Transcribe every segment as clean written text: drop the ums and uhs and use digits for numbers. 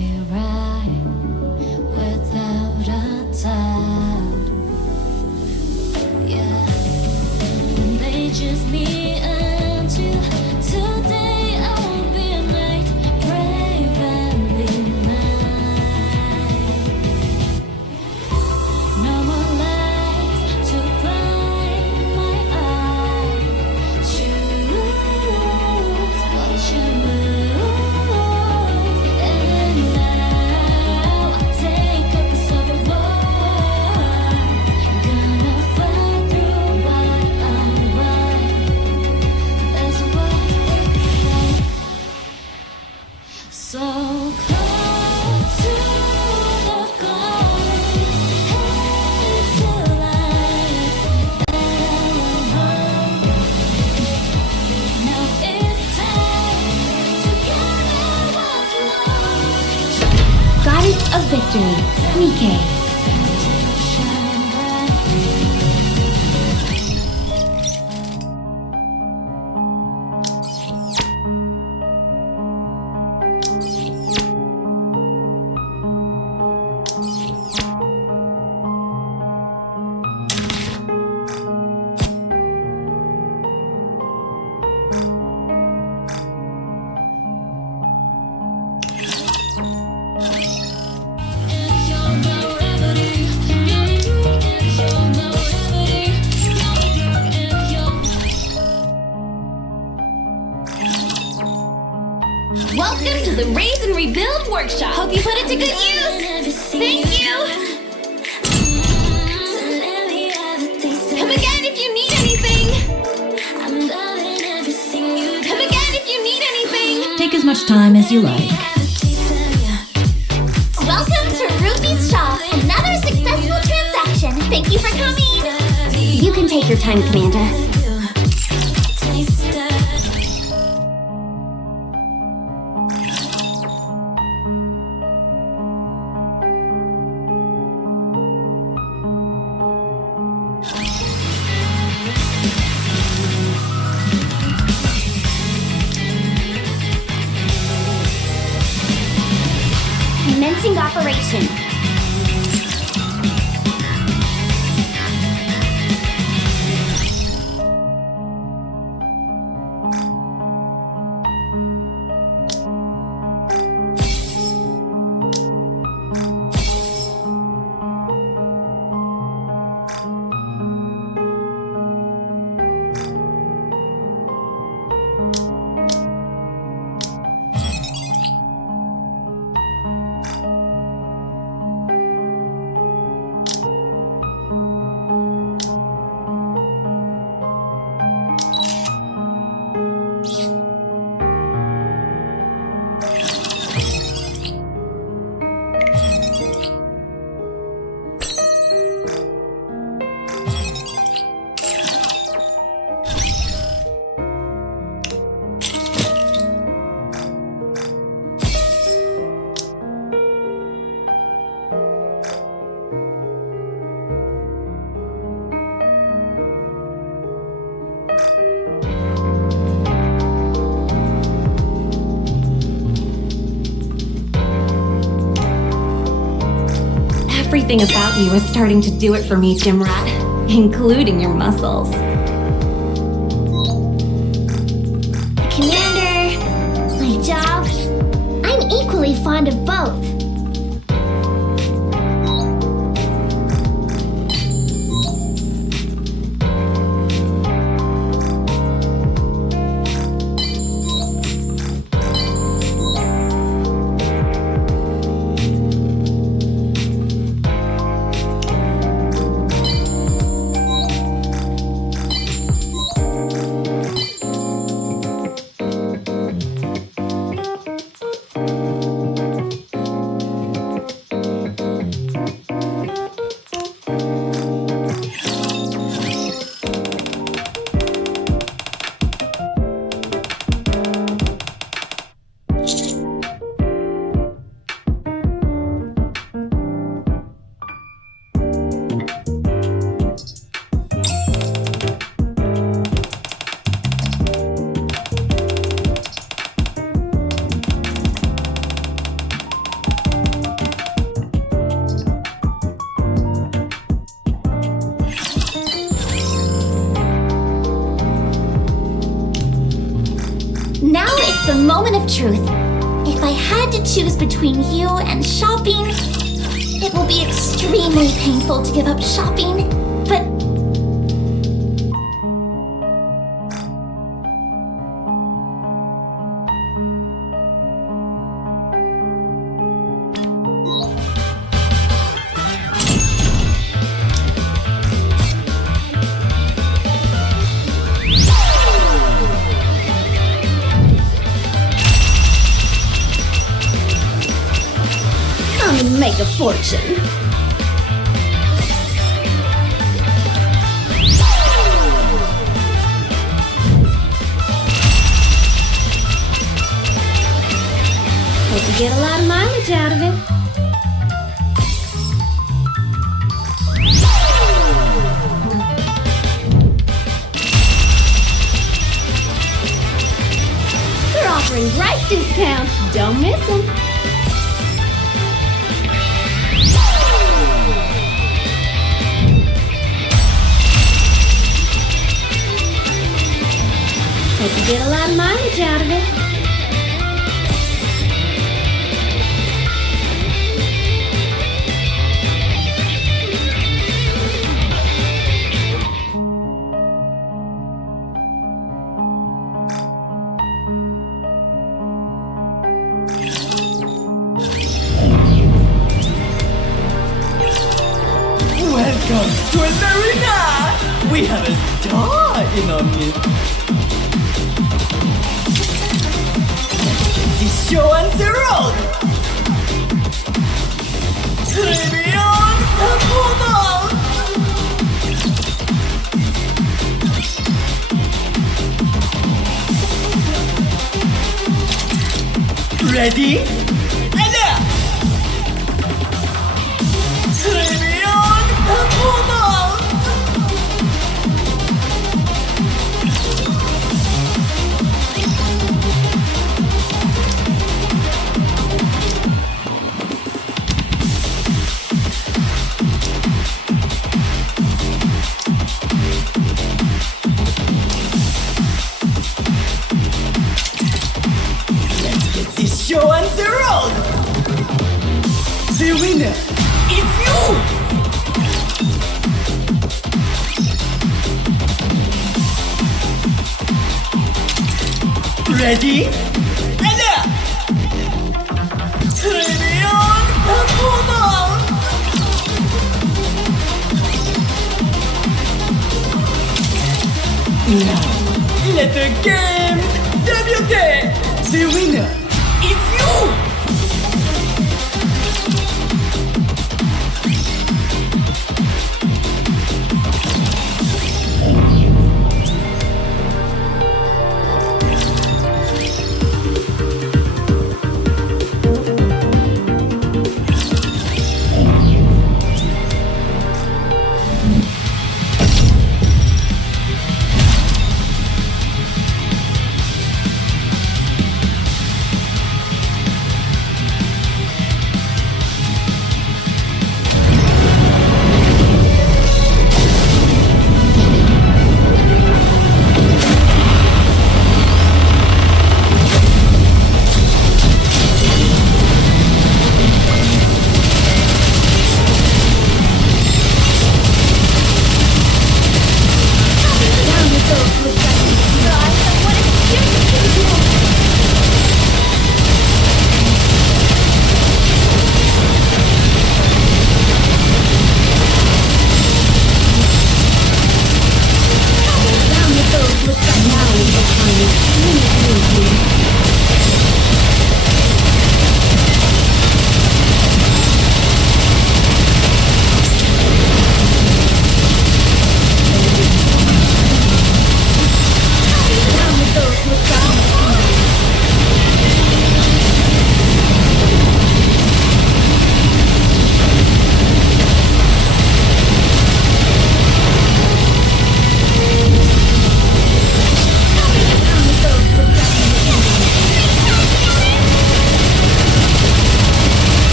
be right without a doubt. Yeah, when they choose me and you, today I won't be a knight, brave and be mine. No more lies to blind my eye. Choose what you lose, and now I take up a sober war. Gonna fight through what I want. That's what they say. So close to the goal, head to life. Now it's time to gather what's lost. Goddess of Victory, Nikke. Shine bright. Welcome to the Raise and Rebuild Workshop. Hope you put it to good use. Thank you. Come again if you need anything. Come again if you need anything. Take as much time as you like. Welcome to Ruby's shop. Another successful transaction. Thank you for coming. You can take your time, Commander. Commencing operation. Everything about you is starting to do it for me, Gym Rat, including your muscles. Commander, my job, I'm equally fond of both. of truth. If I had to choose between you and shopping, it will be extremely painful to give up shopping, but Come and make a fortune. Hope you get a lot of mileage out of it. They're offering great discounts. Don't miss them. Hope you get a lot of mileage out of it. Welcome to the arena! We have a star in our midst. The show and the road! Tribune performance! Ready? And up! Tribune performance! Let's get this show on the road! The winner is you! Ready? And up! Tribune performance! Now, let the game debut! The winner is you!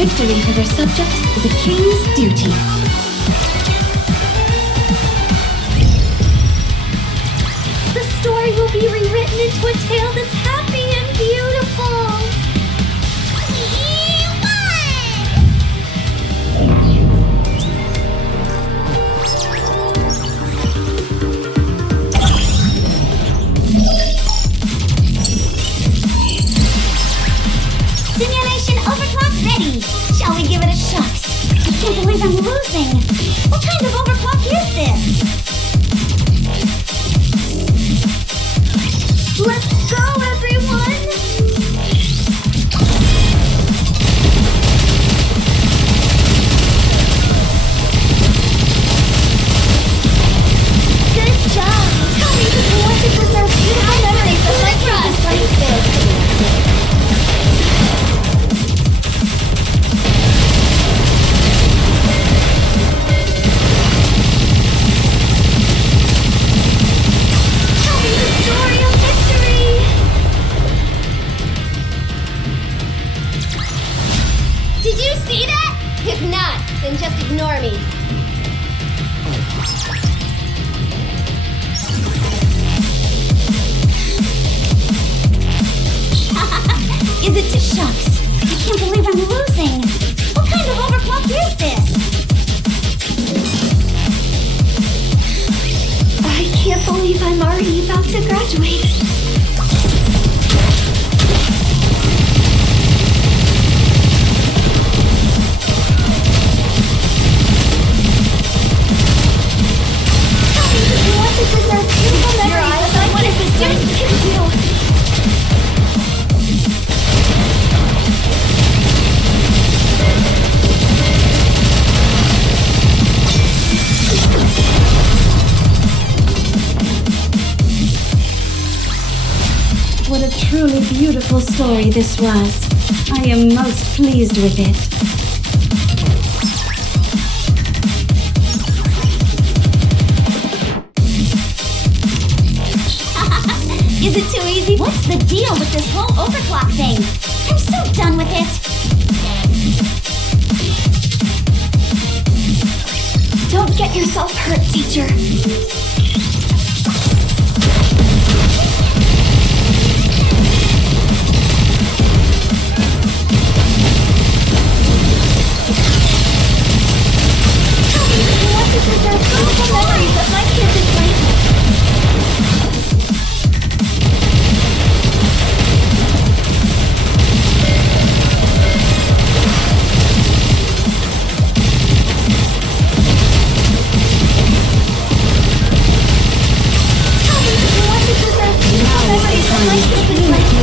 Victory for their subjects is a king's duty. The story will be rewritten into a tale that's happy and beautiful. Simulation overclock ready. Shall we give it a shot? I can't believe I'm losing. What kind of overclock is this? Let's go, everyone! Good job! Tell me that you want to preserve beautiful memories of my trust like this. Tell me the story of victory! Did you see that? If not, then just ignore me. Is it to shucks? I can't believe I'm losing. What kind of overclock is this? I can't believe I'm already about to graduate. Tell me that you want to preserve beautiful memories of what is the student can do. What a truly beautiful story this was. I am most pleased with it. Is it too easy? What's the deal with this whole overclock thing? I'm so done with it. Don't get yourself hurt, teacher. Tell me that you want to preserve beautiful memories of my campus life. Tell me that you want to preserve beautiful memories of my campus life.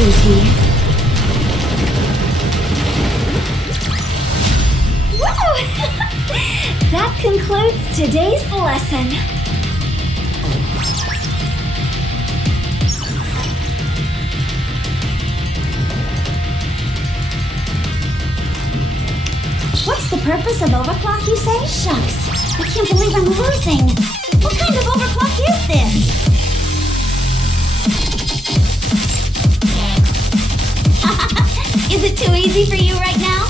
Woo! That concludes today's lesson. What's the purpose of overclock, you say? Shucks, I can't believe I'm losing. What kind of overclock is this? Is it too easy for you right now?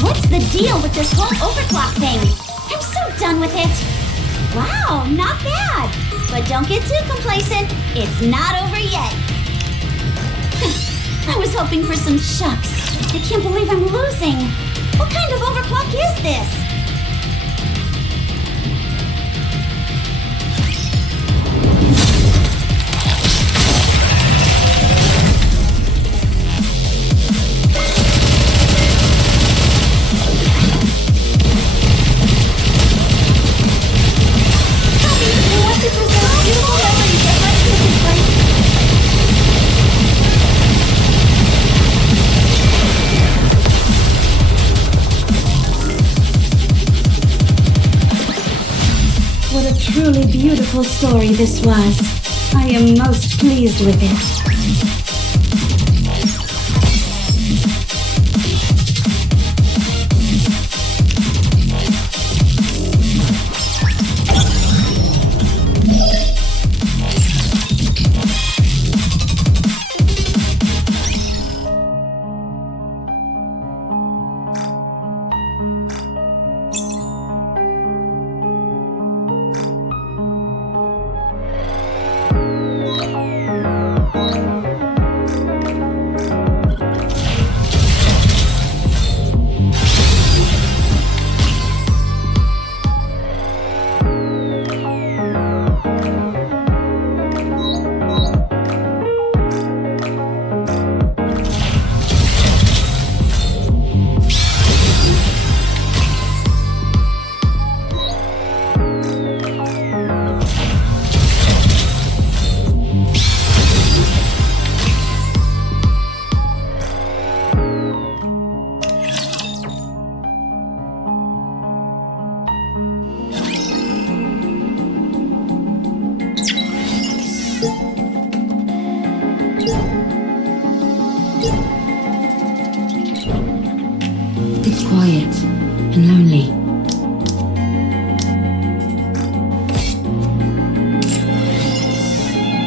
What's the deal with this whole overclock thing? I'm so done with it. Wow, not bad. But don't get too complacent. It's not over yet. I was hoping for some shucks. I can't believe I'm losing. What kind of overclock is this? Tell me that you want to preserve beautiful memories of my campus life. What a truly beautiful story this was. I am most pleased with it. It's quiet and lonely.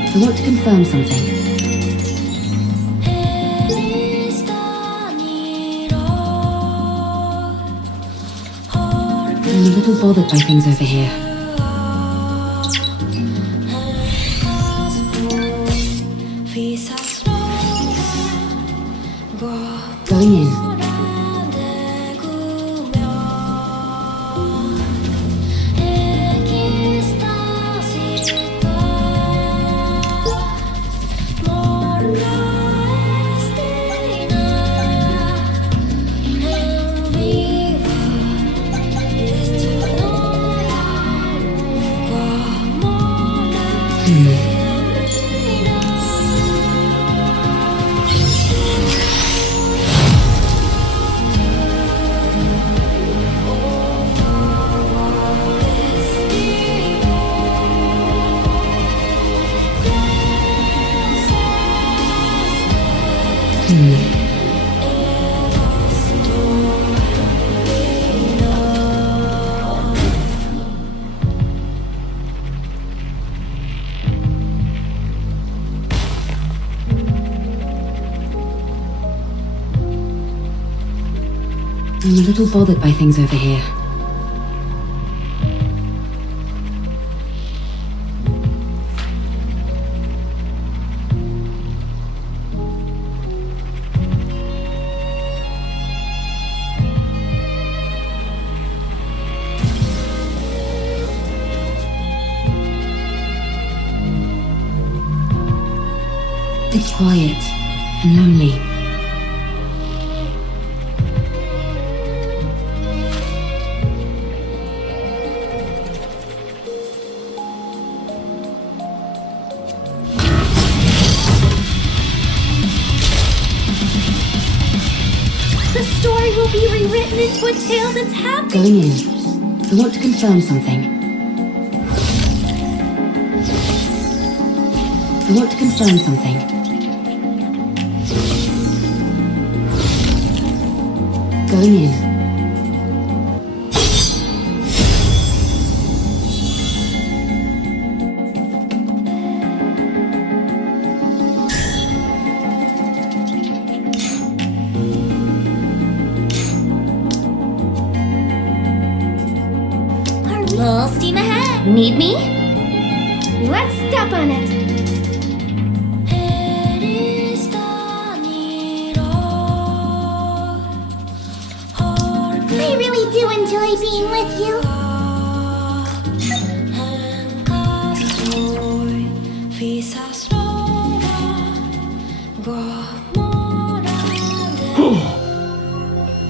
I want to confirm something. I'm a little bothered by things over here. Going in. I'm a little bothered by things over here. It's quiet and lonely. The story will be rewritten into a tale that's happening. Going in. I want to confirm something. I want to confirm something. Going in. Full steam ahead. Need me? Let's step on it. I really do enjoy being with you.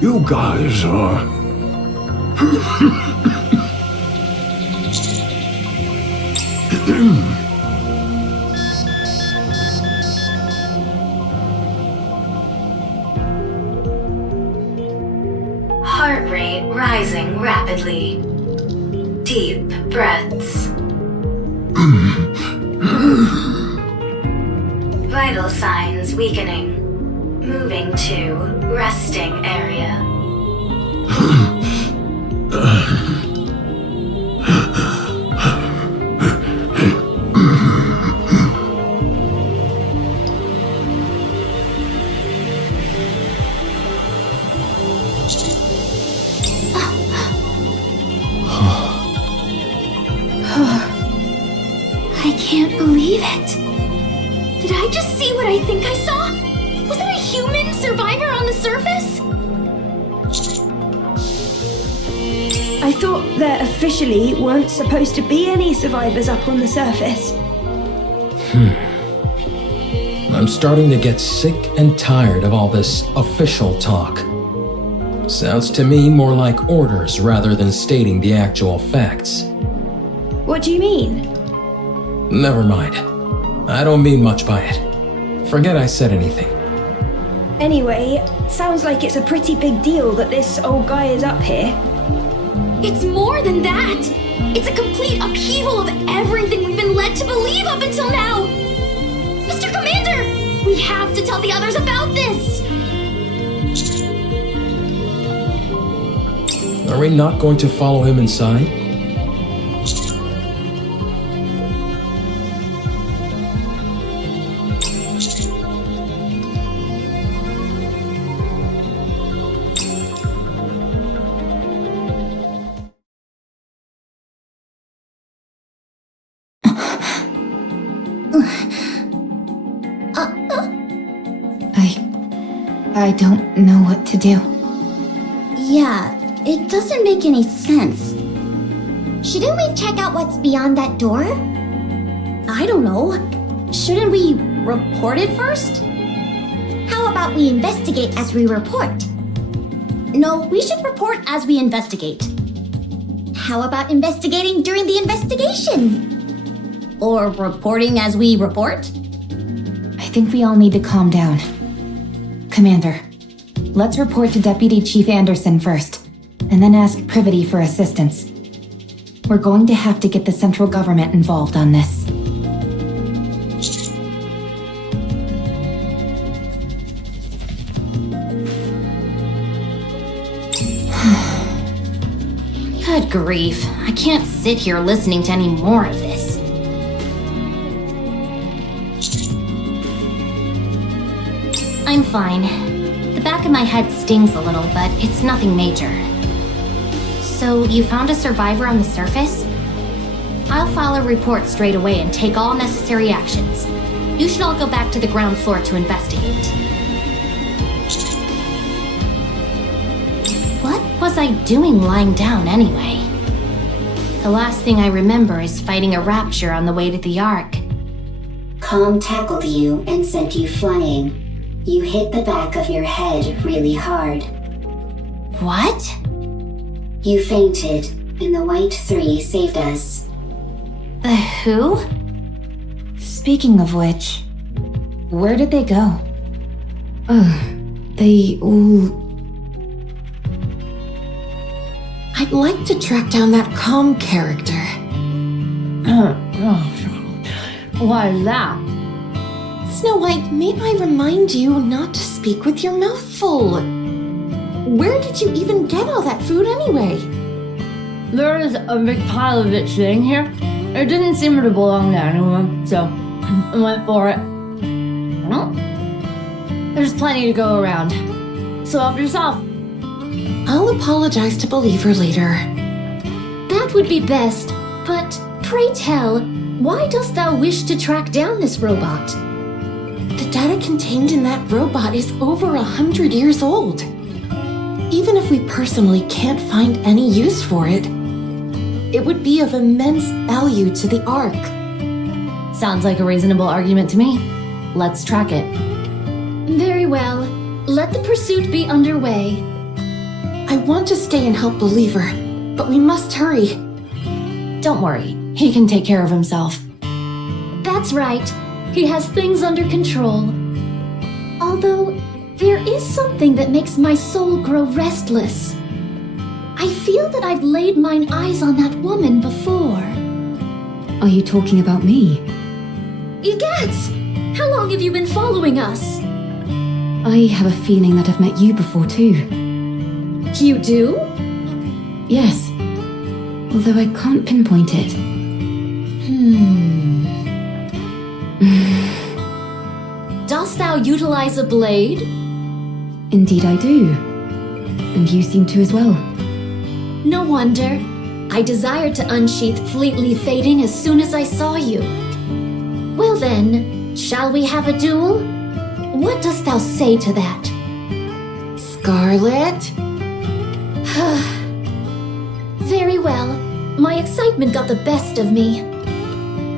You guys are... Heart rate rising rapidly. Deep breaths. Vital signs weakening. Moving to resting area. I can't believe it. Did I just see what I think I saw? Was it a human survivor on the surface? I thought there officially weren't supposed to be any survivors up on the surface. I'm starting to get sick and tired of all this official talk. Sounds to me more like orders rather than stating the actual facts. What do you mean? Never mind. I don't mean much by it. Forget I said anything. Anyway, sounds like it's a pretty big deal that this old guy is up here. It's more than that. It's a complete upheaval of everything we've been led to believe up until now. Mr. Commander, we We have to tell the others about this! Are we not going to follow him inside? I don't know what to do. Yeah, it doesn't make any sense. Shouldn't we check out what's beyond that door? I don't know. Shouldn't we report it first? How about we investigate as we report? No, we should report as we investigate. How about investigating during the investigation? Or reporting as we report? I think we all need to calm down. Commander, let's report to Deputy Chief Anderson first, and then ask Privity for assistance. We're going to have to get the central government involved on this. Good grief, I can't sit here listening to any more of this. I'm fine. The back of my head stings a little, but it's nothing major. So, you found a survivor on the surface? I'll file a report straight away and take all necessary actions. You should all go back to the ground floor to investigate. What was I doing lying down anyway? The last thing I remember is fighting a rapture on the way to the Ark. Calm tackled you and sent you flying. You hit the back of your head really hard. What? You fainted, and the White Three saved us. The who? Speaking of which, where did they go? They all... I'd like to track down that calm character. Why is that? Snow White, may I remind you not to speak with your mouth full. Where did you even get all that food anyway? There is a big pile of it sitting here. It didn't seem to belong to anyone, so I went for it. Well, there's plenty to go around. So help yourself. I'll apologize to Believer later. That would be best, but pray tell, why dost thou wish to track down this robot? The data contained in that robot is over 100 years old. Even if we personally can't find any use for it, it would be of immense value to the Ark. Sounds like a reasonable argument to me. Let's track it. Very well. Let the pursuit be underway. I want to stay and help Believer, but we must hurry. Don't worry, he can take care of himself. That's right. He has things under control. Although, there is something that makes my soul grow restless. I feel that I've laid mine eyes on that woman before. Are you talking about me? Egads! How long have you been following us? I have a feeling that I've met you before too. You do? Yes, although I can't pinpoint it. Dost thou utilize a blade? Indeed I do. And you seem to as well. No wonder. I desired to unsheath Fleetly Fading as soon as I saw you. Well then, shall we have a duel? What dost thou say to that? Scarlet? Very well. My excitement got the best of me.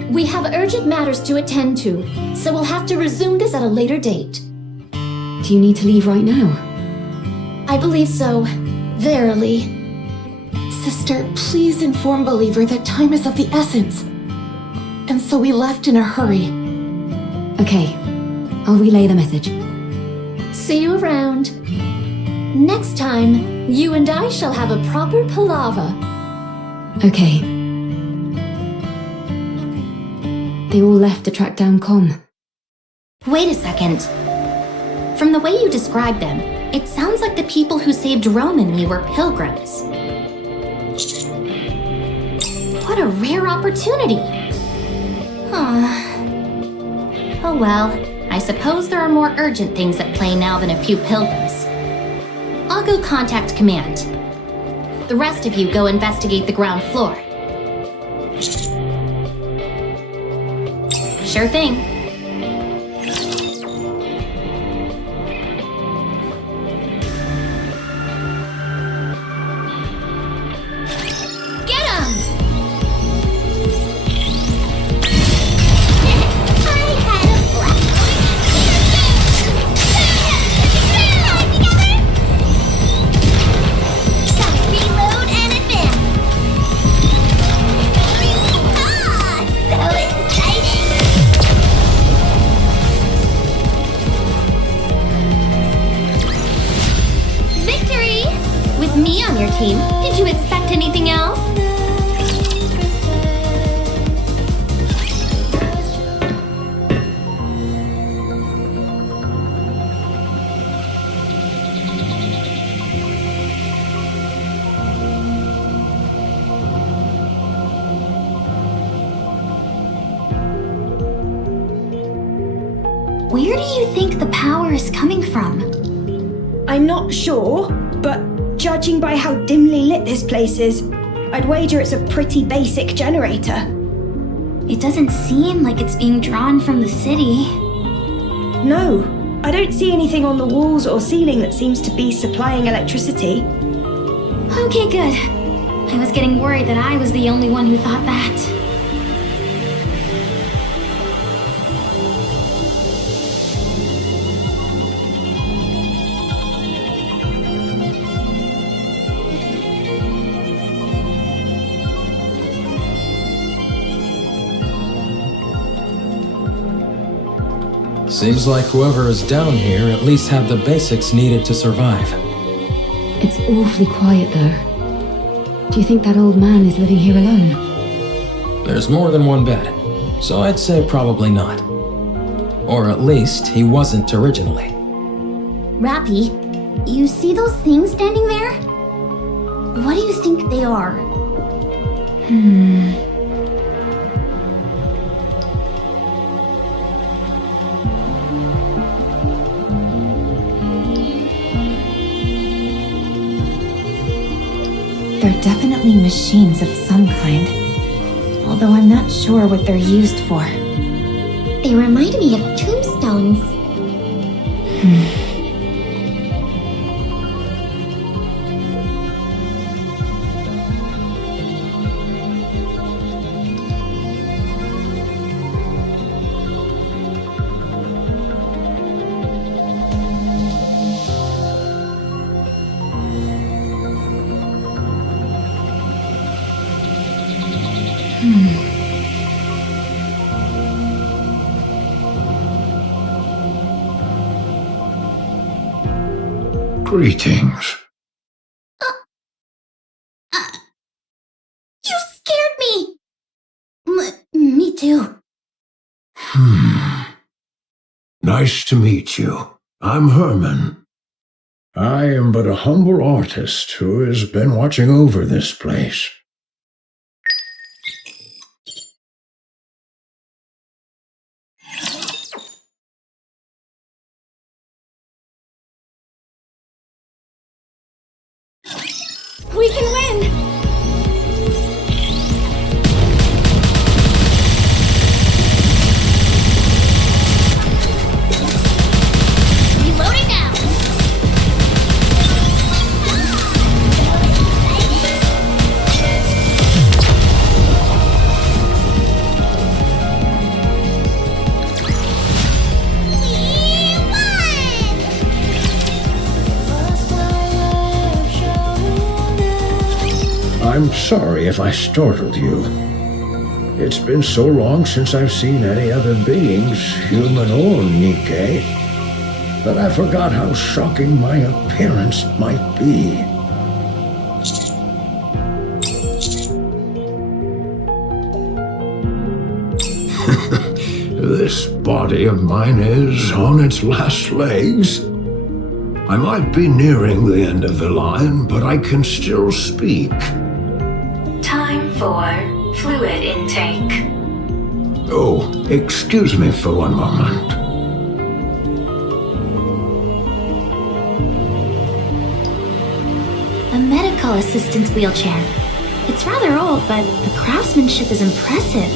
We have urgent matters to attend to, so we'll have to resume this at a later date. Do you need to leave right now? I believe so. Verily. Sister, please inform Believer that time is of the essence. And so we left in a hurry. Okay, I'll relay the message. See you around. Next time, you and I shall have a proper palaver. Okay. They all left to track down Com. Wait a second. From the way you described them, it sounds like the people who saved Rome and me were pilgrims. What a rare opportunity. Oh well, I suppose there are more urgent things at play now than a few pilgrims. I'll go contact command. The rest of you go investigate the ground floor. Sure thing. Get 'em! Me on your team. Did you expect anything else? Where do you think the power is coming from? I'm not sure, but judging by how dimly lit this place is, I'd wager it's a pretty basic generator. It doesn't seem like it's being drawn from the city. No, I don't see anything on the walls or ceiling that seems to be supplying electricity. Okay, good. I was getting worried that I was the only one who thought that. Seems like whoever is down here at least had the basics needed to survive. It's awfully quiet, though. Do you think that old man is living here alone? There's more than one bed, so I'd say probably not. Or at least he wasn't originally. Rappy, you see those things standing there? What do you think they are? They're definitely machines of some kind. Although I'm not sure what they're used for. They remind me of tombstones. Greetings. You scared me! Me too. Nice to meet you. I'm Hermin. I am but a humble artist who has been watching over this place. We can win! Reloading now! I'm sorry if I startled you. It's been so long since I've seen any other beings, human or Nikke, that I forgot how shocking my appearance might be. This body of mine is on its last legs. I might be nearing the end of the line, but I can still speak. Time for fluid intake. Oh, excuse me for one moment. A medical assistant's wheelchair. It's rather old, but the craftsmanship is impressive.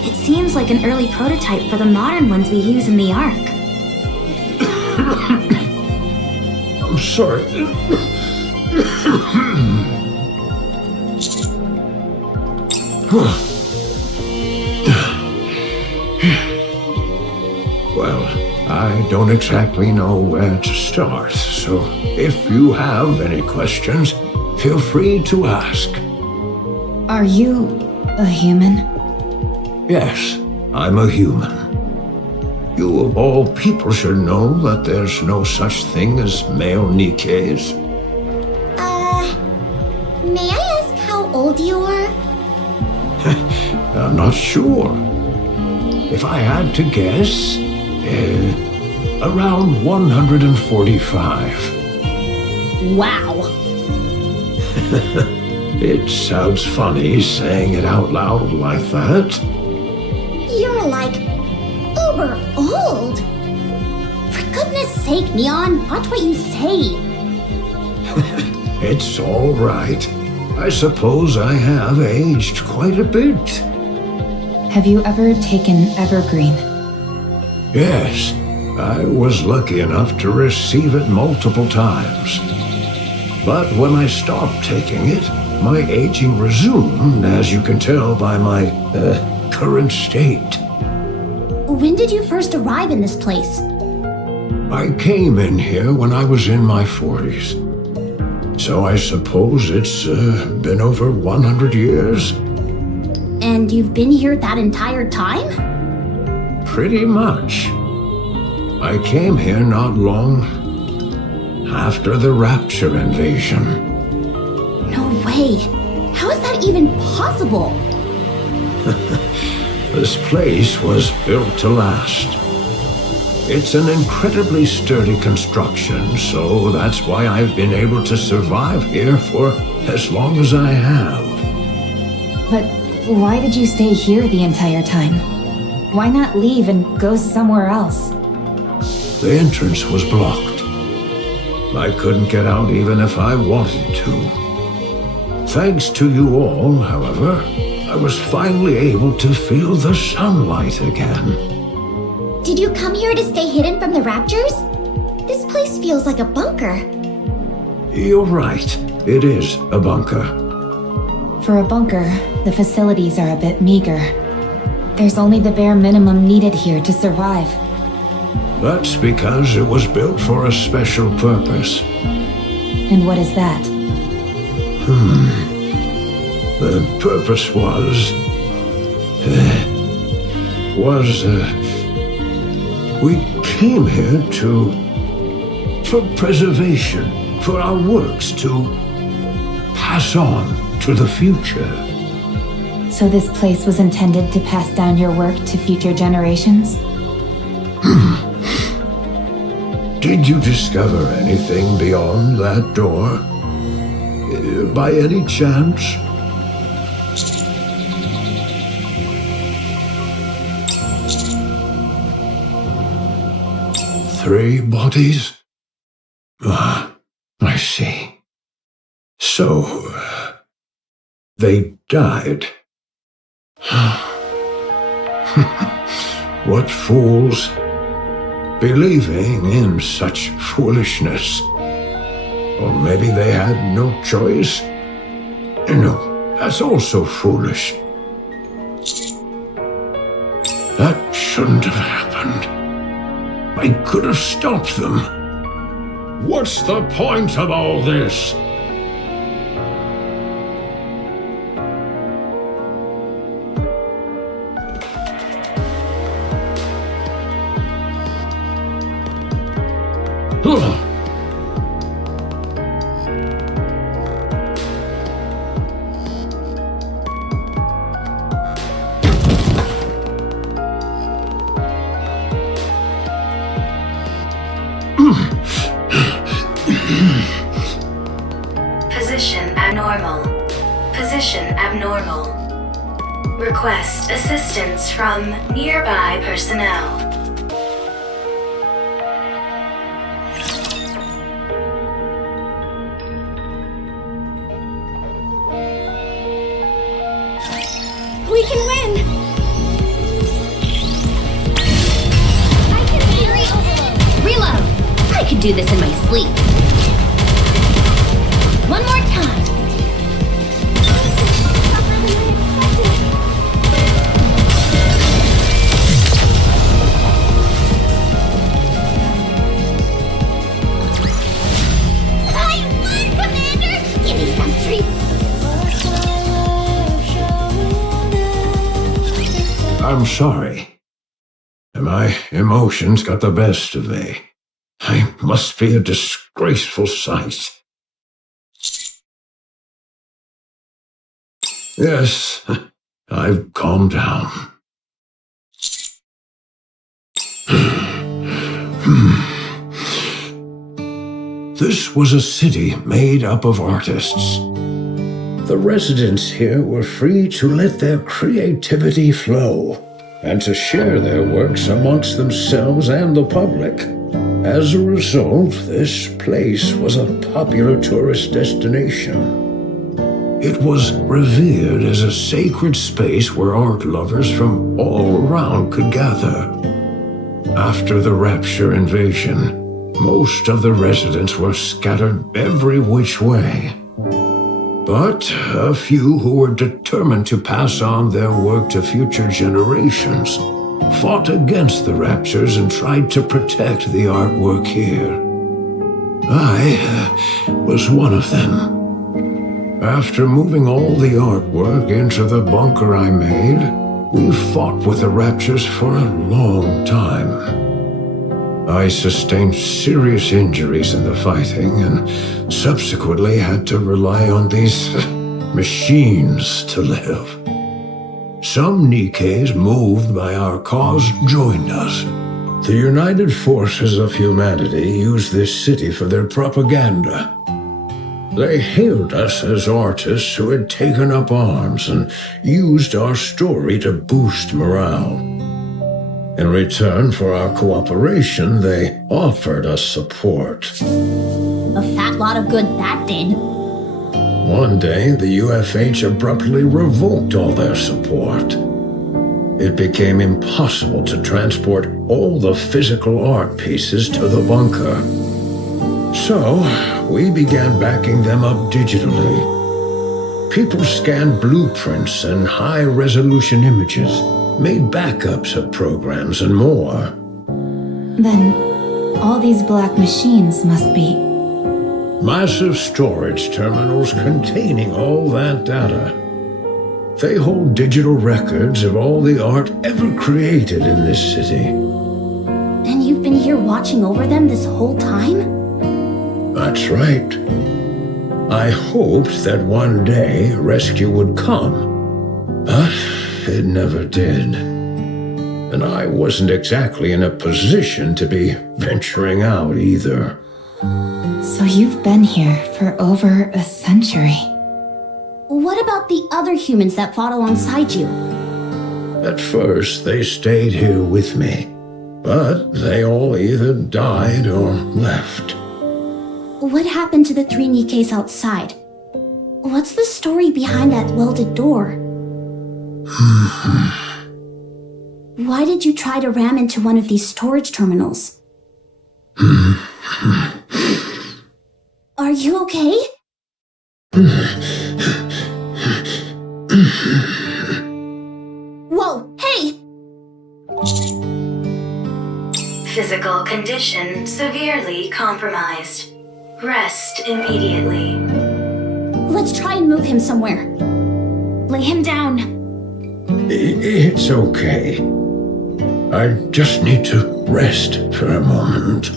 It seems like an early prototype for the modern ones we use in the Ark. I'm sorry. Well, I don't exactly know where to start, so if you have any questions, feel free to ask. Are you a human? Yes, I'm a human. You of all people should know that there's no such thing as male Nikkes. May I ask how old you are? I'm not sure. If I had to guess, around 145. Wow. It sounds funny saying it out loud like that. You're like uber old. For goodness sake, Neon, watch what you say. It's all right. I suppose I have aged quite a bit. Have you ever taken Evergreen? Yes, I was lucky enough to receive it multiple times. But when I stopped taking it, my aging resumed, as you can tell by my current state. When did you first arrive in this place? I came in here when I was in my 40s. So I suppose it's been over 100 years. And you've been here that entire time? Pretty much. I came here not long after the Rapture invasion. No way. How is that even possible? This place was built to last. It's an incredibly sturdy construction, so that's why I've been able to survive here for as long as I have. But why did you stay here the entire time? Why not leave and go somewhere else? The entrance was blocked. I couldn't get out even if I wanted to. Thanks to you all, however, I was finally able to feel the sunlight again. Did you come here to stay hidden from the Raptors? This place feels like a bunker. You're right. It is a bunker. For a bunker, the facilities are a bit meager. There's only the bare minimum needed here to survive. That's because it was built for a special purpose. And what is that? The purpose was... we came here for preservation, for our works to pass on to the future. So this place was intended to pass down your work to future generations? Did you discover anything beyond that door? By any chance? Three bodies? Ah, I see. So, they died. What fools, believing in such foolishness. Or maybe they had no choice. No, that's also foolish. That shouldn't have happened. I could have stopped them. What's the point of all this? normal. Request assistance from nearby personnel. We can win! I can theory overload. Reload! I could do this in my sleep. One more time. I won, Commander! Give me some treats! I'm sorry. My emotions got the best of me. I must be a disgraceful sight. Yes, I've calmed down. This was a city made up of artists. The residents here were free to let their creativity flow and to share their works amongst themselves and the public. As a result, this place was a popular tourist destination. It was revered as a sacred space where art lovers from all around could gather. After the Rapture invasion, most of the residents were scattered every which way. But a few who were determined to pass on their work to future generations fought against the Raptures and tried to protect the artwork here. I was one of them. After moving all the artwork into the bunker I made, we fought with the Raptures for a long time. I sustained serious injuries in the fighting and subsequently had to rely on these machines to live. Some Nikkes moved by our cause joined us. The United Forces of Humanity used this city for their propaganda. They hailed us as artists who had taken up arms and used our story to boost morale. In return for our cooperation, they offered us support. A fat lot of good that did. One day, the UFH abruptly revoked all their support. It became impossible to transport all the physical art pieces to the bunker. So, we began backing them up digitally. People scanned blueprints and high-resolution images, made backups of programs and more. Then, all these black machines must be... Massive storage terminals containing all that data. They hold digital records of all the art ever created in this city. And you've been here watching over them this whole time? That's right. I hoped that one day rescue would come, but it never did. And I wasn't exactly in a position to be venturing out either. So you've been here for over a century. What about the other humans that fought alongside you? At first, they stayed here with me, but they all either died or left. What happened to the 3 Nikkes outside? What's the story behind that welded door? Why did you try to ram into one of these storage terminals? Are you okay? Whoa, hey! Physical condition severely compromised. Rest immediately. Let's try and move him somewhere. Lay him down. It's okay. I just need to rest for a moment.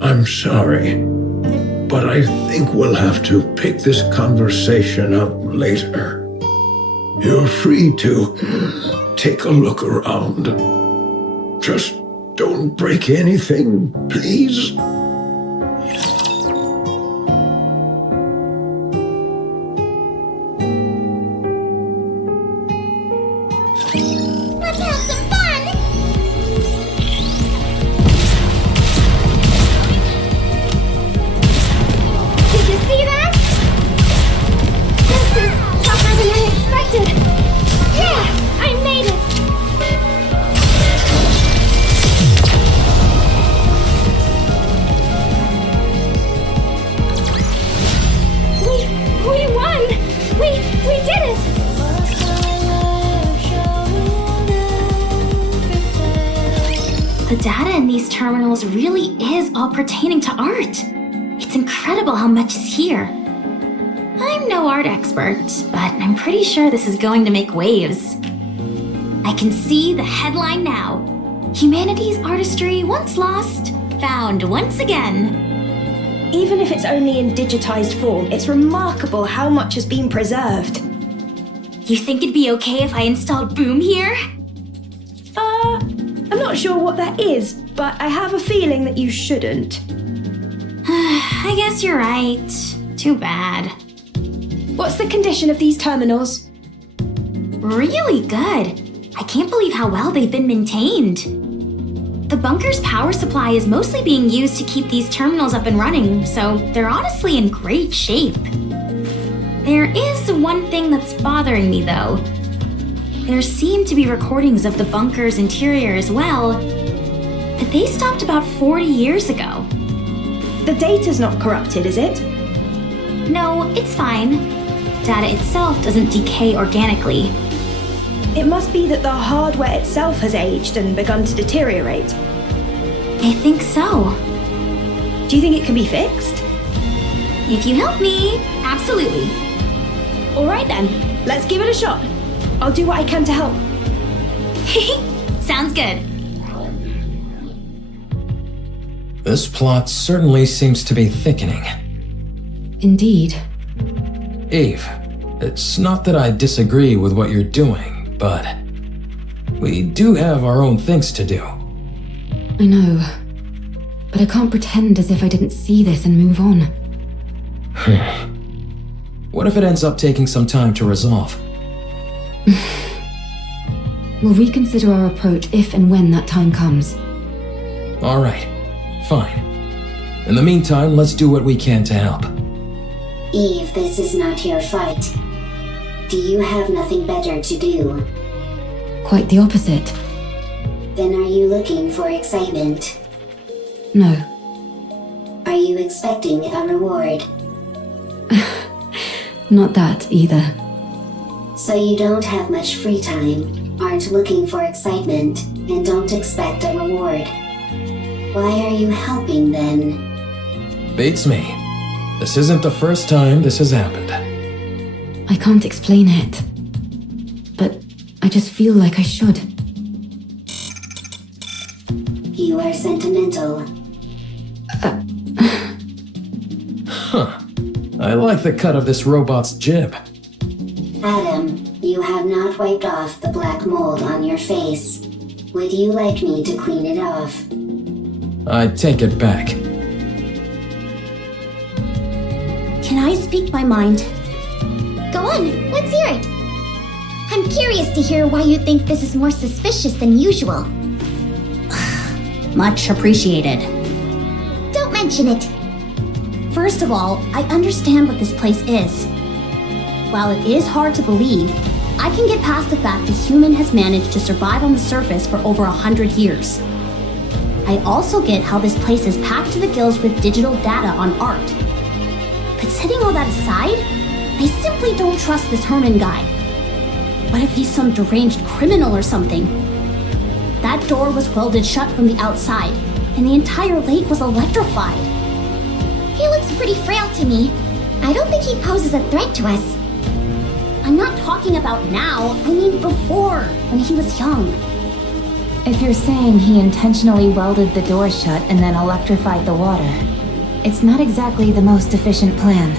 I'm sorry, but I think we'll have to pick this conversation up later. You're free to take a look around. Just don't break anything, please. terminals really is all pertaining to art. It's incredible how much is here. I'm no art expert, but I'm pretty sure this is going to make waves. I can see the headline now. Humanity's artistry once lost, found once again. Even if it's only in digitized form, it's remarkable how much has been preserved. You think it'd be okay if I installed Boom here? I'm not sure what that is, but I have a feeling that you shouldn't. I guess you're right. Too bad. What's the condition of these terminals? Really good. I can't believe how well they've been maintained. The bunker's power supply is mostly being used to keep these terminals up and running, so they're honestly in great shape. There is one thing that's bothering me, though. There seem to be recordings of the bunker's interior as well, but they stopped about 40 years ago. The data's not corrupted, is it? No, it's fine. Data itself doesn't decay organically. It must be that the hardware itself has aged and begun to deteriorate. I think so. Do you think it can be fixed? If you help me, absolutely. All right then, let's give it a shot. I'll do what I can to help. Sounds good. This plot certainly seems to be thickening. Indeed. Eve, it's not that I disagree with what you're doing, but we do have our own things to do. I know. But I can't pretend as if I didn't see this and move on. What if it ends up taking some time to resolve? We'll reconsider our approach if and when that time comes. All right, fine. In the meantime, let's do what we can to help. Eve, this is not your fight. Do you have nothing better to do? Quite the opposite. Then are you looking for excitement? No. Are you expecting a reward? Not that either. So you don't have much free time, aren't looking for excitement, and don't expect a reward. Why are you helping then? Beats me. This isn't the first time this has happened. I can't explain it. But I just feel like I should. You are sentimental. Huh. I like the cut of this robot's jib. Adam, you have not wiped off the black mold on your face. Would you like me to clean it off? I take it back. Can I speak my mind? Go on, let's hear it. I'm curious to hear why you think this is more suspicious than usual. Much appreciated. Don't mention it. First of all, I understand what this place is. While it is hard to believe, I can get past the fact the human has managed to survive on the surface for over 100 years. I also get how this place is packed to the gills with digital data on art. But setting all that aside, I simply don't trust this Hermin guy. What if he's some deranged criminal or something? That door was welded shut from the outside, and the entire lake was electrified. He looks pretty frail to me. I don't think he poses a threat to us. I'm not talking about now, I mean before, when he was young. If you're saying he intentionally welded the door shut and then electrified the water, it's not exactly the most efficient plan.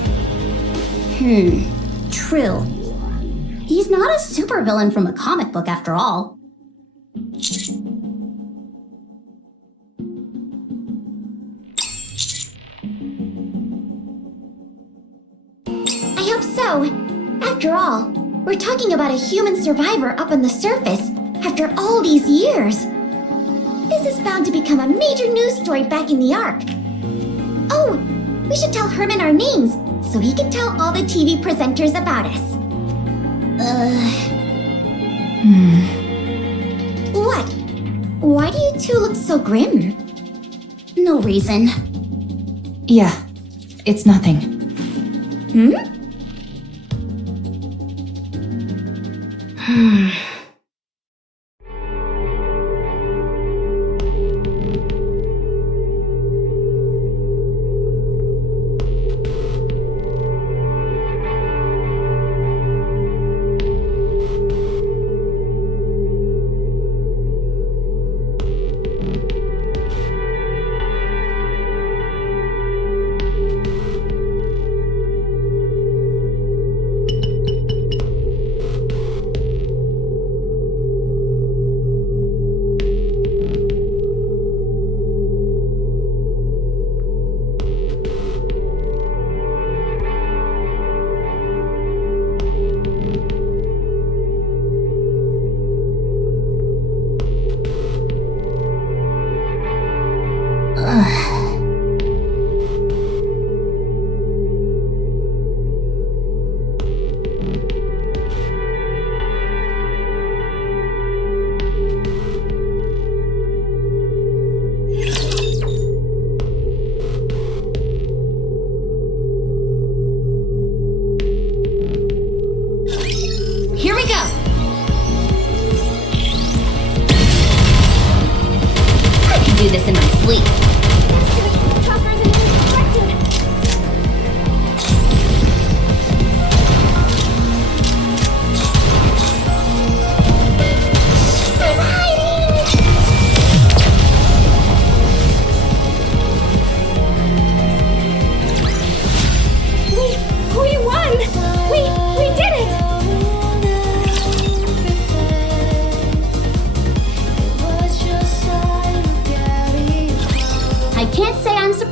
True. He's not a supervillain from a comic book after all. I hope so. After all, we're talking about a human survivor up on the surface after all these years. This is bound to become a major news story back in the Ark. Oh, we should tell Hermin our names so he can tell all the TV presenters about us. What? Why do you two look so grim? No reason. Yeah, it's nothing.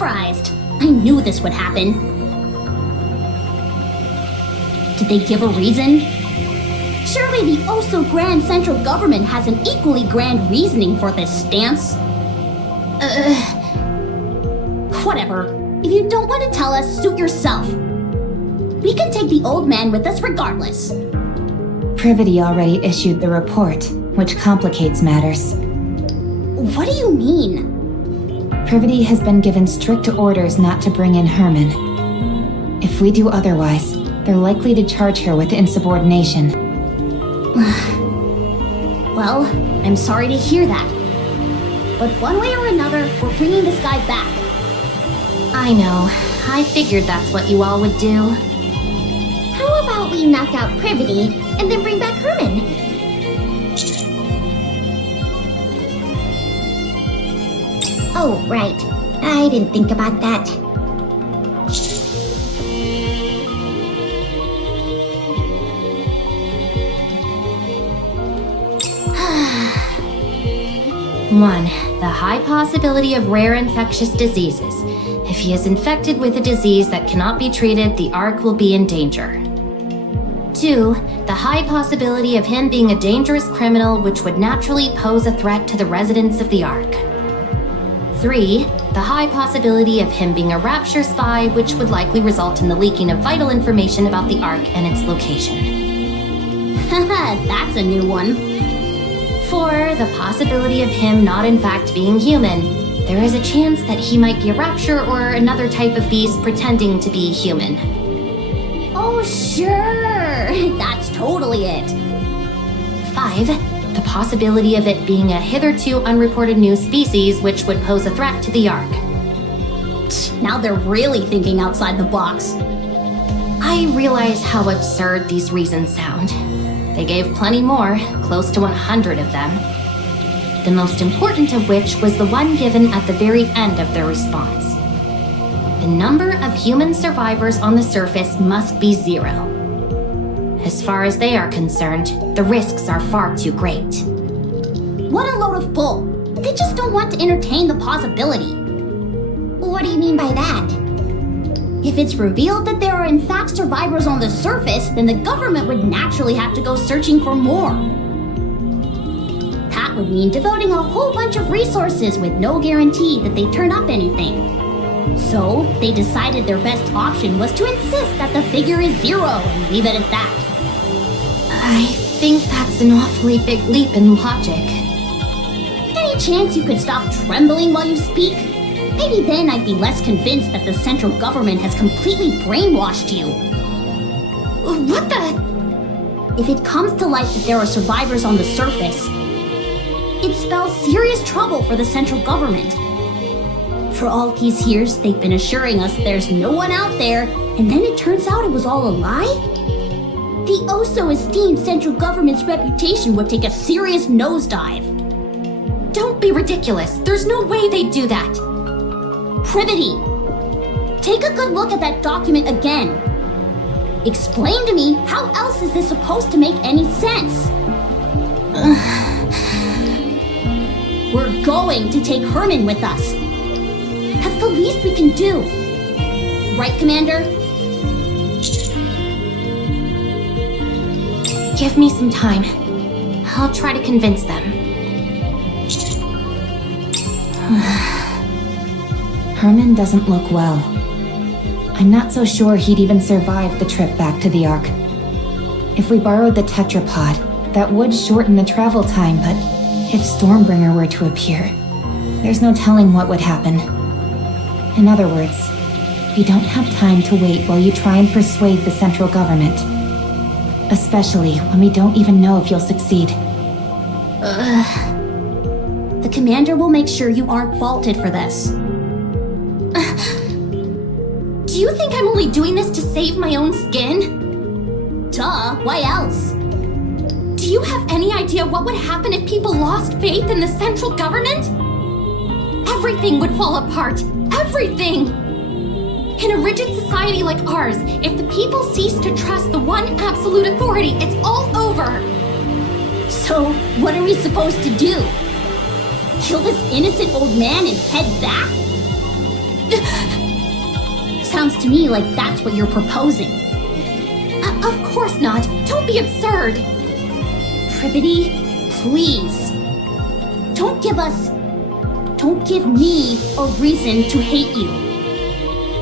vaporized. I knew this would happen. Did they give a reason? Surely the oh-so-grand central government has an equally grand reasoning for this stance. Whatever. If you don't want to tell us, suit yourself. We can take the old man with us regardless. Privity already issued the report, which complicates matters. What do you mean? Privity has been given strict orders not to bring in Hermin. If we do otherwise, they're likely to charge her with insubordination. Well, I'm sorry to hear that. But one way or another, we're bringing this guy back. I know. I figured that's what you all would do. How about we knock out Privity and then bring back Hermin? Oh, right. I didn't think about that. One, the high possibility of rare infectious diseases. If he is infected with a disease that cannot be treated, the Ark will be in danger. 2, the high possibility of him being a dangerous criminal which would naturally pose a threat to the residents of the Ark. 3, the high possibility of him being a Rapture spy which would likely result in the leaking of vital information about the Ark and its location. Haha, that's a new one. 4, the possibility of him not in fact being human. There is a chance that he might be a Rapture or another type of beast pretending to be human. Oh, sure. That's totally it. 5, the possibility of it being a hitherto unreported new species which would pose a threat to the Ark. Now they're really thinking outside the box. I realize how absurd these reasons sound. They gave plenty more, close to 100 of them. The most important of which was the one given at the very end of their response. The number of human survivors on the surface must be 0. As far as they are concerned, the risks are far too great. What a load of bull! They just don't want to entertain the possibility. What do you mean by that? If it's revealed that there are in fact survivors on the surface, then the government would naturally have to go searching for more. That would mean devoting a whole bunch of resources with no guarantee that they turn up anything. So, they decided their best option was to insist that the figure is 0 and leave it at that. I think that's an awfully big leap in logic. Any chance you could stop trembling while you speak? Maybe then I'd be less convinced that the central government has completely brainwashed you. What the? If it comes to light that there are survivors on the surface, it spells serious trouble for the central government. For all these years, they've been assuring us there's no one out there, and then it turns out it was all a lie? The oh-so-esteemed central government's reputation would take a serious nosedive. Don't be ridiculous. There's no way they'd do that. Privity! Take a good look at that document again. Explain to me, how else is this supposed to make any sense? We're going to take Hermin with us. That's the least we can do. Right, Commander? Give me some time. I'll try to convince them. Hermin doesn't look well. I'm not so sure he'd even survive the trip back to the Ark. If we borrowed the tetrapod, that would shorten the travel time, but if Stormbringer were to appear, there's no telling what would happen. In other words, we don't have time to wait while you try and persuade the central government. Especially when we don't even know if you'll succeed. The commander will make sure you aren't faulted for this. Do you think I'm only doing this to save my own skin? Duh, why else? Do you have any idea what would happen if people lost faith in the central government? Everything would fall apart. Everything! In a rigid society like ours, if the people cease to trust the one absolute authority, it's all over. So, what are we supposed to do? Kill this innocent old man and head back? Sounds to me like that's what you're proposing. Of course not. Don't be absurd. Privity, please. Don't give me a reason to hate you.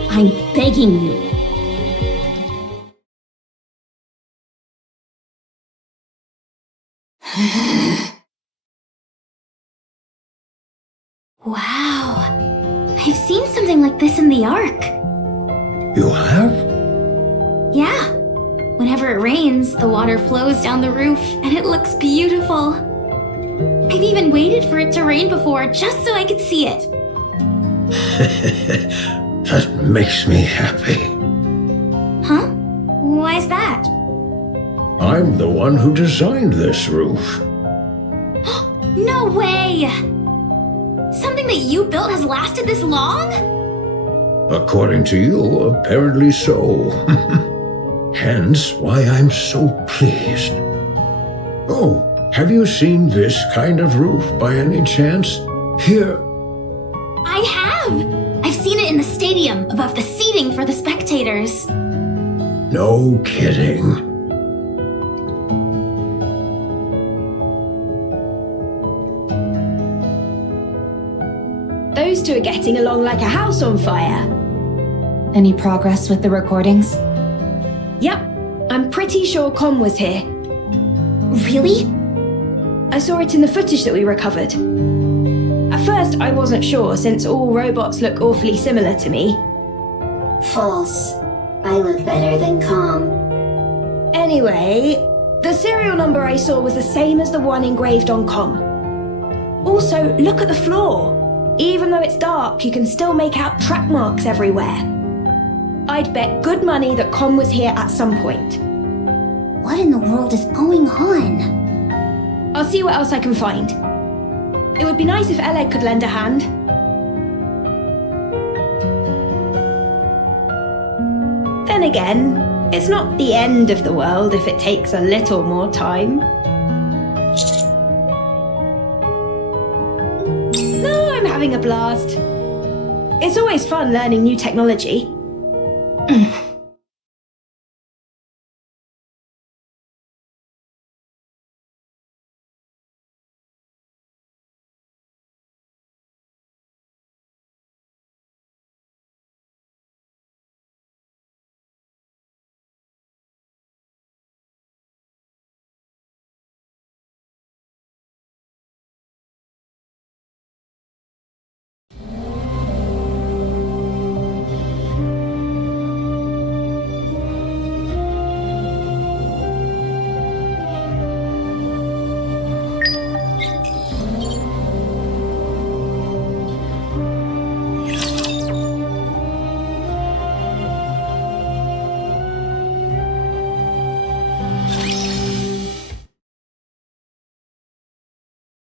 I'm begging you. Wow. I've seen something like this in the Ark. You have? Yeah. Whenever it rains, the water flows down the roof, and it looks beautiful. I've even waited for it to rain before, just so I could see it. That makes me happy. Huh? Why's that? I'm the one who designed this roof. No way! Something that you built has lasted this long? According to you, apparently so. Hence why I'm so pleased. Oh, have you seen this kind of roof by any chance? Here. I have! I've seen it in the stadium above the seating for the spectators. No kidding. Those two are getting along like a house on fire. Any progress with the recordings? Yep, I'm pretty sure Con was here. Really? I saw it in the footage that we recovered. At first, I wasn't sure since all robots look awfully similar to me. False. I look better than Com. Anyway, the serial number I saw was the same as the one engraved on Com. Also, look at the floor. Even though it's dark, you can still make out track marks everywhere. I'd bet good money that Com was here at some point. What in the world is going on? I'll see what else I can find. It would be nice if Oleg could lend a hand. Then again, it's not the end of the world if it takes a little more time. No, I'm having a blast. It's always fun learning new technology.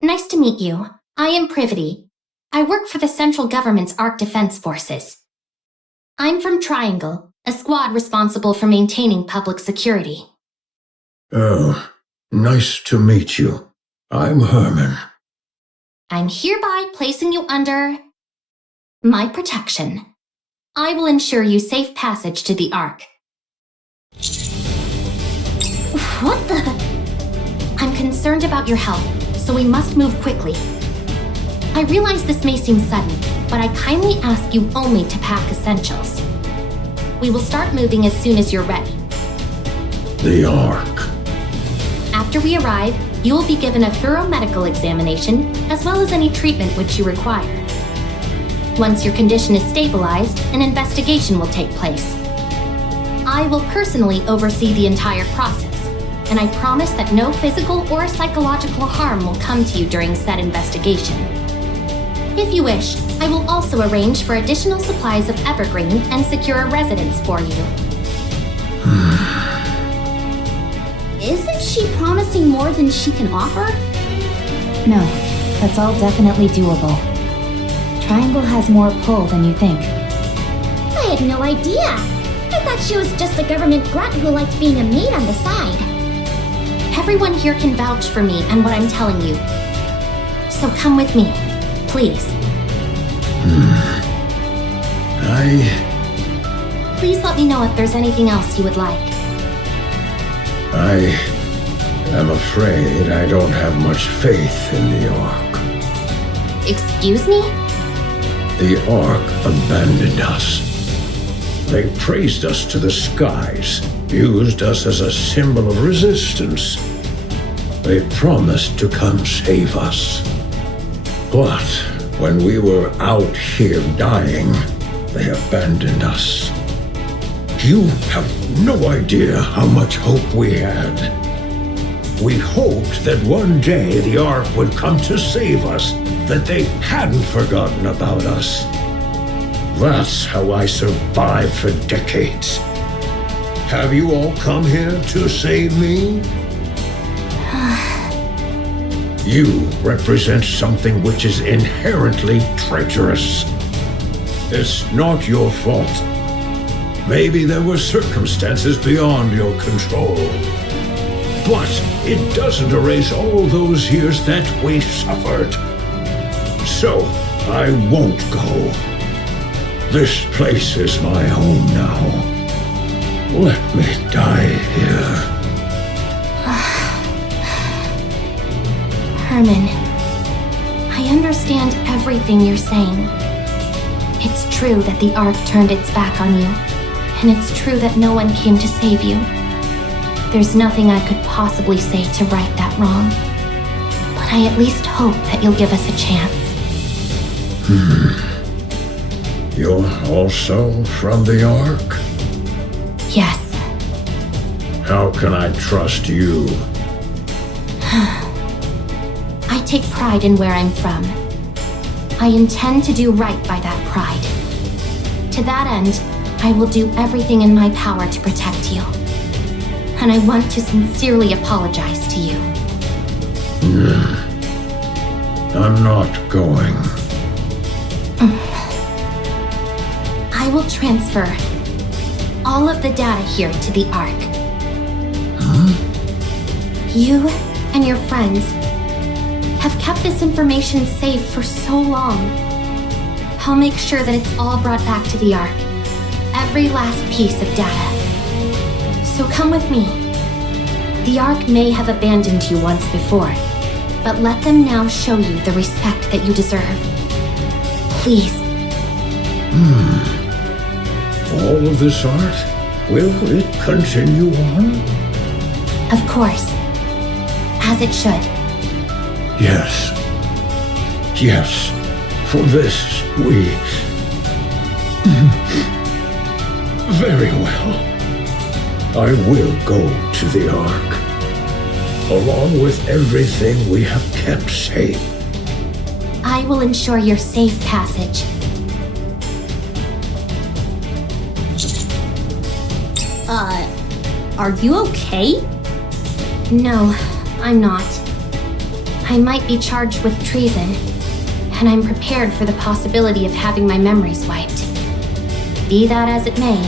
Nice to meet you. I am Privity. I work for the central government's Ark Defense Forces. I'm from Triangle, a squad responsible for maintaining public security. Oh, nice to meet you. I'm Hermin. I'm hereby placing you under my protection. I will ensure you safe passage to the Ark. What the? I'm concerned about your health, so we must move quickly. I realize this may seem sudden, but I kindly ask you only to pack essentials. We will start moving as soon as you're ready. The Ark. After we arrive, you will be given a thorough medical examination, as well as any treatment which you require. Once your condition is stabilized, an investigation will take place. I will personally oversee the entire process, and I promise that no physical or psychological harm will come to you during said investigation. If you wish, I will also arrange for additional supplies of evergreen and secure a residence for you. Isn't she promising more than she can offer? No, that's all definitely doable. Triangle has more pull than you think. I had no idea. I thought she was just a government grunt who liked being a maid on the side. Everyone here can vouch for me and what I'm telling you. So come with me, please. Please let me know if there's anything else you would like. I am afraid I don't have much faith in the Ark. Excuse me? The Ark abandoned us. They praised us to the skies, used us as a symbol of resistance. They promised to come save us. But when we were out here dying, they abandoned us. You have no idea how much hope we had. We hoped that one day the Ark would come to save us, that they hadn't forgotten about us. That's how I survived for decades. Have you all come here to save me? You represent something which is inherently treacherous. It's not your fault. Maybe there were circumstances beyond your control. But it doesn't erase all those years that we suffered. So, I won't go. This place is my home now. Let me die here. Hermin, I understand everything you're saying. It's true that the Ark turned its back on you, and it's true that no one came to save you. There's nothing I could possibly say to right that wrong, but I at least hope that you'll give us a chance. You're also from the Ark? Yes. How can I trust you? I take pride in where I'm from. I intend to do right by that pride. To that end, I will do everything in my power to protect you. And I want to sincerely apologize to you. I'm not going. I will transfer all of the data here to the Ark. You and your friends have kept this information safe for so long. I'll make sure that it's all brought back to the Ark. Every last piece of data. So come with me. The Ark may have abandoned you once before, but let them now show you the respect that you deserve. Please. All of this art? Will it continue on? Of course. As it should. Yes. Yes. For this, we... Very well. I will go to the Ark, along with everything we have kept safe. I will ensure your safe passage. Are you okay? No, I'm not. I might be charged with treason, and I'm prepared for the possibility of having my memories wiped. Be that as it may,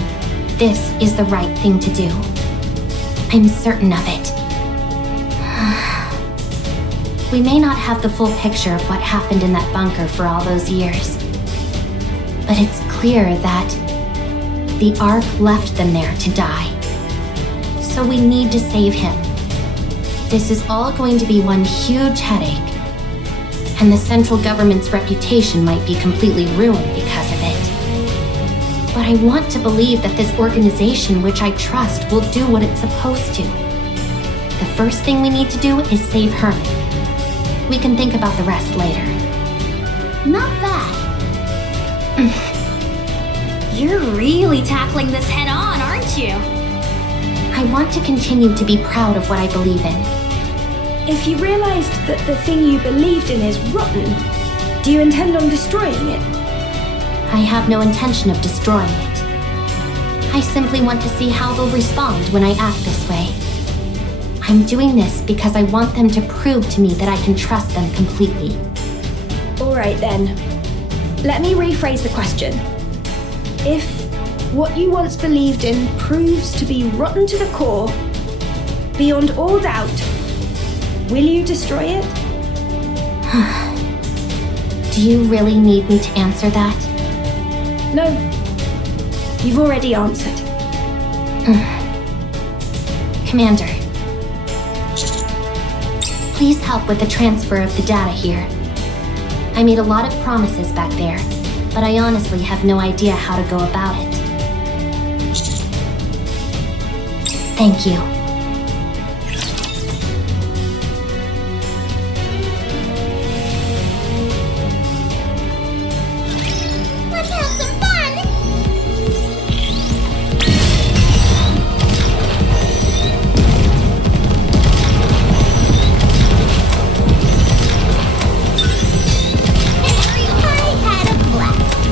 this is the right thing to do. I'm certain of it. We may not have the full picture of what happened in that bunker for all those years, but it's clear that the Ark left them there to die. So we need to save him. This is all going to be one huge headache, and the central government's reputation might be completely ruined because of it. But I want to believe that this organization, which I trust, will do what it's supposed to. The first thing we need to do is save Hermin. We can think about the rest later. Not bad. You're really tackling this head on, aren't you? I want to continue to be proud of what I believe in. If you realized that the thing you believed in is rotten, do you intend on destroying it? I have no intention of destroying it. I simply want to see how they'll respond when I act this way. I'm doing this because I want them to prove to me that I can trust them completely. All right then. Let me rephrase the question. If what you once believed in proves to be rotten to the core, beyond all doubt, will you destroy it? Do you really need me to answer that? No, You've already answered. Commander, please help with the transfer of the data here. I made a lot of promises back there, but I honestly have no idea how to go about it. Thank you. Let's have some fun! I had a blast.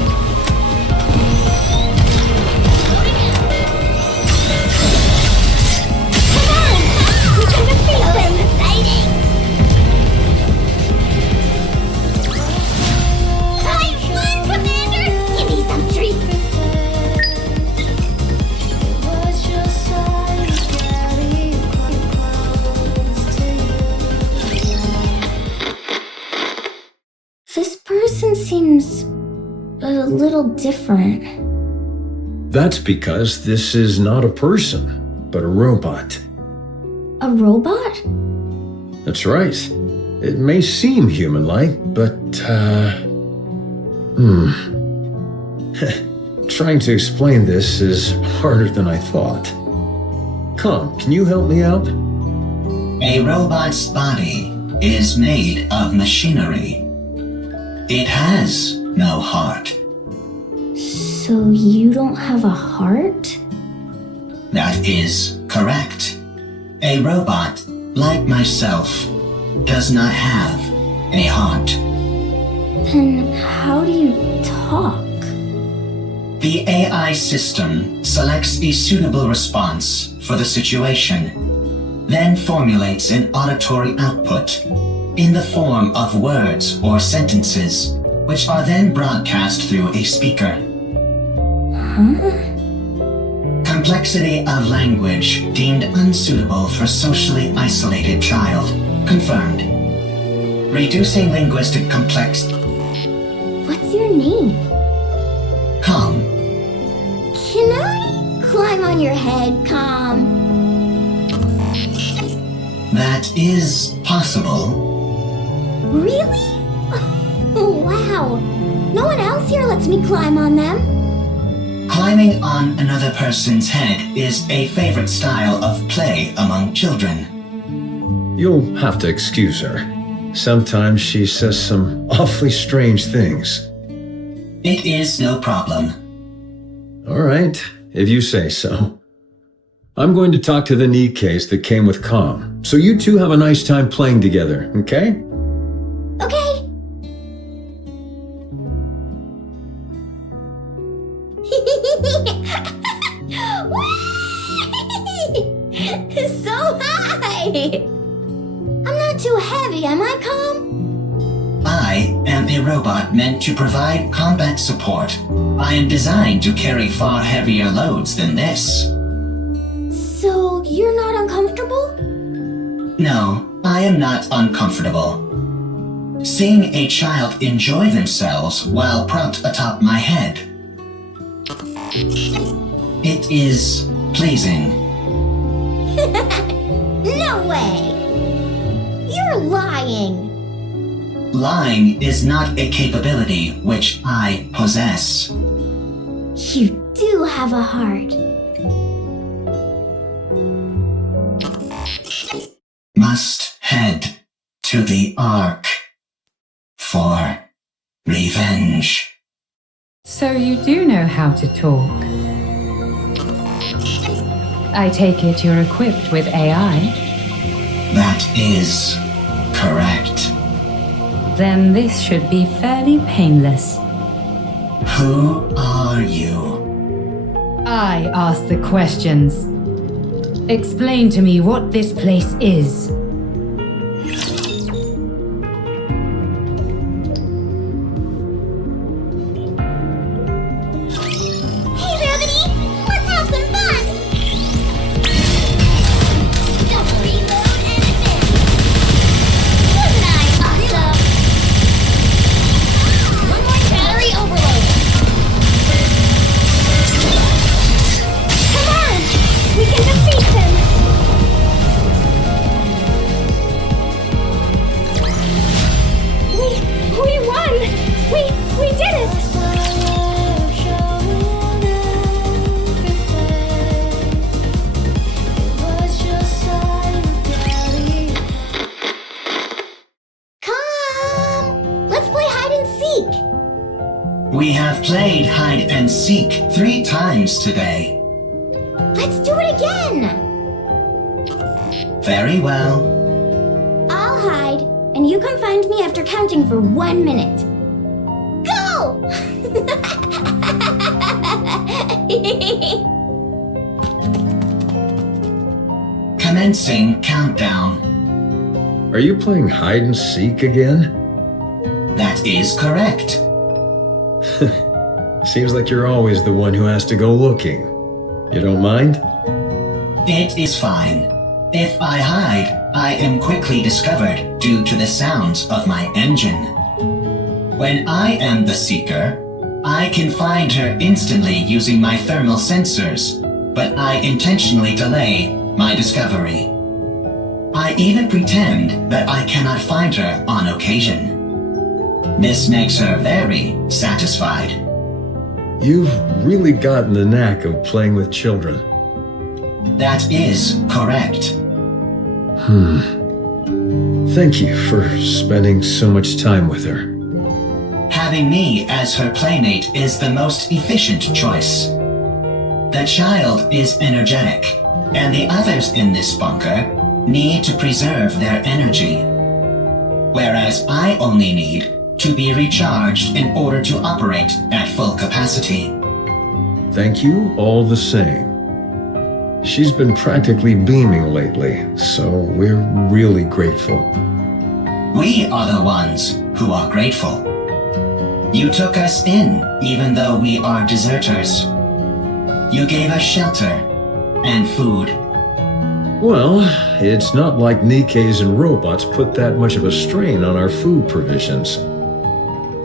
Come on! We're gonna feel exciting! Have fun, Commander! Give me some treats! This person seems a little different. That's because this is not a person, but a robot. A robot? That's right. It may seem human-like, but, Trying to explain this is harder than I thought. Come, can you help me out? A robot's body is made of machinery. It has no heart. So you don't have a heart? That is correct. A robot, like myself, does not have a heart. Then how do you talk? The AI system selects a suitable response for the situation, then formulates an auditory output in the form of words or sentences, which are then broadcast through a speaker. Complexity of language deemed unsuitable for socially isolated child. Confirmed. Reducing linguistic complexity. What's your name? Calm. Can I climb on your head, Calm? That is possible. Really? Wow. No one else here lets me climb on them. Climbing on another person's head is a favorite style of play among children. You'll have to excuse her. Sometimes she says some awfully strange things. It is no problem. All right, if you say so. I'm going to talk to the Nikkes that came with Com, so you two have a nice time playing together, okay? Okay. So high! I'm not too heavy, am I, Calm? I am a robot meant to provide combat support. I am designed to carry far heavier loads than this. So you're not uncomfortable? No, I am not uncomfortable. Seeing a child enjoy themselves while propped atop my head. It is pleasing. No way! You're lying! Lying is not a capability which I possess. You do have a heart. Must head to the Ark for revenge. So you do know how to talk. I take it you're equipped with AI? That is correct. Then this should be fairly painless. Who are you? I ask the questions. Explain to me what this place is. Hey, Rabbity! Let's have some fun! Double reload and advance! Wasn't I awesome? One more battery overload! seek 3 times today. Let's do it again! Very well. I'll hide, and you come find me after counting for 1 minute. Go! Commencing countdown. Are you playing hide and seek again? That is correct. Seems like you're always the one who has to go looking. You don't mind? It is fine. If I hide, I am quickly discovered due to the sounds of my engine. When I am the seeker, I can find her instantly using my thermal sensors, but I intentionally delay my discovery. I even pretend that I cannot find her on occasion. This makes her very satisfied. You've really gotten the knack of playing with children. That is correct. Thank you for spending so much time with her. Having me as her playmate is the most efficient choice. The child is energetic, and the others in this bunker need to preserve their energy. Whereas I only need to be recharged in order to operate at full capacity. Thank you all the same. She's been practically beaming lately, so we're really grateful. We are the ones who are grateful. You took us in, even though we are deserters. You gave us shelter and food. Well, it's not like Nikkes and robots put that much of a strain on our food provisions.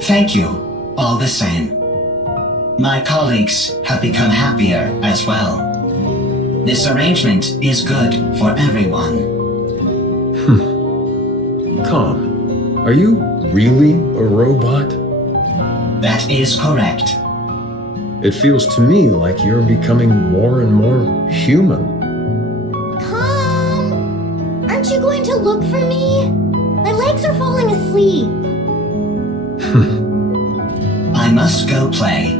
Thank you, all the same. My colleagues have become happier as well. This arrangement is good for everyone. Calm. Are you really a robot? That is correct. It feels to me like you're becoming more and more human. Come! Aren't you going to look for me? My legs are falling asleep. I must go play.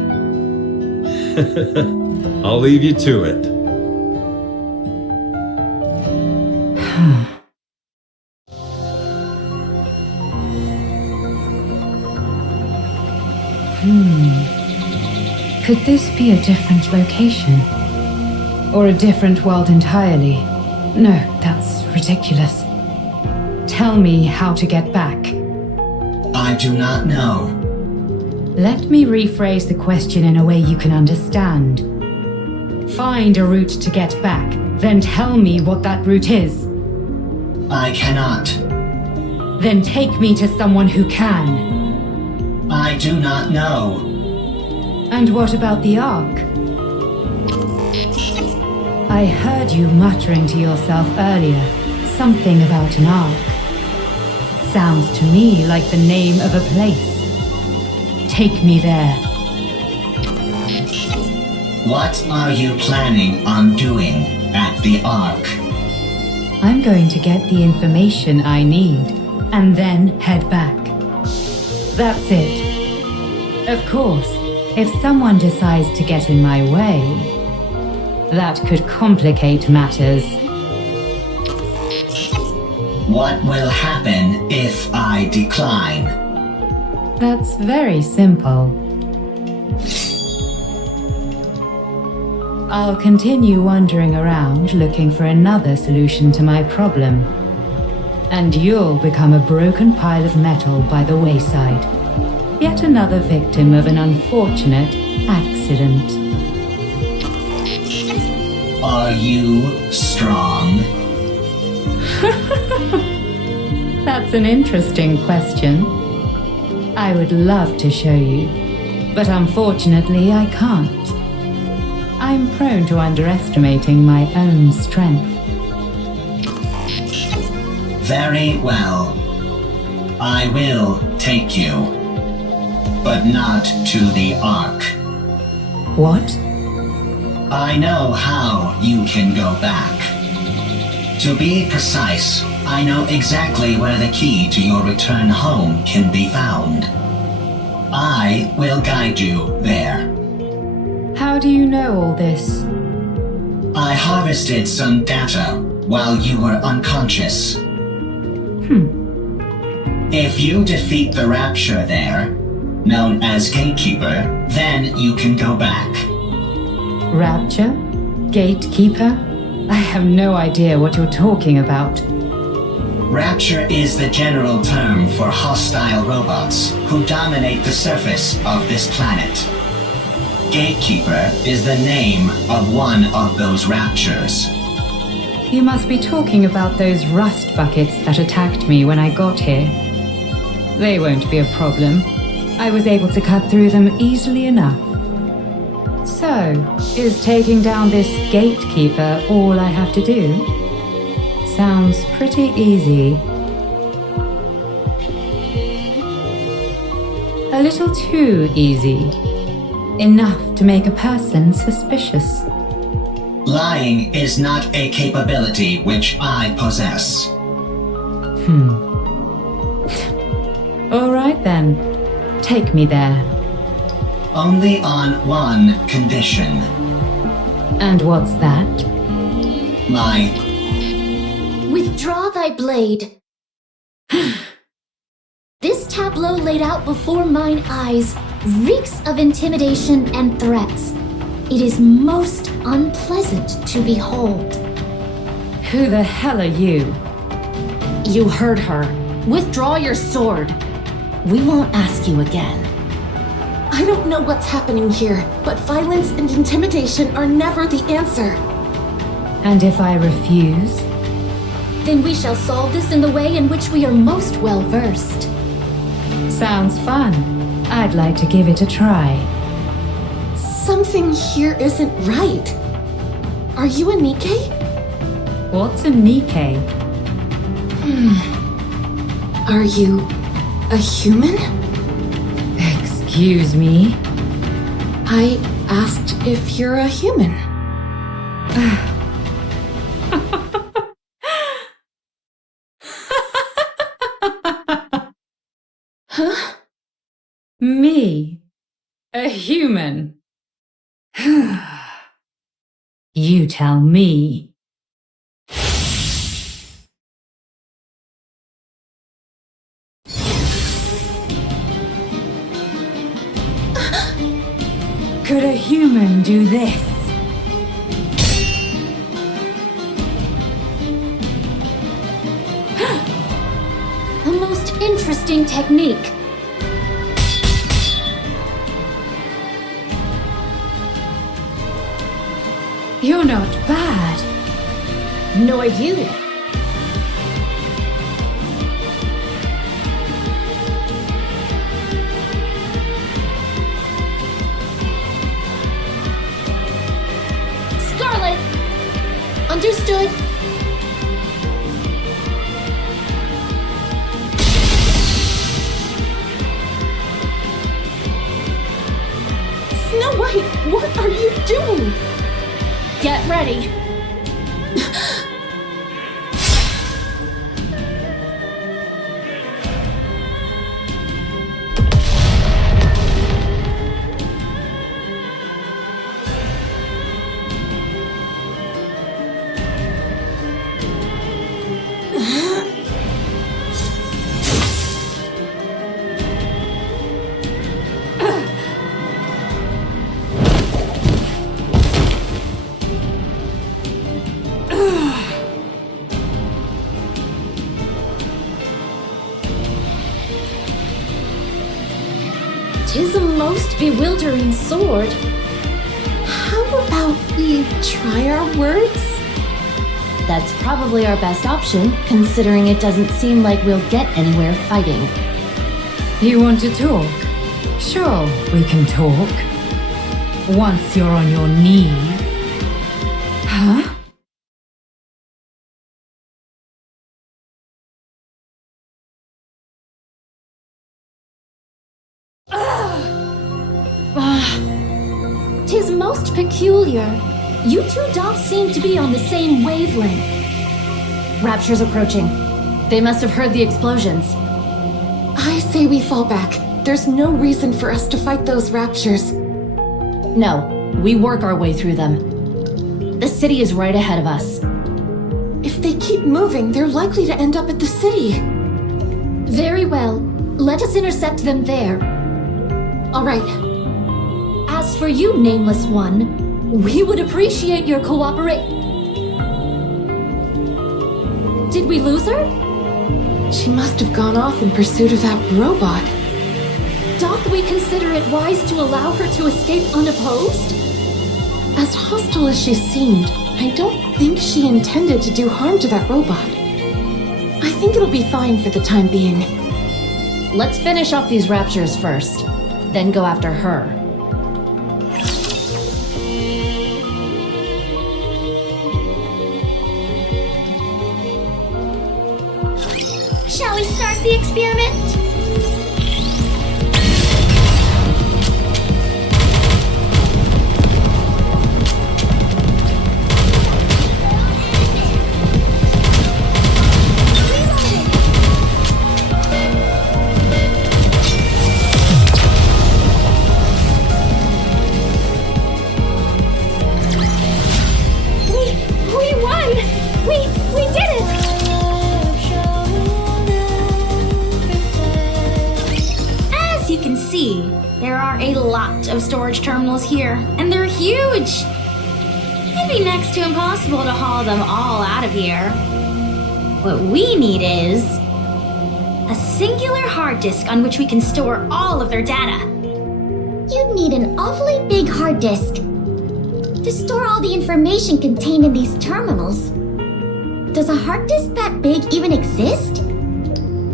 I'll leave you to it. Could this be a different location? Or a different world entirely? No, that's ridiculous. Tell me how to get back. I do not know. Let me rephrase the question in a way you can understand. Find a route to get back, then tell me what that route is. I cannot. Then take me to someone who can. I do not know. And what about the Ark? I heard you muttering to yourself earlier, something about an Ark. Sounds to me like the name of a place. Take me there. What are you planning on doing at the Ark? I'm going to get the information I need, and then head back. That's it. Of course, if someone decides to get in my way, that could complicate matters. What will happen if I decline? That's very simple. I'll continue wandering around looking for another solution to my problem. And you'll become a broken pile of metal by the wayside. Yet another victim of an unfortunate accident. Are you strong? That's an interesting question. I would love to show you, but unfortunately I can't. I'm prone to underestimating my own strength. Very well. I will take you, but not to the Ark. What? I know how you can go back. To be precise, I know exactly where the key to your return home can be found. I will guide you there. How do you know all this? I harvested some data while you were unconscious. If you defeat the Rapture there, known as Gatekeeper, then you can go back. Rapture? Gatekeeper? I have no idea what you're talking about. Rapture is the general term for hostile robots who dominate the surface of this planet. Gatekeeper is the name of one of those Raptures. You must be talking about those rust buckets that attacked me when I got here. They won't be a problem. I was able to cut through them easily enough. So, is taking down this gatekeeper all I have to do? Sounds pretty easy. A little too easy. Enough to make a person suspicious. Lying is not a capability which I possess. All right then. Take me there. Only on one condition. And what's that? My... Withdraw thy blade. This tableau laid out before mine eyes reeks of intimidation and threats. It is most unpleasant to behold. Who the hell are you? You heard her. Withdraw your sword. We won't ask you again. I don't know what's happening here, but violence and intimidation are never the answer. And if I refuse? Then we shall solve this in the way in which we are most well versed. Sounds fun. I'd like to give it a try. Something here isn't right. Are you a Nikke? What's a Nikke? Are you a human? Excuse me? I asked if you're a human. Huh? Me? A human? You tell me. Could a human do this? A most interesting technique. You're not bad. Nor you. Scarlet! Understood. Snow White, what are you doing? Get ready. Tis a most bewildering sword. How about we try our words? That's probably our best option, considering it doesn't seem like we'll get anywhere fighting. You want to talk? Sure, we can talk. Once you're on your knees. Huh? Tis most peculiar. You two don't seem to be on the same wavelength. Rapture's approaching. They must have heard the explosions. I say we fall back. There's no reason for us to fight those Raptures. No. We work our way through them. The city is right ahead of us. If they keep moving, they're likely to end up at the city. Very well. Let us intercept them there. All right. As for you, Nameless One, we would appreciate your cooperation. Did we lose her? She must have gone off in pursuit of that robot. Doth we consider it wise to allow her to escape unopposed? As hostile as she seemed, I don't think she intended to do harm to that robot. I think it'll be fine for the time being. Let's finish off these raptures first, then go after her. Shall we start the experiment? We won! We did it! As you can see, there are a lot of storage terminals here, and they're huge. It'd be next to impossible to haul them all out of here. What we need is a singular hard disk on which we can store all of their data. You'd need an awfully big hard disk to store all the information contained in these terminals. Does a hard disk that big even exist?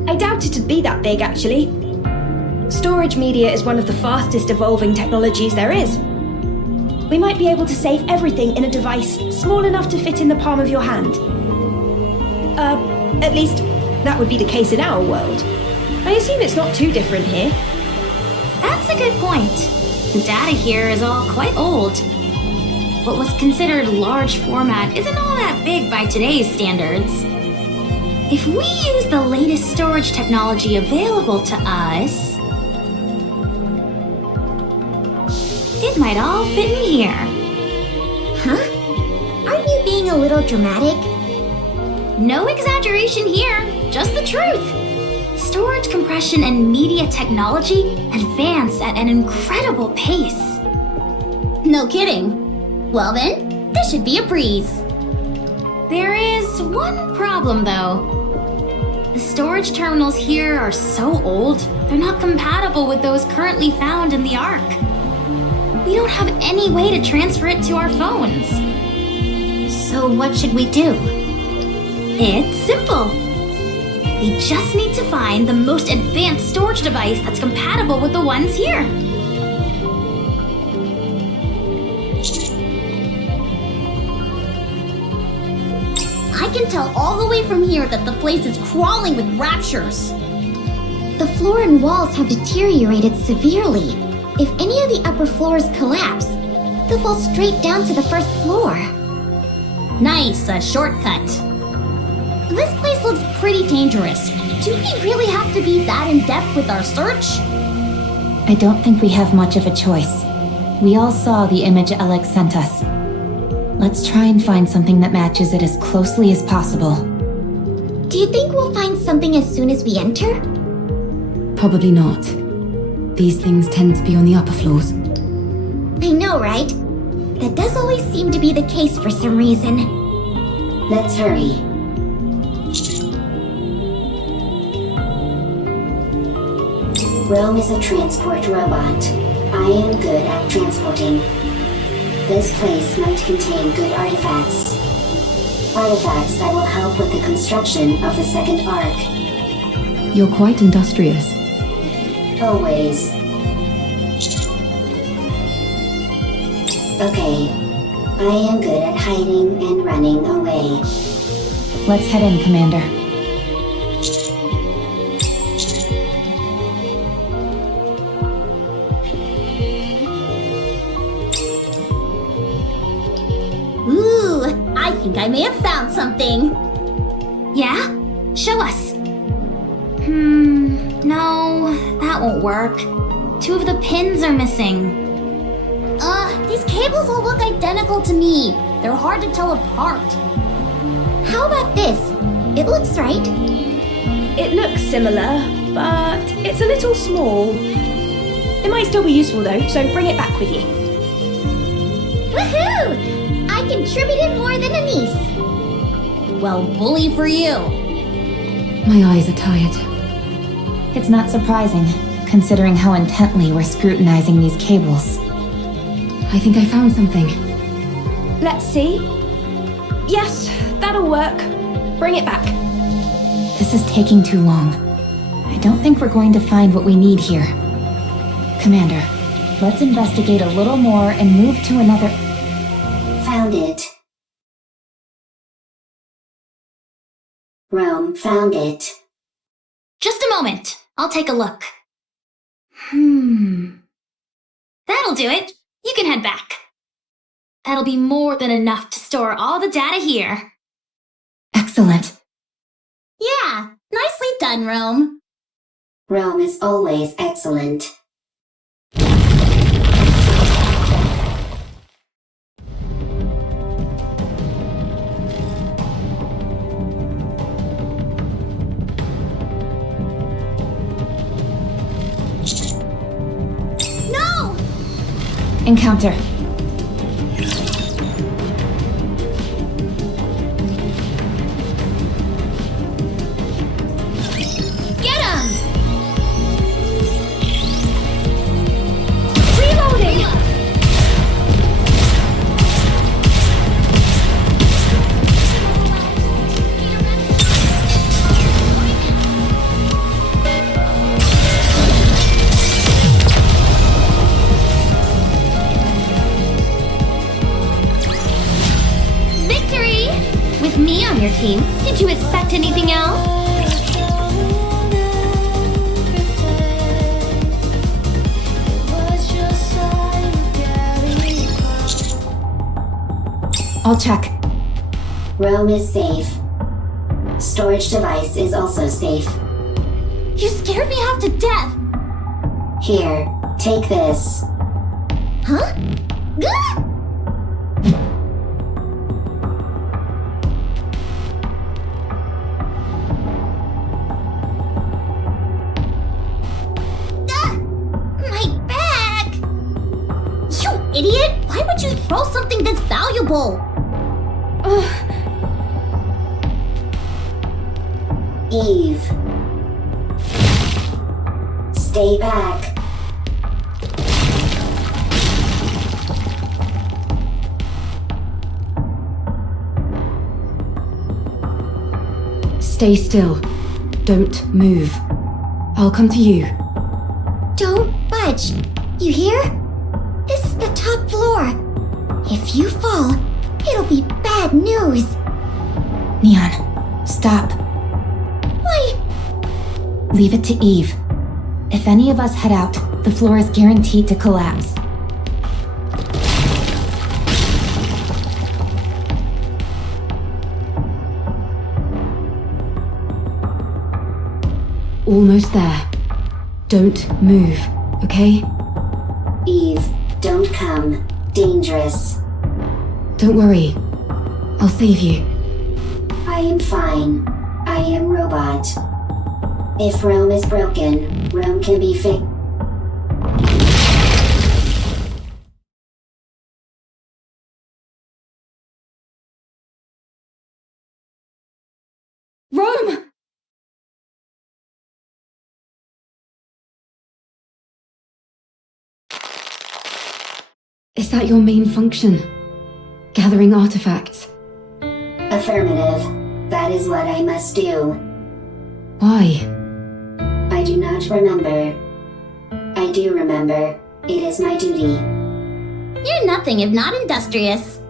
I doubt it'd be that big, actually. Storage media is one of the fastest evolving technologies there is. We might be able to save everything in a device small enough to fit in the palm of your hand. At least, that would be the case in our world. I assume it's not too different here. That's a good point. The data here is all quite old. What was considered large format isn't all that big by today's standards. If we use the latest storage technology available to us, it might all fit in here. Huh? Aren't you being a little dramatic? No exaggeration here, just the truth. Storage compression and media technology advance at an incredible pace. No kidding. Well then, this should be a breeze. There is one problem though. The storage terminals here are so old, they're not compatible with those currently found in the Ark. We don't have any way to transfer it to our phones. So what should we do? It's simple. We just need to find the most advanced storage device that's compatible with the ones here. I can tell all the way from here that the place is crawling with raptures. The floor and walls have deteriorated severely. If any of the upper floors collapse, they'll fall straight down to the first floor. Nice, a shortcut. This place looks pretty dangerous. Do we really have to be that in-depth with our search? I don't think we have much of a choice. We all saw the image Alex sent us. Let's try and find something that matches it as closely as possible. Do you think we'll find something as soon as we enter? Probably not. These things tend to be on the upper floors. I know, right? That does always seem to be the case for some reason. Let's hurry. Rome is a transport robot. I am good at transporting. This place might contain good artifacts. Artifacts that will help with the construction of the second ark. You're quite industrious. Always. Okay. I am good at hiding and running away. Let's head in, Commander. Ooh, I think I may have found something. Yeah? Show us. No, that won't work. 2 of the pins are missing. These cables all look identical to me. They're hard to tell apart. How about this? It looks right. It looks similar, but it's a little small. It might still be useful though, so bring it back with you. Woohoo! I contributed more than a niece. Well, bully for you. My eyes are tired. It's not surprising, considering how intently we're scrutinizing these cables. I think I found something. Let's see. Yes, that'll work. Bring it back. This is taking too long. I don't think we're going to find what we need here. Commander, let's investigate a little more and move to another... Found it. Rome found it. Just a moment. I'll take a look. That'll do it. You can head back. That'll be more than enough to store all the data here. Excellent. Yeah, nicely done, Rome. Rome is always excellent. No! Encounter. Get him! Reloading! Victory! With me on your team, did you expect anything else? I'll check. Rome is safe. Storage device is also safe. You scared me half to death. Here, take this. Huh? Gah! My back! You idiot! Why would you throw something this valuable? Eve. Stay back. Stay still. Don't move. I'll come to you. Don't budge. You hear? This is the top floor. If you fall, it'll be bad news. Neon, stop. Why? Leave it to Eve. If any of us head out, the floor is guaranteed to collapse. Almost there. Don't move, okay? Eve, don't come. Dangerous. Don't worry. I'll save you. I am fine. I am robot. If Rome is broken, Rome can be fixed. Rome! Is that your main function? Gathering artifacts? Affirmative. That is what I must do. Why? I do not remember. I do remember. It is my duty. You're nothing if not industrious.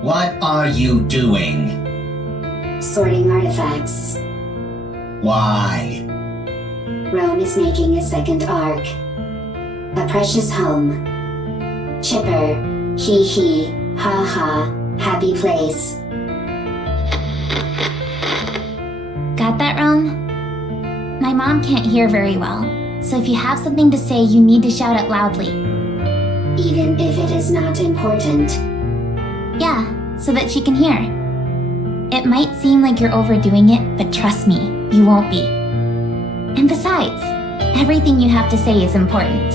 What are you doing? Sorting artifacts. Why? Rome is making a second arc. A precious home. Chipper. Hee hee. Ha ha. Happy place. Got that, Rome? My mom can't hear very well, So if you have something to say, you need to shout it loudly. Even if it is not important. Yeah, so that she can hear. It might seem like you're overdoing it, but trust me, you won't be. And besides, everything you have to say is important.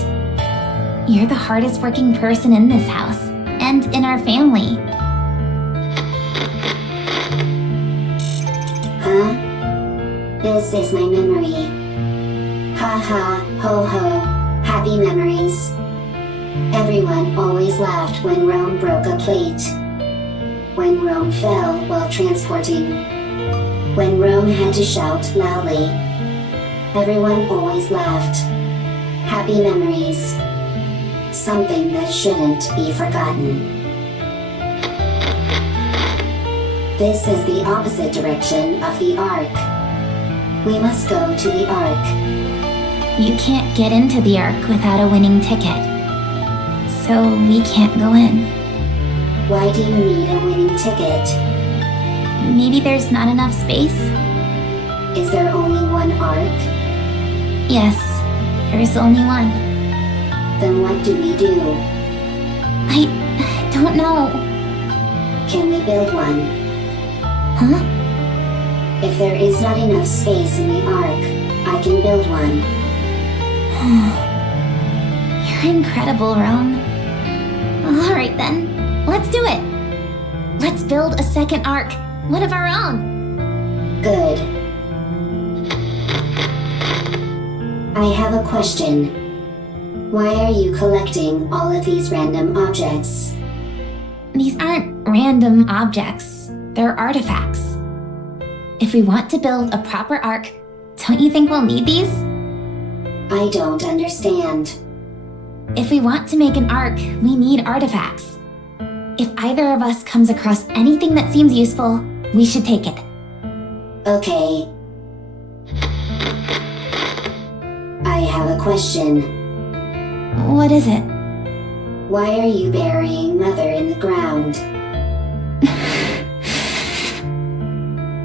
You're the hardest working person in this house, and in our family. Huh? This is my memory. Ha ha, ho ho, happy memories. Everyone always laughed when Rome broke a plate. When Rome fell while transporting. When Rome had to shout loudly. Everyone always laughed. Happy memories. Something that shouldn't be forgotten. This is the opposite direction of the Ark. We must go to the Ark. You can't get into the Ark without a winning ticket. So we can't go in. Why do you need a winning ticket? Maybe there's not enough space? Is there only one Ark? Yes, there's only one. Then what do we do? I don't know. Can we build one? Huh? If there is not enough space in the Ark, I can build one. You're incredible, Rome. Alright then, let's do it. Let's build a second Ark, one of our own. Good. I have a question. Why are you collecting all of these random objects? These aren't random objects, they're artifacts. If we want to build a proper Ark, don't you think we'll need these? I don't understand. If we want to make an Ark, we need artifacts. If either of us comes across anything that seems useful, we should take it. Okay. I have a question. What is it? Why are you burying Mother in the ground?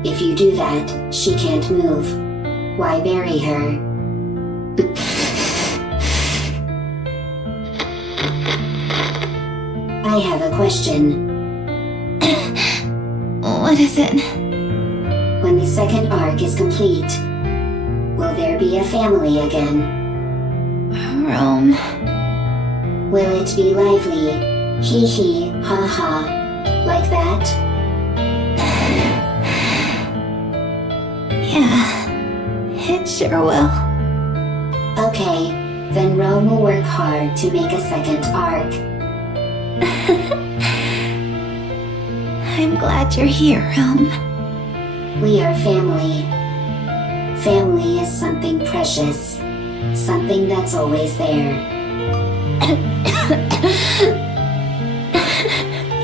If you do that, she can't move. Why bury her? I have a question. What is it? When the second Ark is complete, will there be a family again? Rome. Will it be lively? Hee hee, ha ha, like that? Yeah, it sure will. Okay, then Rome will work hard to make a second Ark. I'm glad you're here, Rome. We are family. Family is something precious. Something that's always there.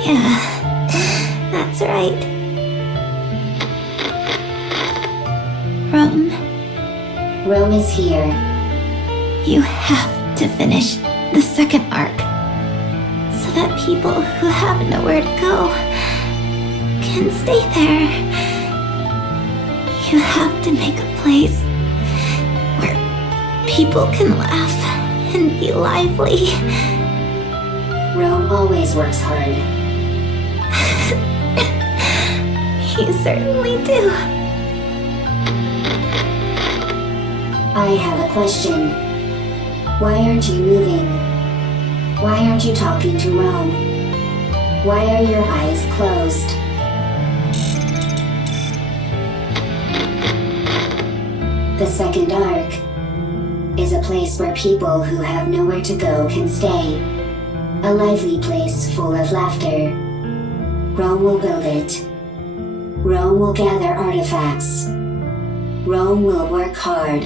Yeah, that's right. Rome is here. You have to finish the second Ark, so that people who have nowhere to go can stay there. You have to make a place where people can laugh and be lively. Rome always works hard. You certainly do. I have a question. Why aren't you moving? Why aren't you talking to Rome? Why are your eyes closed? The second Ark is a place where people who have nowhere to go can stay. A lively place full of laughter. Rome will build it. Rome will gather artifacts. Rome will work hard.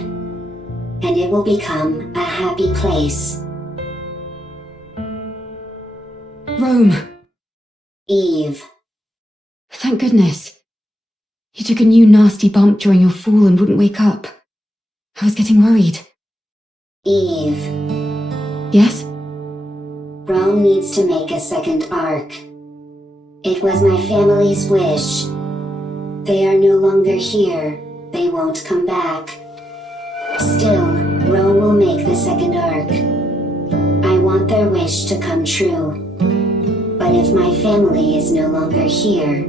And it will become a happy place. Rome. Eve. Thank goodness. You took a new nasty bump during your fall and wouldn't wake up. I was getting worried. Eve. Yes? Rome needs to make a second Ark. It was my family's wish. They are no longer here. They won't come back. Still, Rome will make the second arc. I want their wish to come true. But if my family is no longer here,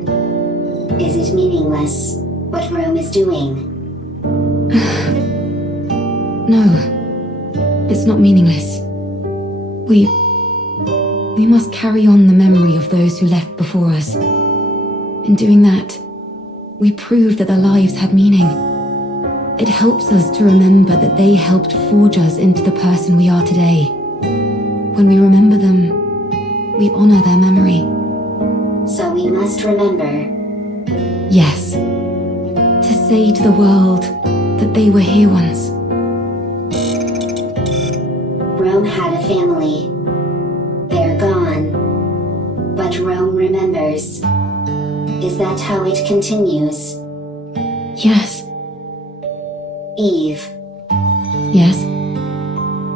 is it meaningless what Rome is doing? No, it's not meaningless. We must carry on the memory of those who left before us. In doing that, we prove that their lives had meaning. It helps us to remember that they helped forge us into the person we are today. When we remember them, we honor their memory. So we must remember. Yes. To say to the world that they were here once. Rome had a family. They're gone. But Rome remembers. Is that how it continues? Yes. Eve. Yes.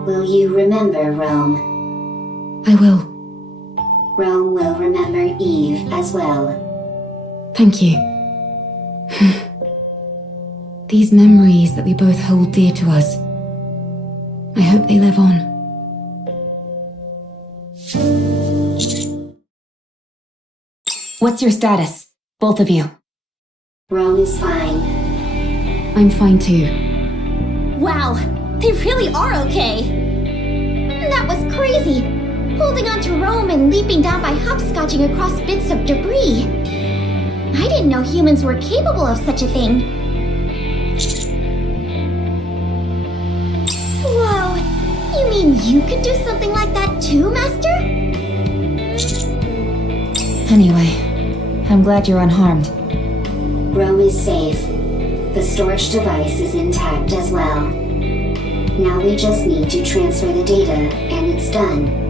Will you remember Rome? I will. Rome will remember Eve as well. Thank you. These memories that we both hold dear to us, I hope they live on. What's your status, both of you? Rome is fine. I'm fine too. Wow, they really are okay. That was crazy. Holding on to Rome and leaping down by hopscotching across bits of debris. I didn't know humans were capable of such a thing. Whoa, you mean you could do something like that too, Master? Anyway, I'm glad you're unharmed. Rome is safe. The storage device is intact as well. Now we just need to transfer the data, and it's done.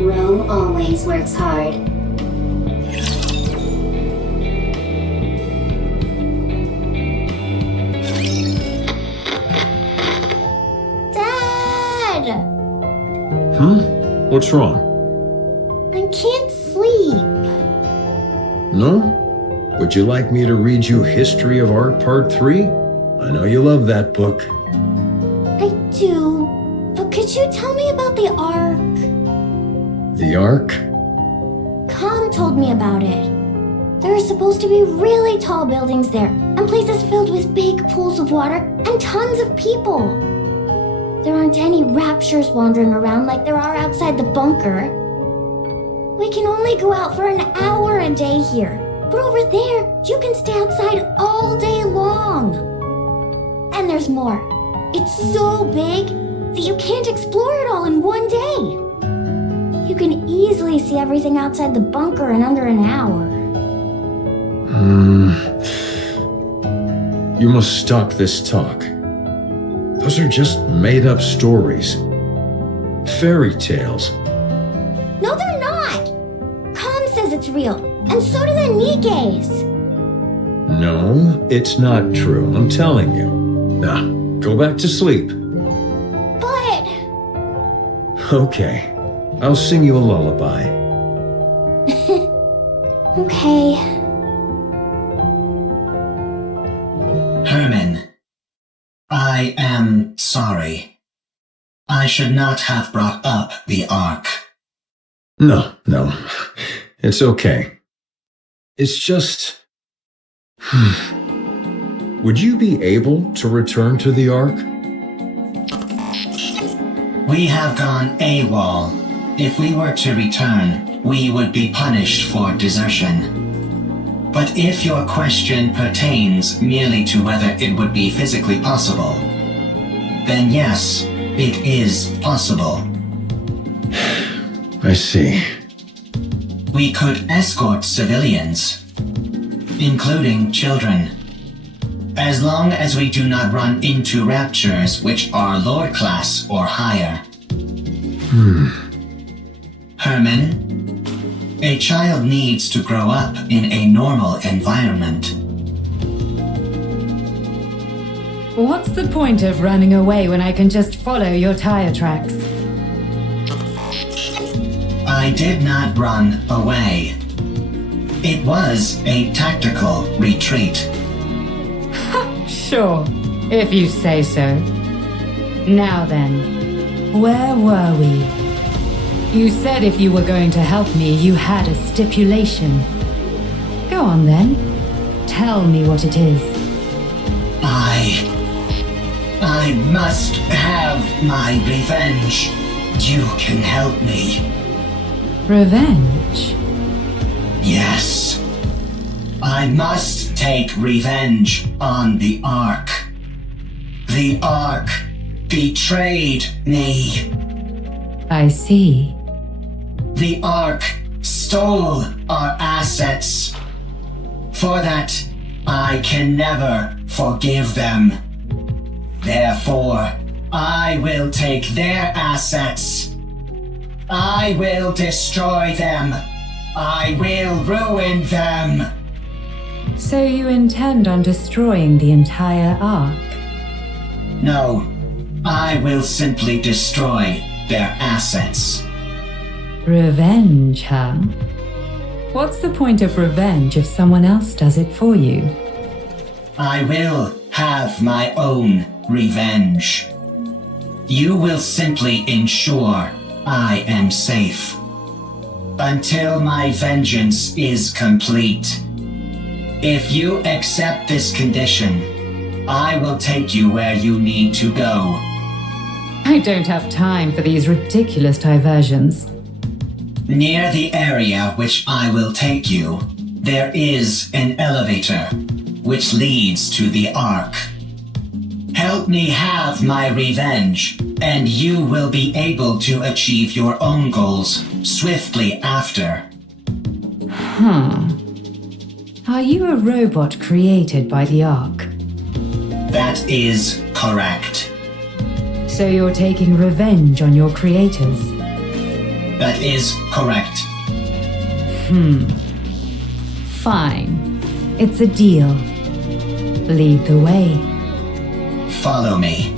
Rome always works hard. Dad! What's wrong? I can't sleep. No? Would you like me to read you History of Art Part 3? I know you love that book. I do, but could you tell me about the Ark? The Ark? Khan told me about it. There are supposed to be really tall buildings there, and places filled with big pools of water, and tons of people. There aren't any raptures wandering around like there are outside the bunker. We can only go out for an hour a day here, but over there, you can stay outside all day long. And there's more. It's so big that you can't explore it all in one day. You can easily see everything outside the bunker in under an hour. You must stop this talk. Those are just made-up stories. Fairy tales. No, they're not! Khan says it's real, and so do the Nikkes. No, it's not true. I'm telling you. Now, go back to sleep. But... Okay. I'll sing you a lullaby. Okay. Hermin, I am sorry. I should not have brought up the Ark. No. It's okay. It's just... Would you be able to return to the Ark? We have gone AWOL. If we were to return, we would be punished for desertion. But if your question pertains merely to whether it would be physically possible, then yes, it is possible. I see. We could escort civilians, including children, as long as we do not run into raptures which are Lord class or higher. Hermin, a child needs to grow up in a normal environment. What's the point of running away when I can just follow your tire tracks? I did not run away. It was a tactical retreat. Sure, if you say so. Now then, where were we? You said if you were going to help me, you had a stipulation. Go on then. Tell me what it is. I must have my revenge. You can help me. Revenge? Yes. I must take revenge on the Ark. The Ark betrayed me. I see. The Ark stole our assets. For that, I can never forgive them. Therefore, I will take their assets. I will destroy them. I will ruin them. So you intend on destroying the entire Ark? No, I will simply destroy their assets. Revenge, huh? What's the point of revenge if someone else does it for you? I will have my own revenge. You will simply ensure I am safe. Until my vengeance is complete. If you accept this condition, I will take you where you need to go. I don't have time for these ridiculous diversions. Near the area which I will take you, there is an elevator, which leads to the Ark. Help me have my revenge, and you will be able to achieve your own goals swiftly after. Are you a robot created by the Ark? That is correct. So you're taking revenge on your creators? That is correct. Fine. It's a deal. Lead the way. Follow me.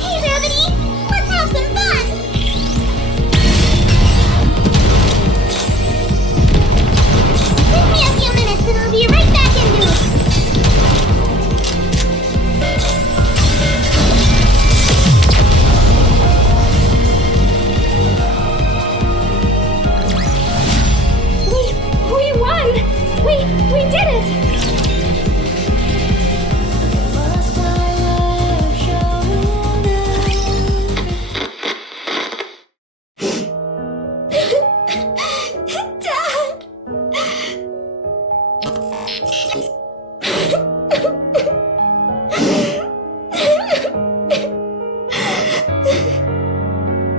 Hey, Gravity! Let's have some fun! Give me a few minutes and I'll be right back into it! We won! We did it! Dad!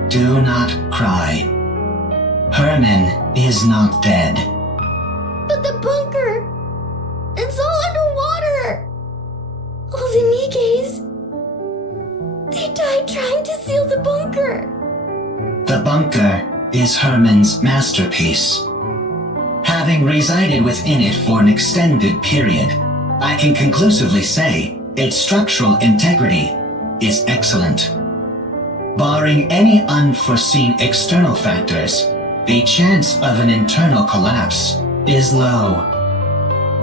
Do not cry. Hermin is not dead. But the bunker! It's all underwater! All the Nikkes! They died trying to seal the bunker! The bunker is Hermin's masterpiece. Having resided within it for an extended period, I can conclusively say its structural integrity is excellent. Barring any unforeseen external factors, the chance of an internal collapse is low.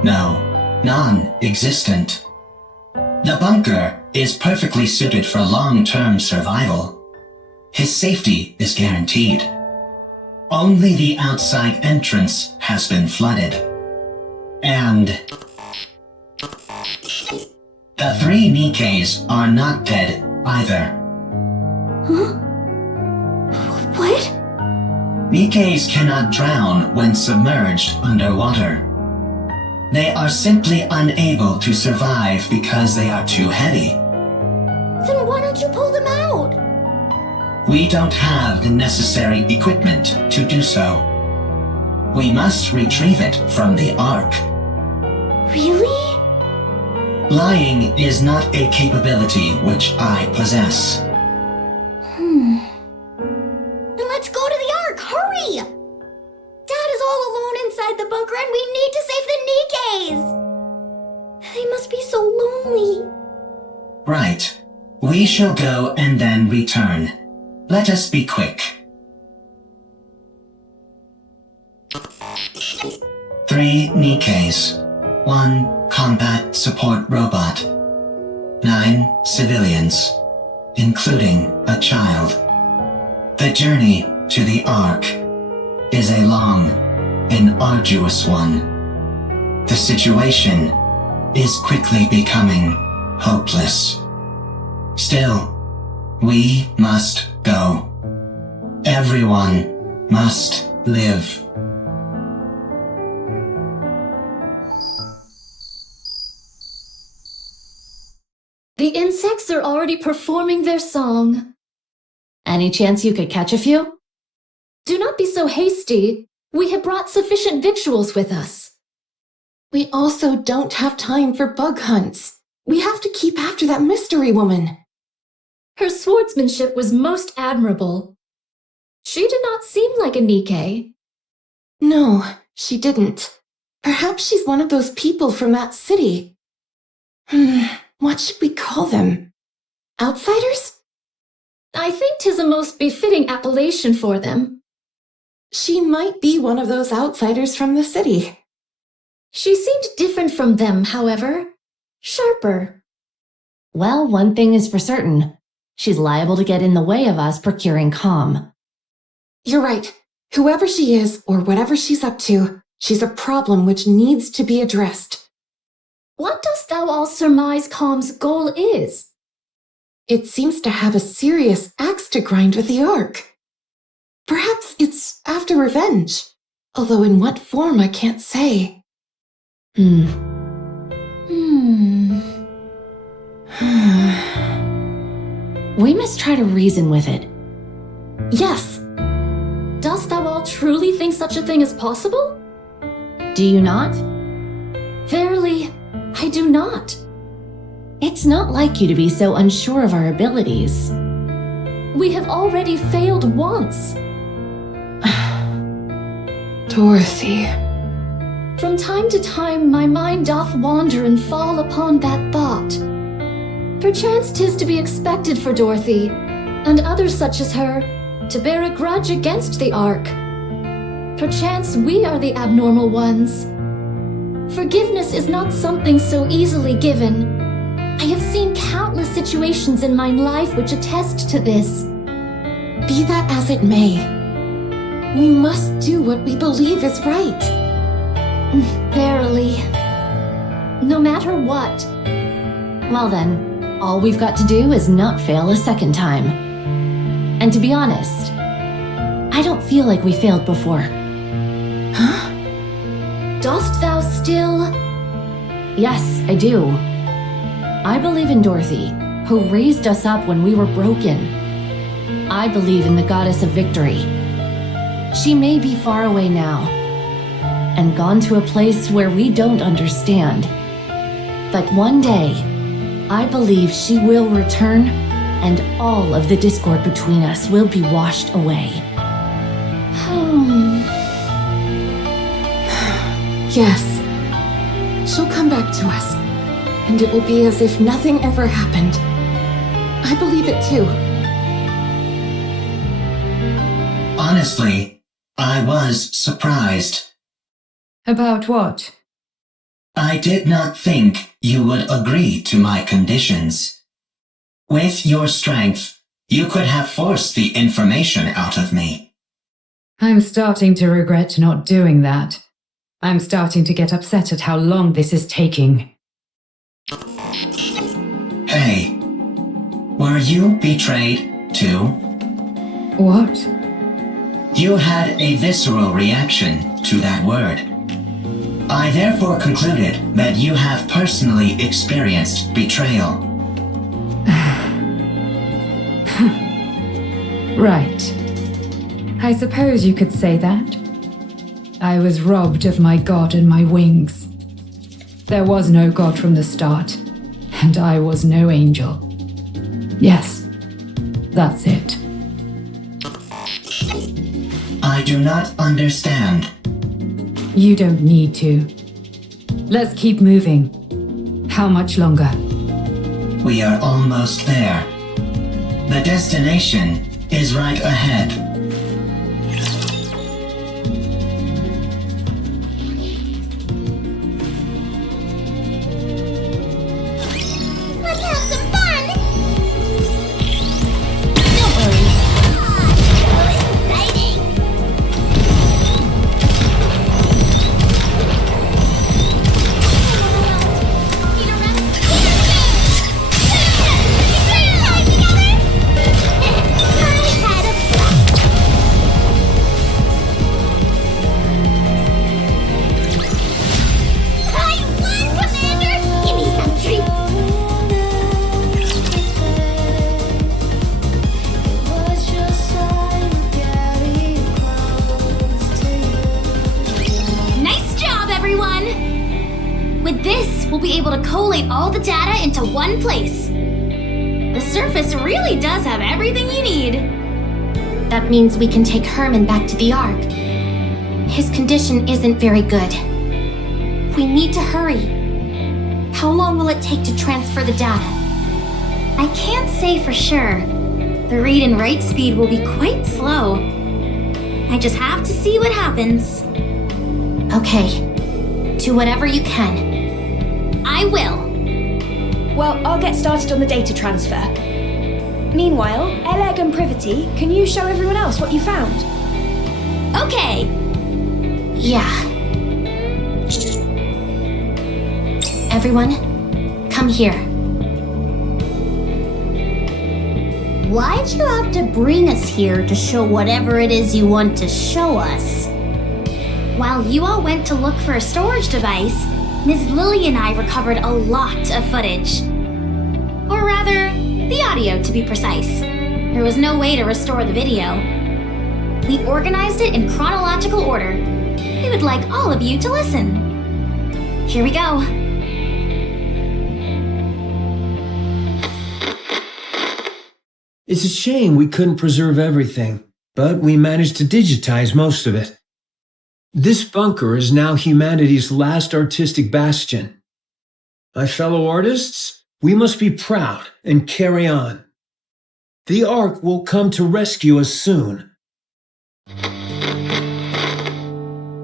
No, non-existent. The bunker is perfectly suited for long-term survival. His safety is guaranteed. Only the outside entrance has been flooded. And the 3 Nikkes are not dead either. Huh? What? Nikkes cannot drown when submerged underwater. They are simply unable to survive because they are too heavy. Then why don't you pull them out? We don't have the necessary equipment to do so. We must retrieve it from the Ark. Really? Lying is not a capability which I possess. Then let's go to the Ark! Hurry! Dad is all alone inside the bunker and we need to save the Nikkes! They must be so lonely. Right. We shall go and then return. Let us be quick. 3 Nikkes, 1 combat support robot, 9 civilians, including a child. The journey to the Ark is a long and arduous one. The situation is quickly becoming hopeless. Still, we must go. Everyone must live. The insects are already performing their song. Any chance you could catch a few? Do not be so hasty. We have brought sufficient victuals with us. We also don't have time for bug hunts. We have to keep after that mystery woman. Her swordsmanship was most admirable. She did not seem like a Nikke. No, she didn't. Perhaps she's one of those people from that city. What should we call them? Outsiders? I think 'tis a most befitting appellation for them. She might be one of those outsiders from the city. She seemed different from them, however. Sharper. Well, one thing is for certain. She's liable to get in the way of us procuring comm. You're right. Whoever she is, or whatever she's up to, she's a problem which needs to be addressed. What dost thou all surmise Comm's goal is? It seems to have a serious axe to grind with the Ark. Perhaps it's after revenge, although in what form I can't say. We must try to reason with it. Yes. Dost thou all truly think such a thing is possible? Do you not? Verily, I do not. It's not like you to be so unsure of our abilities. We have already failed once. Dorothy. From time to time my mind doth wander and fall upon that thought. Perchance 'tis to be expected for Dorothy, and others such as her, to bear a grudge against the Ark. Perchance we are the abnormal ones. Forgiveness is not something so easily given. I have seen countless situations in my life which attest to this. Be that as it may, we must do what we believe is right. Verily. No matter what. Well then, all we've got to do is not fail a second time. And to be honest, I don't feel like we failed before. Huh? Dost thou still? Yes, I do. I believe in Dorothy, who raised us up when we were broken. I believe in the goddess of victory. She may be far away now, and gone to a place where we don't understand. But one day, I believe she will return, and all of the discord between us will be washed away. Yes. She'll come back to us, and it will be as if nothing ever happened. I believe it too. Honestly, I was surprised. About what? I did not think you would agree to my conditions. With your strength, you could have forced the information out of me. I'm starting to regret not doing that. I'm starting to get upset at how long this is taking. Hey, were you betrayed too? What? You had a visceral reaction to that word. I therefore concluded that you have personally experienced betrayal. Right. I suppose you could say that. I was robbed of my god and my wings. There was no god from the start, and I was no angel. Yes, that's it. I do not understand. You don't need to. Let's keep moving. How much longer? We are almost there. The destination is right ahead. Let's have some fun! Don't worry. Exciting! I won, Commander! Give me some treats! Nice job, everyone! With this, we'll be able to collate all the data into one place. The surface really does have everything you need. That means we can take Hermin back to the Ark. His condition isn't very good. We need to hurry. How long will it take to transfer the data? I can't say for sure. The read and write speed will be quite slow. I just have to see what happens. Okay. Do whatever you can. I will. Well, I'll get started on the data transfer. Meanwhile, Eleg and Privity, can you show everyone else what you found? Okay. Yeah. Everyone, come here. Why'd you have to bring us here to show whatever it is you want to show us? While you all went to look for a storage device, Ms. Lily and I recovered a lot of footage. Or rather, the audio to be precise. There was no way to restore the video. We organized it in chronological order. We would like all of you to listen. Here we go. It's a shame we couldn't preserve everything, but we managed to digitize most of it. This bunker is now humanity's last artistic bastion. My fellow artists, we must be proud and carry on. The Ark will come to rescue us soon.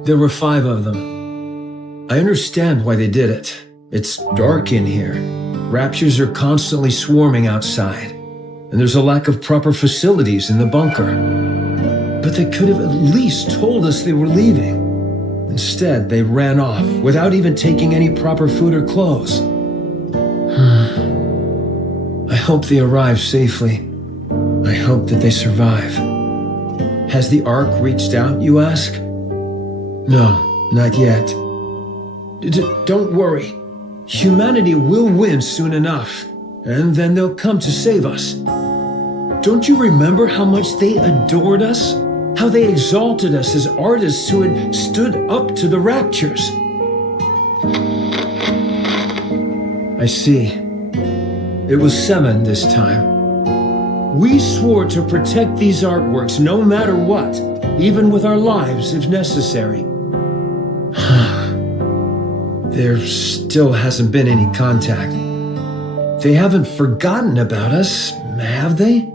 There were 5 of them. I understand why they did it. It's dark in here. Raptures are constantly swarming outside, and there's a lack of proper facilities in the bunker. But they could have at least told us they were leaving. Instead, they ran off without even taking any proper food or clothes. I hope they arrive safely. I hope that they survive. Has the Ark reached out, you ask? No, not yet. Don't worry. Humanity will win soon enough, and then they'll come to save us. Don't you remember how much they adored us? How they exalted us as artists who had stood up to the raptures? I see. It was 7 this time. We swore to protect these artworks no matter what, even with our lives if necessary. There still hasn't been any contact. They haven't forgotten about us, have they?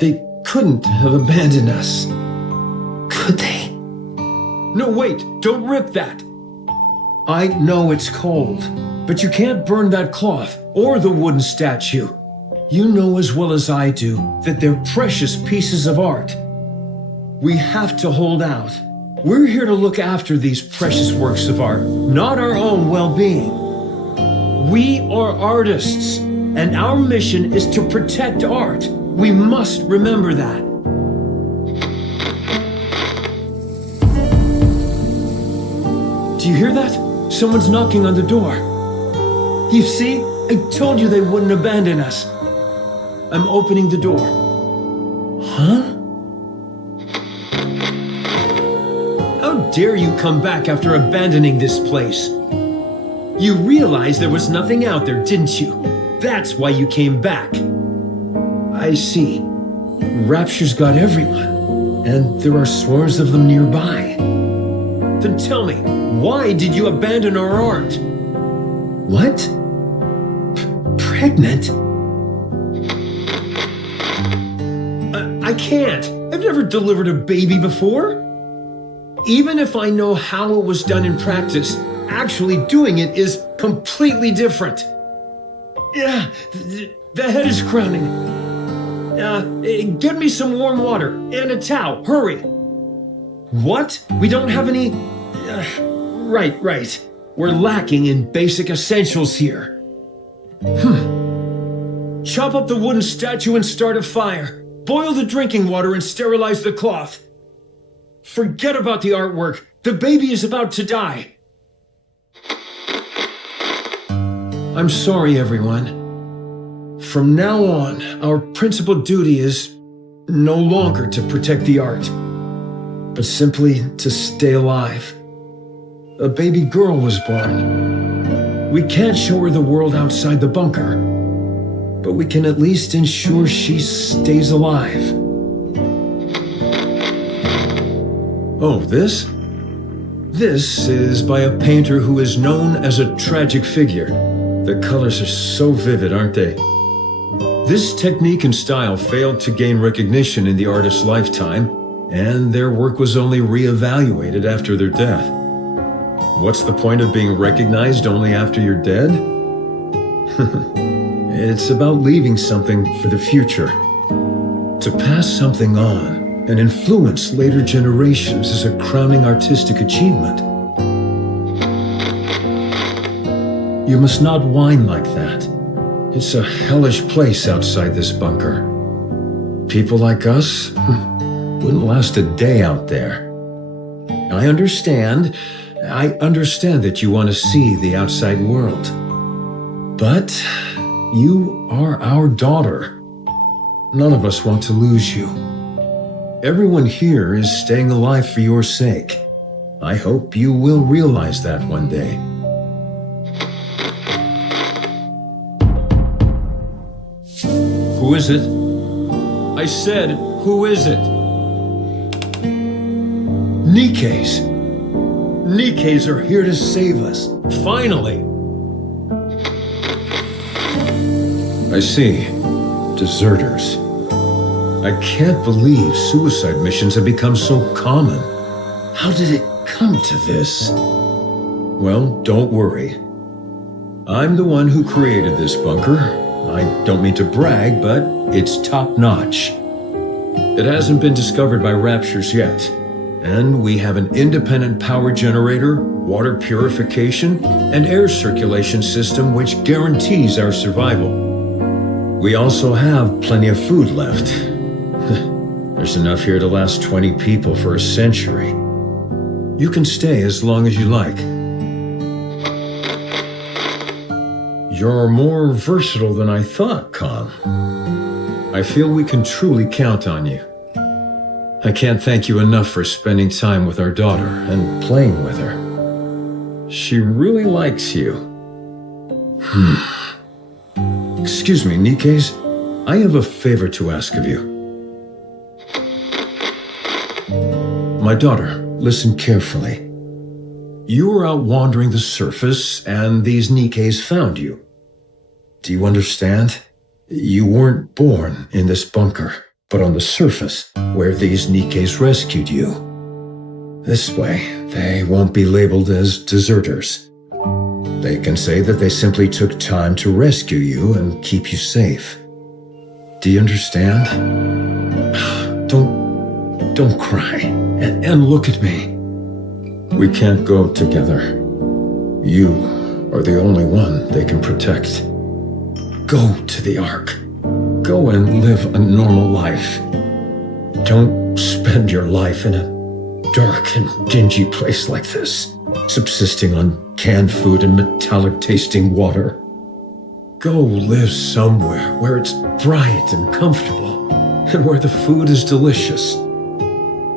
They couldn't have abandoned us. Could they? No, wait, don't rip that. I know it's cold, but you can't burn that cloth or the wooden statue. You know as well as I do that they're precious pieces of art. We have to hold out. We're here to look after these precious works of art, not our own well-being. We are artists, and our mission is to protect art. We must remember that. Do you hear that? Someone's knocking on the door. You see? I told you they wouldn't abandon us. I'm opening the door. Huh? How dare you come back after abandoning this place? You realized there was nothing out there, didn't you? That's why you came back. I see. Rapture's got everyone, and there are swarms of them nearby. Then tell me, why did you abandon our art? What? Pregnant? I can't. I've never delivered a baby before. Even if I know how it was done in practice, actually doing it is completely different. Yeah, the head is crowning. Get me some warm water and a towel. Hurry. What? We don't have any... Right. We're lacking in basic essentials here. Chop up the wooden statue and start a fire. Boil the drinking water and sterilize the cloth. Forget about the artwork. The baby is about to die. I'm sorry, everyone. From now on, our principal duty is no longer to protect the art, but simply to stay alive. A baby girl was born. We can't show her the world outside the bunker, but we can at least ensure she stays alive. Oh, this? This is by a painter who is known as a tragic figure. The colors are so vivid, aren't they? This technique and style failed to gain recognition in the artist's lifetime, and their work was only re-evaluated after their death. What's the point of being recognized only after you're dead? It's about leaving something for the future. To pass something on and influence later generations is a crowning artistic achievement. You must not whine like that. It's a hellish place outside this bunker. People like us wouldn't last a day out there. I understand that you want to see the outside world. But you are our daughter. None of us want to lose you. Everyone here is staying alive for your sake. I hope you will realize that one day. Who is it? I said, who is it? Nikke's. Nikke's are here to save us. Finally. I see. Deserters. I can't believe suicide missions have become so common. How did it come to this? Well, don't worry. I'm the one who created this bunker. I don't mean to brag, but it's top-notch. It hasn't been discovered by Raptures yet, and we have an independent power generator, water purification, and air circulation system which guarantees our survival. We also have plenty of food left. There's enough here to last 20 people for a century. You can stay as long as you like. You're more versatile than I thought, Con. I feel we can truly count on you. I can't thank you enough for spending time with our daughter and playing with her. She really likes you. Excuse me, Nikke's. I have a favor to ask of you. My daughter, listen carefully. You were out wandering the surface, and these Nikke's found you. Do you understand? You weren't born in this bunker, but on the surface, where these Nikke's rescued you. This way, they won't be labeled as deserters. They can say that they simply took time to rescue you and keep you safe. Do you understand? Don't cry, and look at me. We can't go together. You are the only one they can protect. Go to the Ark. Go and live a normal life. Don't spend your life in a dark and dingy place like this, subsisting on canned food and metallic-tasting water. Go live somewhere where it's bright and comfortable, and where the food is delicious.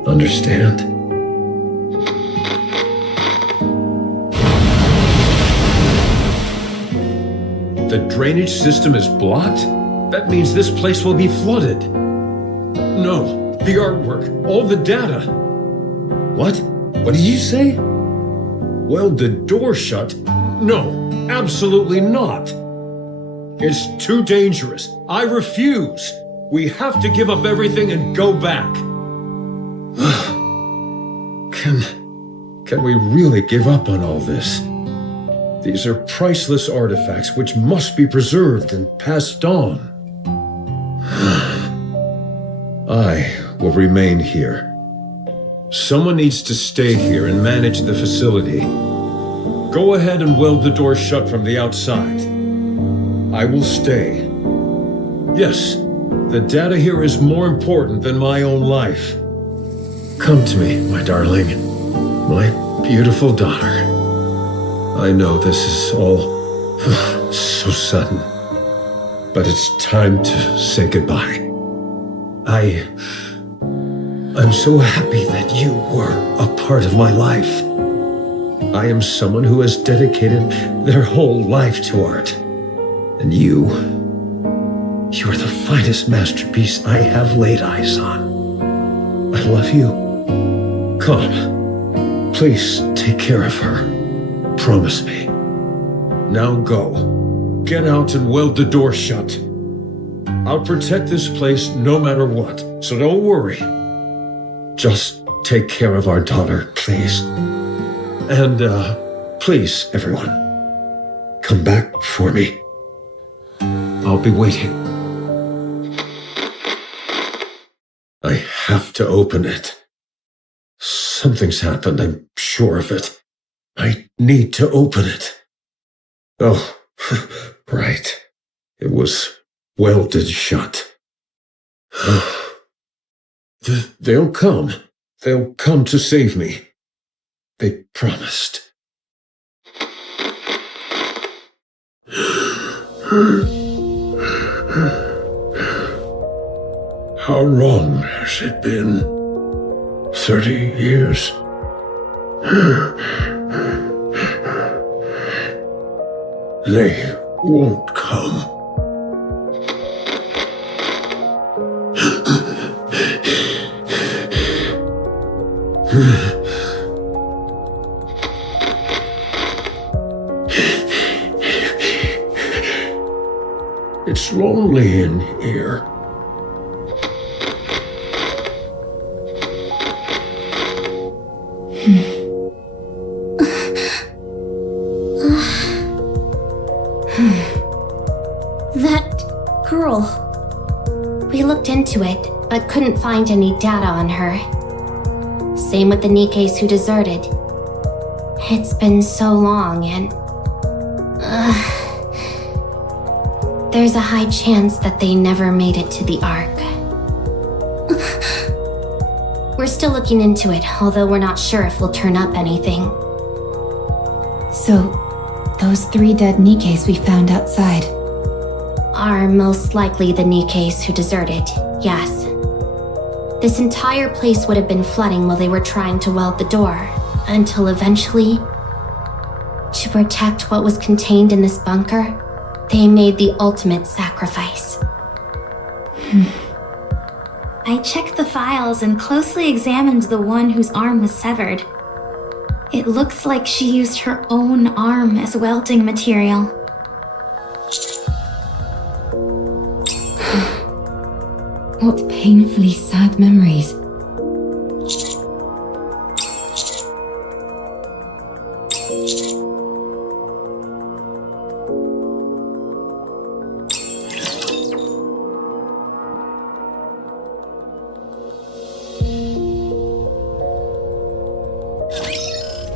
Understand? The drainage system is blocked? That means this place will be flooded. No, the artwork, all the data. What? What did you say? Well, the door shut? No, absolutely not. It's too dangerous. I refuse. We have to give up everything and go back. Can we really give up on all this? These are priceless artifacts which must be preserved and passed on. I will remain here. Someone needs to stay here and manage the facility. Go ahead and weld the door shut from the outside. I will stay. Yes, the data here is more important than my own life. Come to me, my darling. My beautiful daughter. I know this is all so sudden, but it's time to say goodbye. I'm so happy that you were a part of my life. I am someone who has dedicated their whole life to art. And you are the finest masterpiece I have laid eyes on. I love you. Come, please take care of her. Promise me. Now go. Get out and weld the door shut. I'll protect this place no matter what, so don't worry. Just take care of our daughter, please. And, please, everyone, come back for me. I'll be waiting. I have to open it. Something's happened, I'm sure of it. I need to open it. Oh, right. It was welded shut. They'll come. They'll come to save me. They promised. How long has it been? 30 years. They won't come. It's lonely in here. That girl. We looked into it, but couldn't find any data on her. Same with the Nikkes who deserted. It's been so long and... there's a high chance that they never made it to the Ark. We're still looking into it, although we're not sure if we'll turn up anything. So, those 3 dead Nikkes we found outside are most likely the Nikkes who deserted, yes. This entire place would have been flooding while they were trying to weld the door, until eventually, to protect what was contained in this bunker, they made the ultimate sacrifice. I checked the files and closely examined the one whose arm was severed. It looks like she used her own arm as welding material. What painfully sad memories.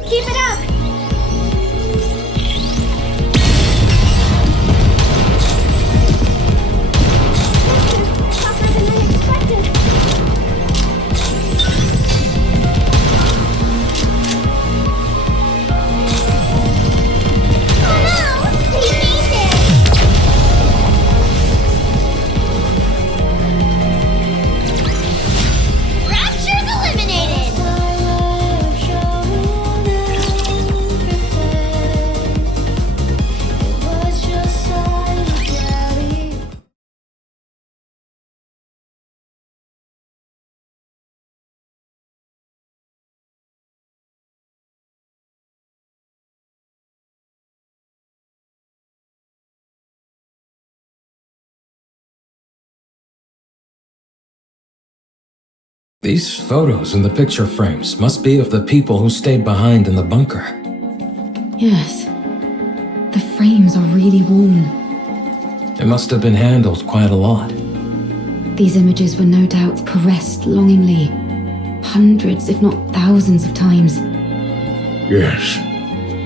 Keep it up! Tougher than I expected. Oh no! We made it! Rapture's eliminated! These photos in the picture frames must be of the people who stayed behind in the bunker. Yes. The frames are really worn. It must have been handled quite a lot. These images were no doubt caressed longingly. Hundreds, if not thousands of times. Yes.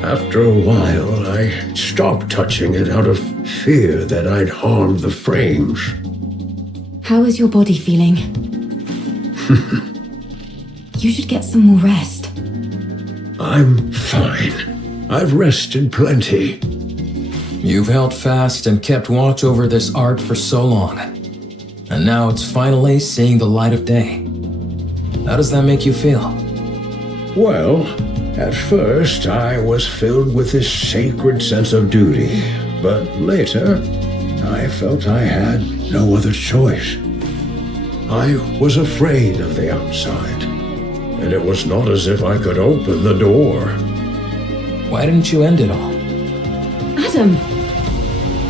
After a while, I stopped touching it out of fear that I'd harm the frames. How is your body feeling? You should get some more rest. I'm fine. I've rested plenty. You've held fast and kept watch over this art for so long. And now it's finally seeing the light of day. How does that make you feel? Well, at first I was filled with this sacred sense of duty, but later I felt I had no other choice. I was afraid of the outside, and it was not as if I could open the door. Why didn't you end it all? Adam!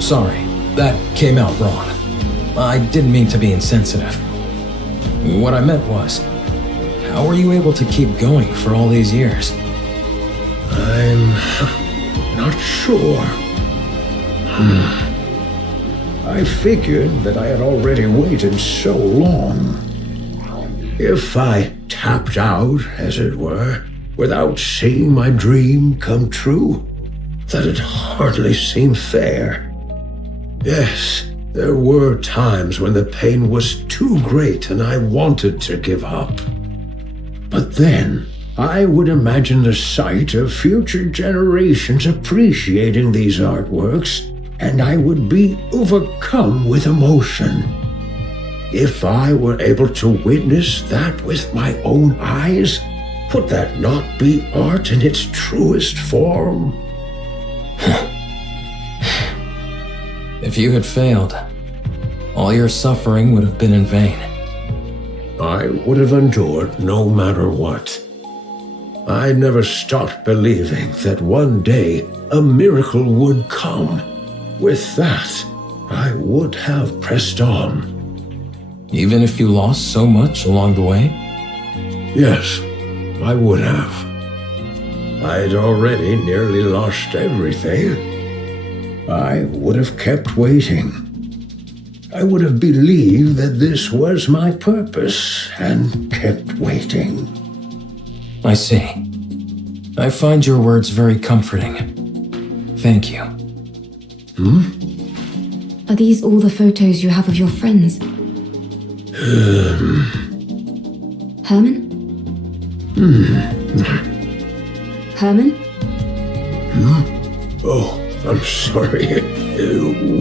Sorry, that came out wrong. I didn't mean to be insensitive. What I meant was, how were you able to keep going for all these years? I'm not sure. I figured that I had already waited so long. If I tapped out, as it were, without seeing my dream come true, that'd hardly seem fair. Yes, there were times when the pain was too great and I wanted to give up. But then, I would imagine the sight of future generations appreciating these artworks, and I would be overcome with emotion. If I were able to witness that with my own eyes, would that not be art in its truest form? If you had failed, all your suffering would have been in vain. I would have endured no matter what. I never stopped believing that one day a miracle would come. With that, I would have pressed on. Even if you lost so much along the way? Yes, I would have. I'd already nearly lost everything. I would have kept waiting. I would have believed that this was my purpose and kept waiting. I see. I find your words very comforting. Thank you. Are these all the photos you have of your friends? Hermin? Hermin? Oh, I'm sorry.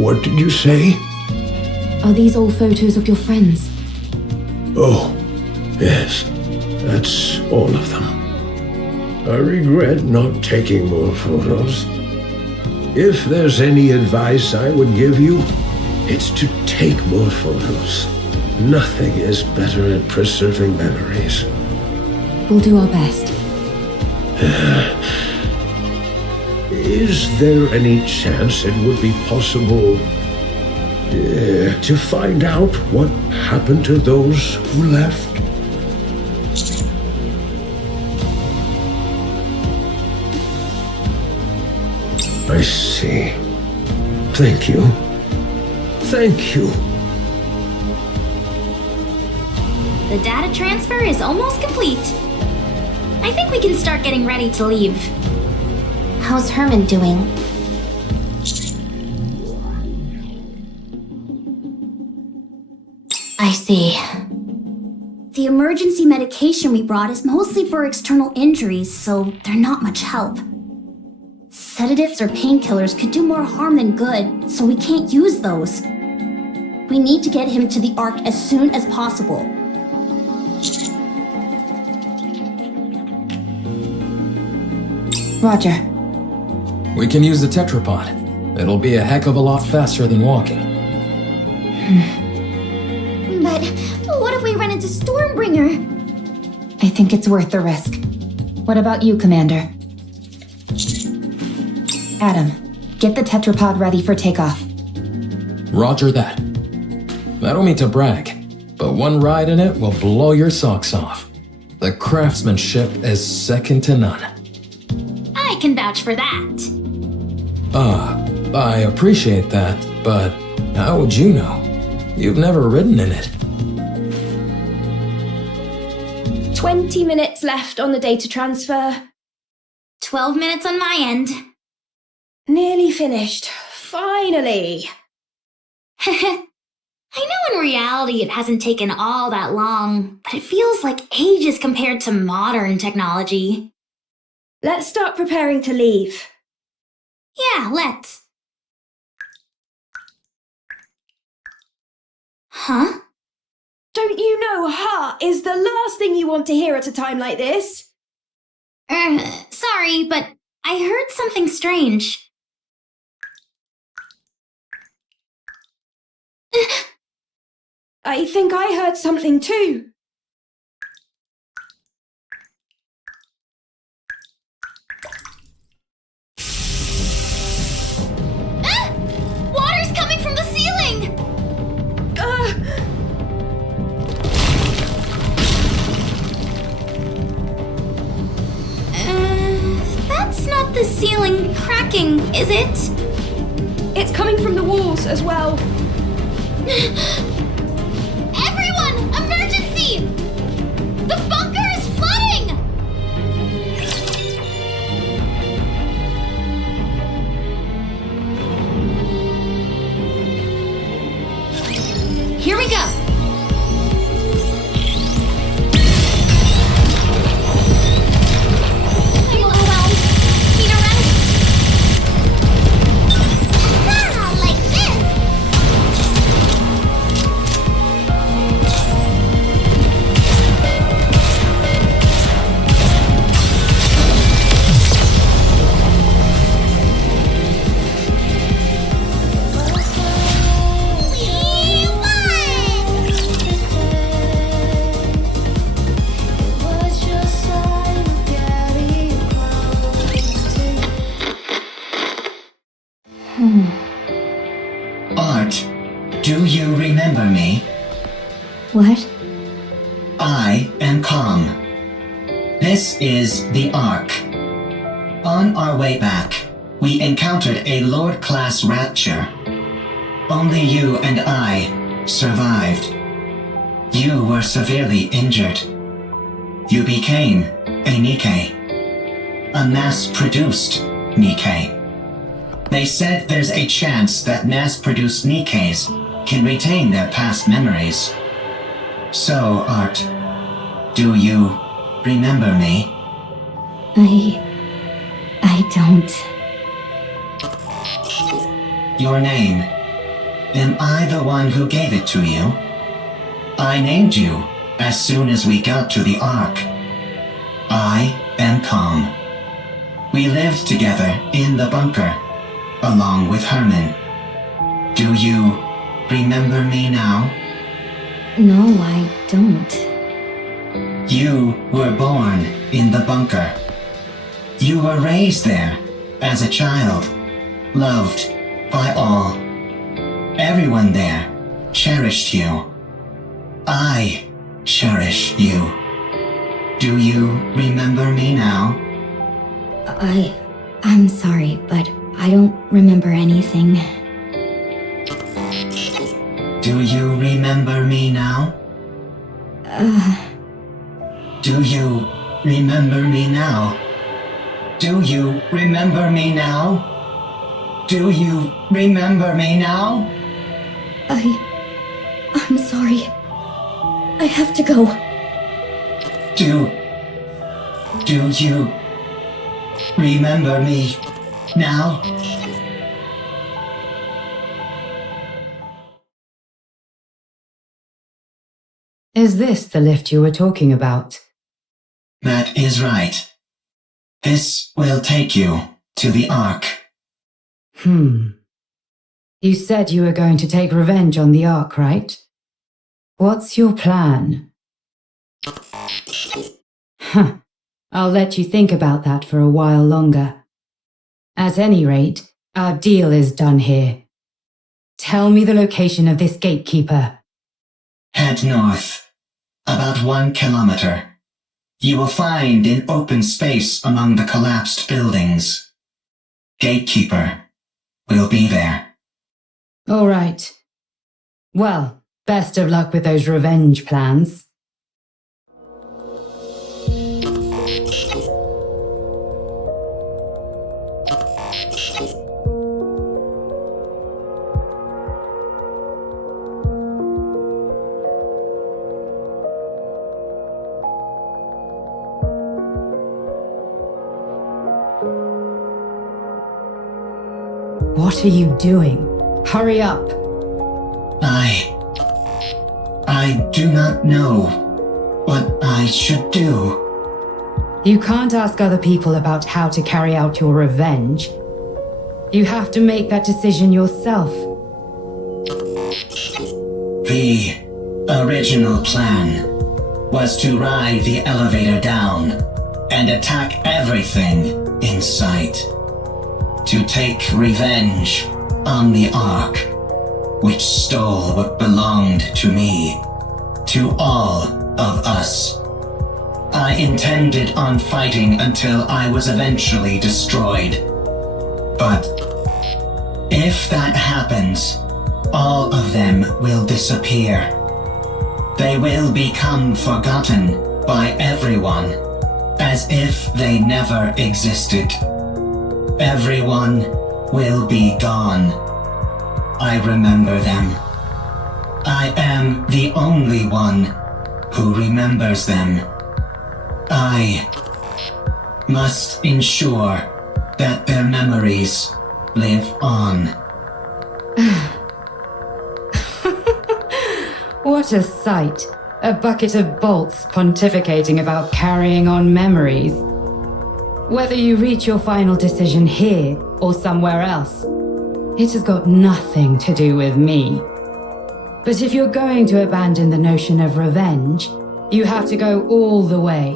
What did you say? Are these all photos of your friends? Oh, yes. That's all of them. I regret not taking more photos. If there's any advice I would give you, it's to take more photos. Nothing is better at preserving memories. We'll do our best. Is there any chance it would be possible to find out what happened to those who left? I see. Thank you. Thank you. The data transfer is almost complete. I think we can start getting ready to leave. How's Hermin doing? I see. The emergency medication we brought is mostly for external injuries, so they're not much help. Sedatives or painkillers could do more harm than good, so we can't use those. We need to get him to the Ark as soon as possible. Roger. We can use the tetrapod. It'll be a heck of a lot faster than walking. But what if we run into Stormbringer? I think it's worth the risk. What about you, Commander? Adam, get the tetrapod ready for takeoff. Roger that. I don't mean to brag, but one ride in it will blow your socks off. The craftsmanship is second to none. I can vouch for that. I appreciate that, but how would you know? You've never ridden in it. 20 minutes left on the data transfer. 12 minutes on my end. Nearly finished. Finally. I know in reality it hasn't taken all that long, but it feels like ages compared to modern technology. Let's start preparing to leave. Yeah, let's. Huh? Don't you know "ha" is the last thing you want to hear at a time like this? Sorry, but I heard something strange. I think I heard something too. Water's coming from the ceiling! That's not the ceiling cracking, is it? It's coming from the walls as well. Everyone! Emergency! The bunker is flooding! Here we go! Art, do you remember me? What? I am Calm. This is the Ark. On our way back, we encountered a Lord-class rapture. Only you and I survived. You were severely injured. You became a Nikke. A mass-produced Nikke. They said there's a chance that mass-produced Nikkes can retain their past memories. So, Art, do you remember me? I don't. Your name. Am I the one who gave it to you? I named you as soon as we got to the Ark. I am Calm. We lived together in the bunker, along with Hermin. Do you remember me now? No, I don't. You were born in the bunker. You were raised there as a child, loved by all. Everyone there cherished you. I cherish you. Do you remember me now? I'm sorry, but I don't remember anything. Do you remember me now? Do you remember me now? Do you remember me now? Do you remember me now? I'm sorry. I have to go. Do you remember me now? Is this the lift you were talking about? That is right. This will take you to the Ark. You said you were going to take revenge on the Ark, right? What's your plan? I'll let you think about that for a while longer. At any rate, our deal is done here. Tell me the location of this gatekeeper. Head north, about 1 kilometer. You will find an open space among the collapsed buildings. Gatekeeper will be there. All right. Well, best of luck with those revenge plans. What are you doing? Hurry up! I do not know what I should do. You can't ask other people about how to carry out your revenge. You have to make that decision yourself. The original plan was to ride the elevator down and attack everything in sight. To take revenge on the Ark, which stole what belonged to me, to all of us. I intended on fighting until I was eventually destroyed. But if that happens, all of them will disappear. They will become forgotten by everyone, as if they never existed. Everyone will be gone. I remember them. I am the only one who remembers them. I must ensure that their memories live on. What a sight. A bucket of bolts pontificating about carrying on memories. Whether you reach your final decision here or somewhere else, it has got nothing to do with me. But if you're going to abandon the notion of revenge, you have to go all the way.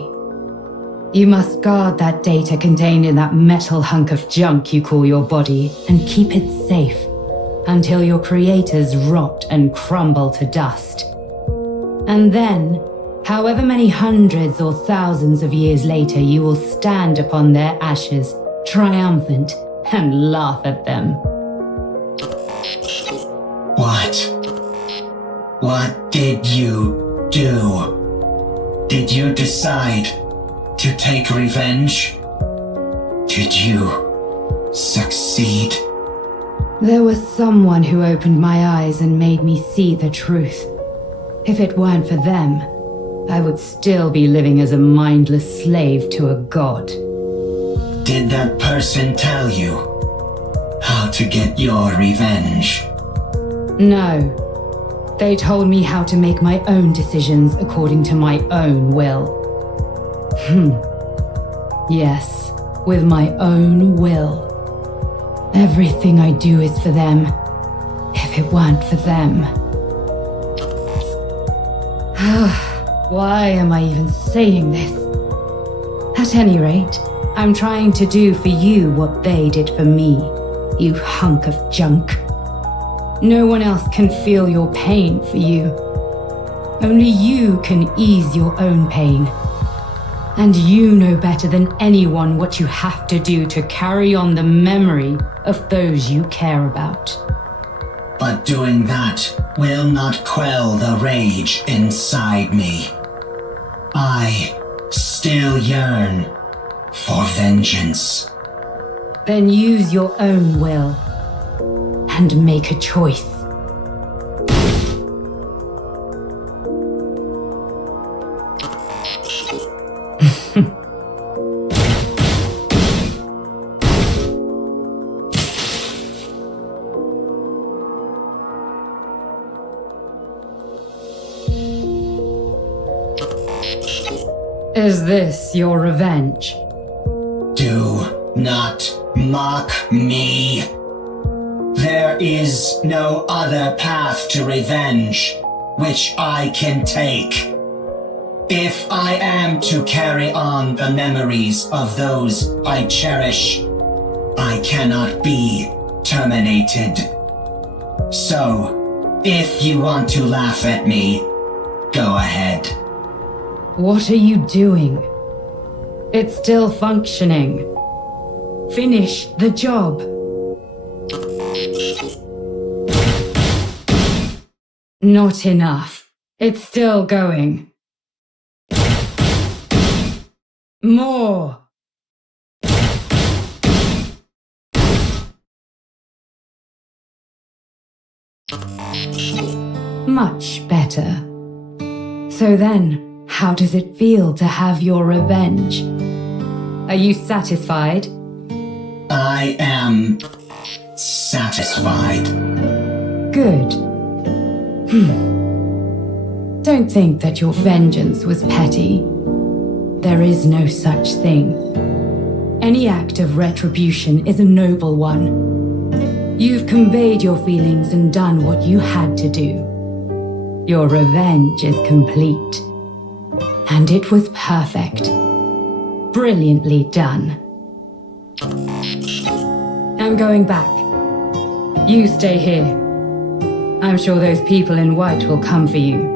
You must guard that data contained in that metal hunk of junk you call your body and keep it safe until your creators rot and crumble to dust. And then, however many hundreds or thousands of years later, you will stand upon their ashes, triumphant, and laugh at them. What did you do? Did you decide to take revenge? Did you succeed? There was someone who opened my eyes and made me see the truth. If it weren't for them, I would still be living as a mindless slave to a god. Did that person tell you how to get your revenge? No. They told me how to make my own decisions according to my own will. Yes, with my own will. Everything I do is for them. If it weren't for them... Why am I even saying this? At any rate, I'm trying to do for you what they did for me, you hunk of junk. No one else can feel your pain for you. Only you can ease your own pain. And you know better than anyone what you have to do to carry on the memory of those you care about. But doing that will not quell the rage inside me. I still yearn for vengeance. Then use your own will and make a choice. Is this your revenge? Do not mock me. There is no other path to revenge which I can take. If I am to carry on the memories of those I cherish, I cannot be terminated. So, if you want to laugh at me, Go ahead. What are you doing? It's still functioning. Finish the job. Not enough. It's still going. More. Much better. So then, how does it feel to have your revenge? Are you satisfied? I am satisfied. Good. Don't think that your vengeance was petty. There is no such thing. Any act of retribution is a noble one. You've conveyed your feelings and done what you had to do. Your revenge is complete. And it was perfect. Brilliantly done. I'm going back. You stay here. I'm sure those people in white will come for you.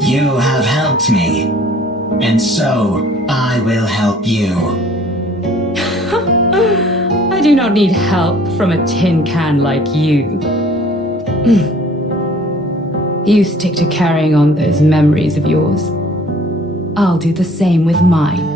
You have helped me, and so I will help you. I do not need help from a tin can like you. You stick to carrying on those memories of yours. I'll do the same with mine.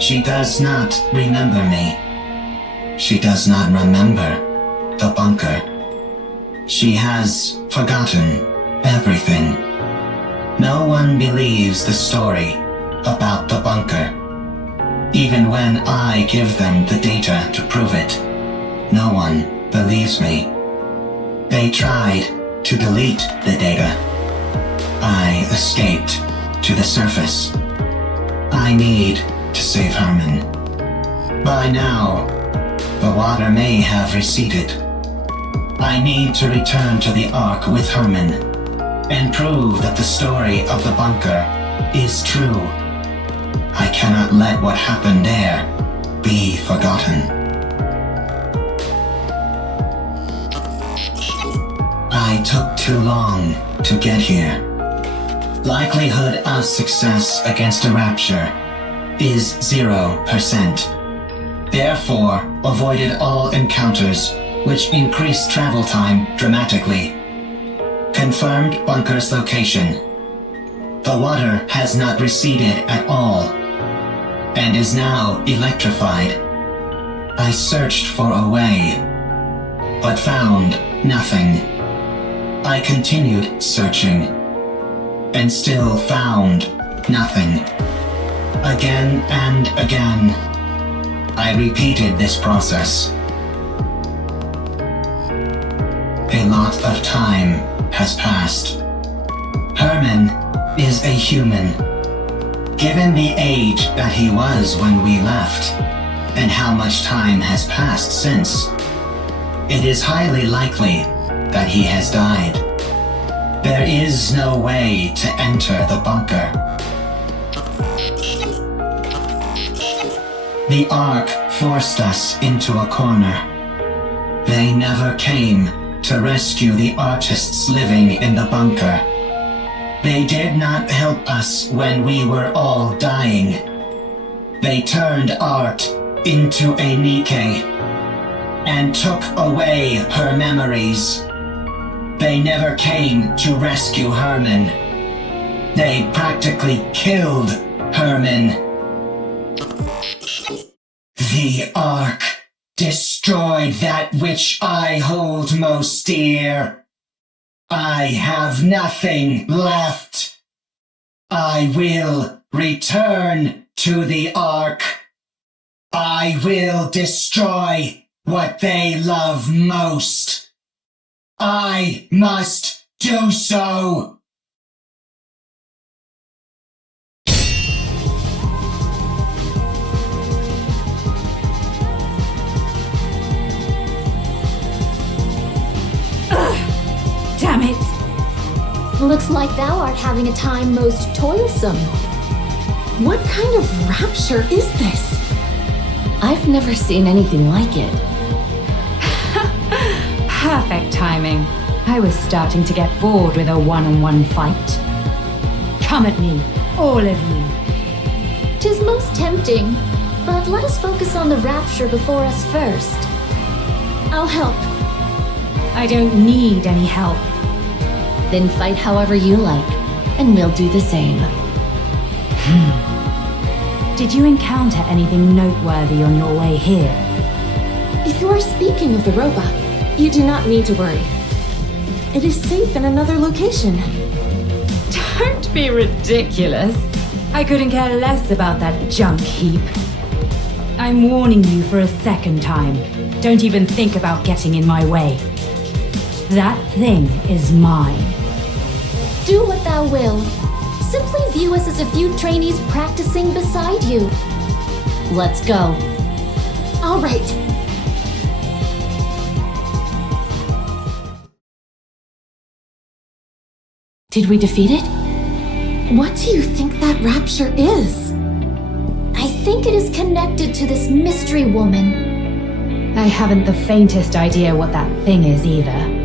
She does not remember me. She does not remember the bunker. She has forgotten everything. No one believes the story about the bunker. Even when I give them the data to prove it, no one believes me. They tried to delete the data. I escaped to the surface. I need to save Hermin. By now, the water may have receded. I need to return to the Ark with Hermin and prove that the story of the bunker is true. I cannot let what happened there be forgotten. I took too long to get here. Likelihood of success against a rapture is 0%. Therefore, avoided all encounters, which increased travel time dramatically. Confirmed bunker's location. The water has not receded at all, and is now electrified. I searched for a way, but found nothing. I continued searching, and still found nothing. Again and again, I repeated this process. A lot of time has passed. Hermin is a human. Given the age that he was when we left, and how much time has passed since, it is highly likely that he has died. There is no way to enter the bunker. The Ark forced us into a corner. They never came to rescue the artists living in the bunker. They did not help us when we were all dying. They turned art into a Nikke and took away her memories. They never came to rescue Hermin. They practically killed Hermin. The Ark destroyed that which I hold most dear. I have nothing left. I will return to the Ark. I will destroy what they love most. I must do so. Damn it! Looks like thou art having a time most toilsome. What kind of rapture is this? I've never seen anything like it. Perfect timing. I was starting to get bored with a one-on-one fight. Come at me, all of you. 'Tis most tempting, but let us focus on the rapture before us first. I'll help. I don't need any help. Then fight however you like, and we'll do the same. Did you encounter anything noteworthy on your way here? If you are speaking of the robot, you do not need to worry. It is safe in another location. Don't be ridiculous. I couldn't care less about that junk heap. I'm warning you for a second time. Don't even think about getting in my way. That thing is mine. Do what thou will. Simply view us as a few trainees practicing beside you. Let's go. All right. Did we defeat it? What do you think that rapture is? I think it is connected to this mystery woman. I haven't the faintest idea what that thing is either.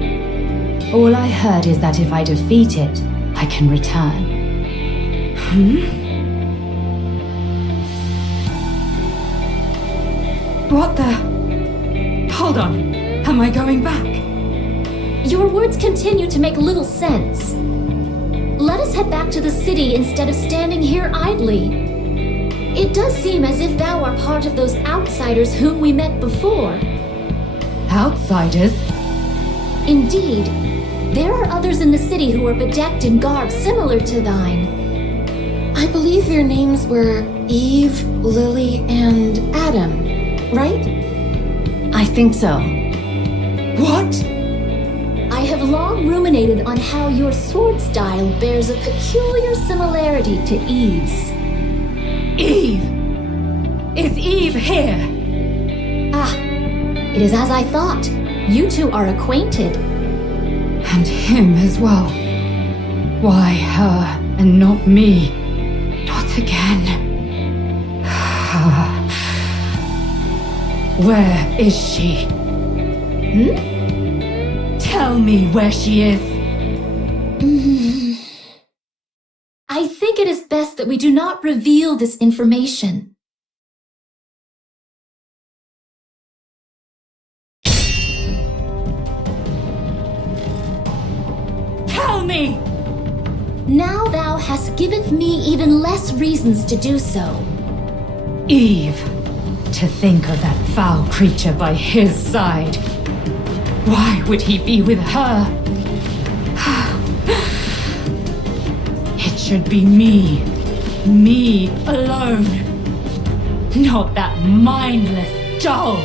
All I heard is that if I defeat it, I can return. What the? Hold on. Am I going back? Your words continue to make little sense. Let us head back to the city instead of standing here idly. It does seem as if thou art part of those outsiders whom we met before. Outsiders? Indeed. There are others in the city who are bedecked in garb similar to thine. I believe their names were Eve, Lily, and Adam, right? I think so. What? I have long ruminated on how your sword style bears a peculiar similarity to Eve's. Eve! Is Eve here? Ah, it is as I thought. You two are acquainted. And him as well. Why her and not me? Not again. Where is she? Tell me where she is. I think it is best that we do not reveal this information. Tell me! Now thou hast given me even less reasons to do so. Eve. To think of that foul creature by his side. Why would he be with her? It should be me. Me alone. Not that mindless doll.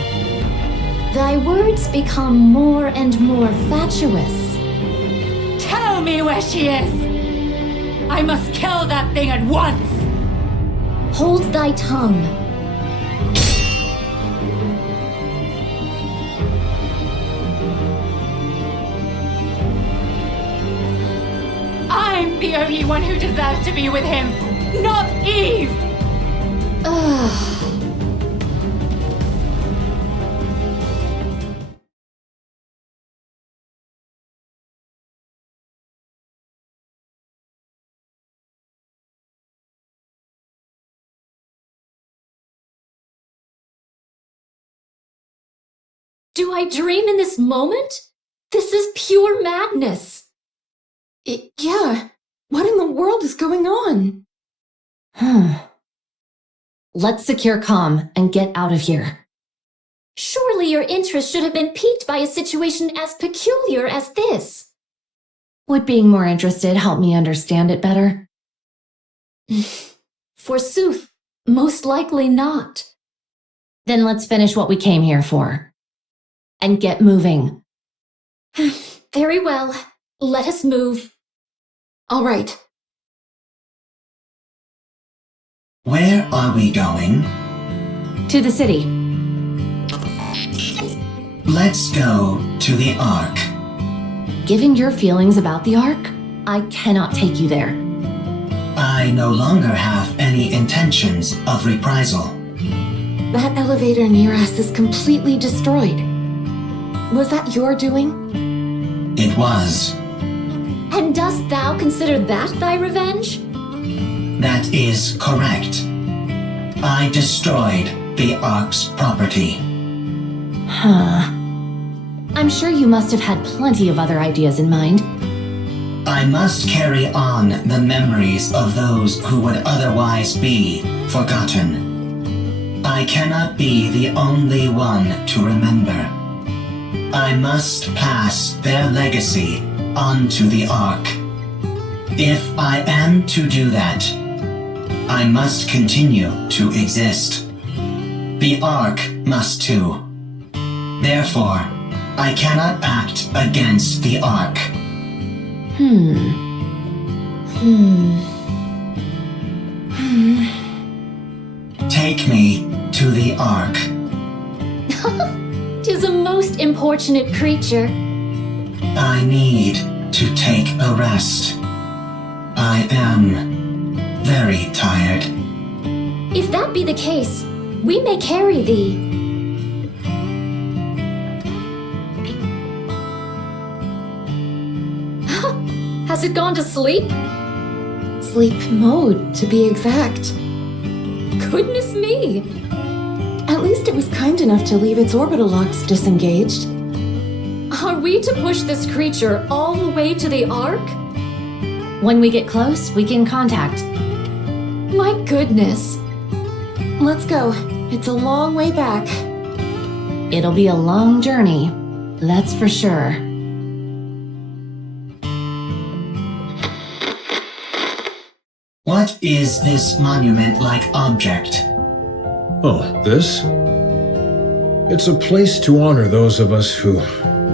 Thy words become more and more fatuous. Tell me where she is! I must kill that thing at once! Hold thy tongue. I'm the only one who deserves to be with him, not Eve! Ugh. Do I dream in this moment? This is pure madness. Yeah. What in the world is going on? Let's secure comm and get out of here. Surely your interest should have been piqued by a situation as peculiar as this. Would being more interested help me understand it better? Forsooth, most likely not. Then let's finish what we came here for. And get moving. Very well. Let us move. All right. Where are we going? To the city. Let's go to the Ark. Given your feelings about the Ark, I cannot take you there. I no longer have any intentions of reprisal. That elevator near us is completely destroyed. Was that your doing? It was. And dost thou consider that thy revenge? That is correct. I destroyed the Ark's property. Huh. I'm sure you must have had plenty of other ideas in mind. I must carry on the memories of those who would otherwise be forgotten. I cannot be the only one to remember. I must pass their legacy on to the Ark. If I am to do that, I must continue to exist. The Ark must too. Therefore, I cannot act against the Ark. Take me to the Ark. 'Tis a most importunate creature. I need to take a rest. I am very tired. If that be the case, we may carry thee. Has it gone to sleep? Sleep mode, to be exact. Goodness me! At least it was kind enough to leave its orbital locks disengaged. Are we to push this creature all the way to the Ark? When we get close, we can contact. My goodness. Let's go. It's a long way back. It'll be a long journey, that's for sure. What is this monument-like object? Oh, this? It's a place to honor those of us who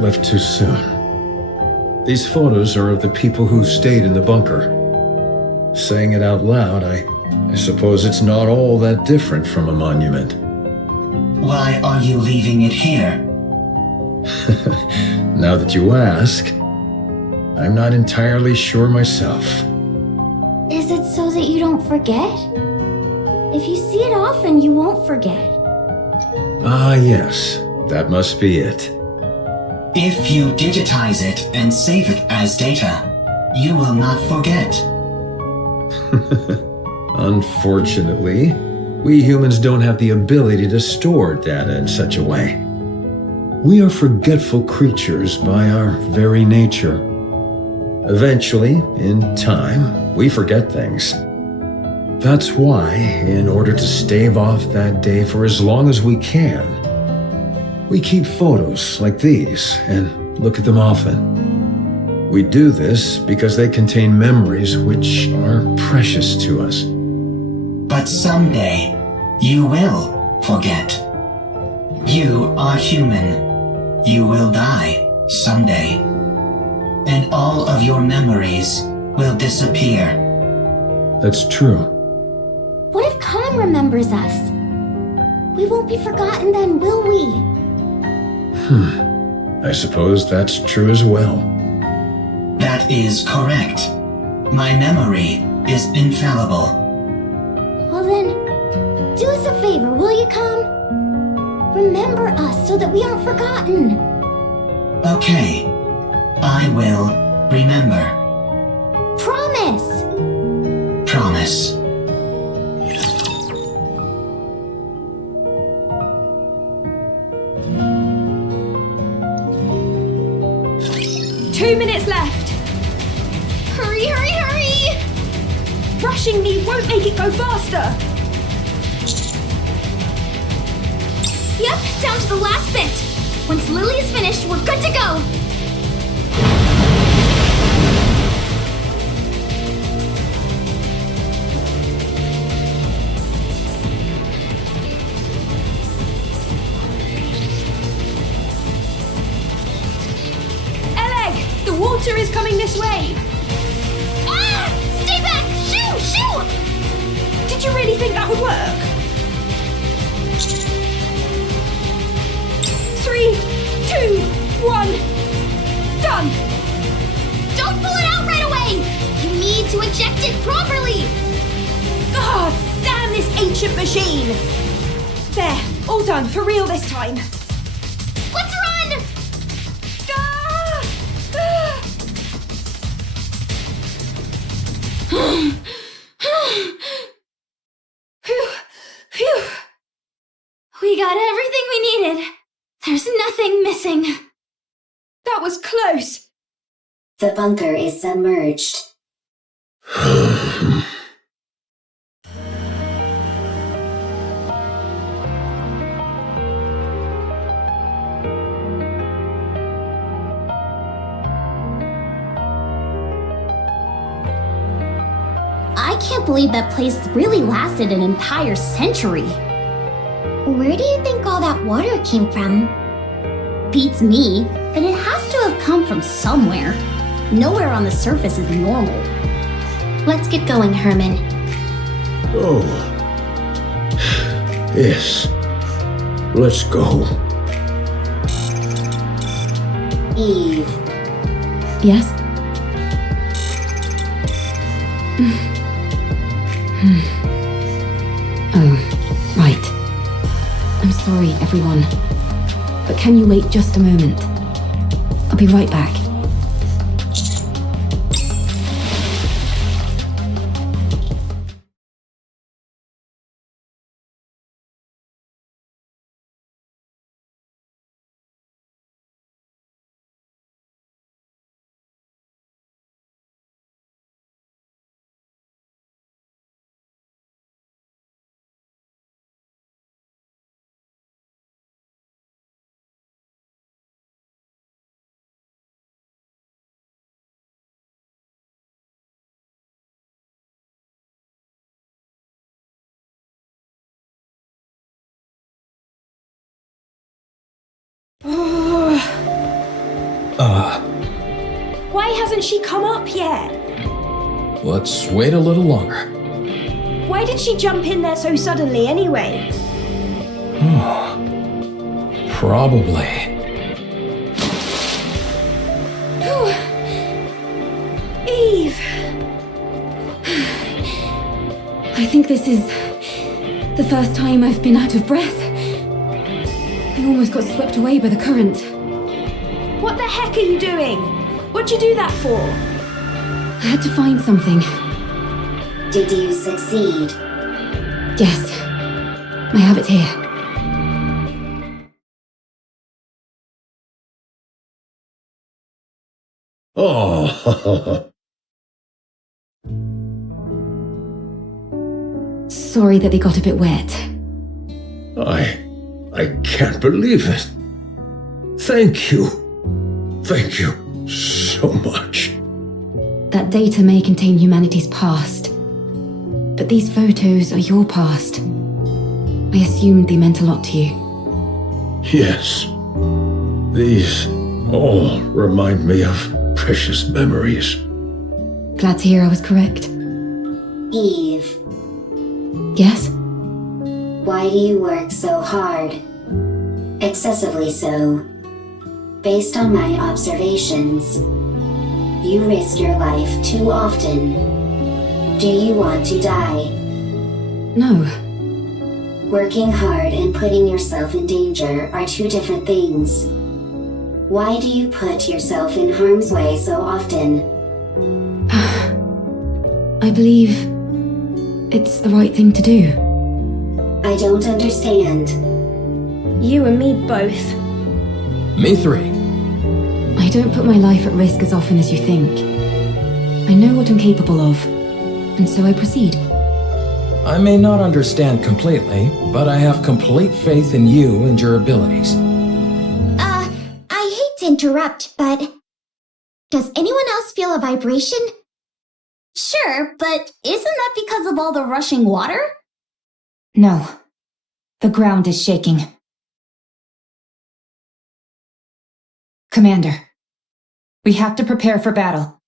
left too soon. These photos are of the people who stayed in the bunker. Saying it out loud, I suppose it's not all that different from a monument. Why are you leaving it here? Now that you ask, I'm not entirely sure myself. Is it so that you don't forget? If you see it often, you won't forget. Ah, yes, that must be it. If you digitize it and save it as data, you will not forget. Unfortunately, we humans don't have the ability to store data in such a way. We are forgetful creatures by our very nature. Eventually, in time, we forget things. That's why, in order to stave off that day for as long as we can, we keep photos like these and look at them often. We do this because they contain memories which are precious to us. But someday, you will forget. You are human. You will die someday. And all of your memories will disappear. That's true. What if Khan remembers us? We won't be forgotten then, will we? I suppose that's true as well. That is correct. My memory is infallible. Well then, do us a favor, will you, Khan? Remember us so that we aren't forgotten. Okay. I will remember. Promise! Promise. Two minutes left. Hurry! Rushing me won't make it go faster. Yep, down to the last bit. Once Lily is finished, we're good to go. Eleg, the water is coming this way. Ah! Stay back! Shoo! Shoo! Did you really think that would work? 3, 2, 1, done! Don't pull it out right away! You need to eject it properly! God damn this ancient machine! There, all done, for real this time. Let's run! Ah! Ah! Phew, phew. We got everything we needed. There's nothing missing. That was close. The bunker is submerged. I can't believe that place really lasted an entire century. Where do you think all that water came from? Beats me, but it has to have come from somewhere. Nowhere on the surface is normal. Let's get going, Hermin. Oh. Yes. Let's go. Eve. Yes? Oh, right. I'm sorry, everyone. But can you wait just a moment? I'll be right back. Why hasn't she come up yet? Let's wait a little longer. Why did she jump in there so suddenly anyway? Probably. Eve! I think this is the first time I've been out of breath. I almost got swept away by the current. What the heck are you doing? What'd you do that for? I had to find something. Did you succeed? Yes. I have it here. Oh. Sorry that they got a bit wet. I can't believe it. Thank you. Thank you so much. That data may contain humanity's past, but these photos are your past. I assumed they meant a lot to you. Yes. These all remind me of precious memories. Glad to hear I was correct. Eve, Yes? why do you work so hard? Excessively so. Based on my observations, you risk your life too often. Do you want to die? No. Working hard and putting yourself in danger are two different things. Why do you put yourself in harm's way so often? I believe it's the right thing to do. I don't understand. You and me both. Me three. I don't put my life at risk as often as you think. I know what I'm capable of, and so I proceed. I may not understand completely, but I have complete faith in you and your abilities. I hate to interrupt, but does anyone else feel a vibration? Sure, but isn't that because of all the rushing water? No. The ground is shaking. Commander, we have to prepare for battle.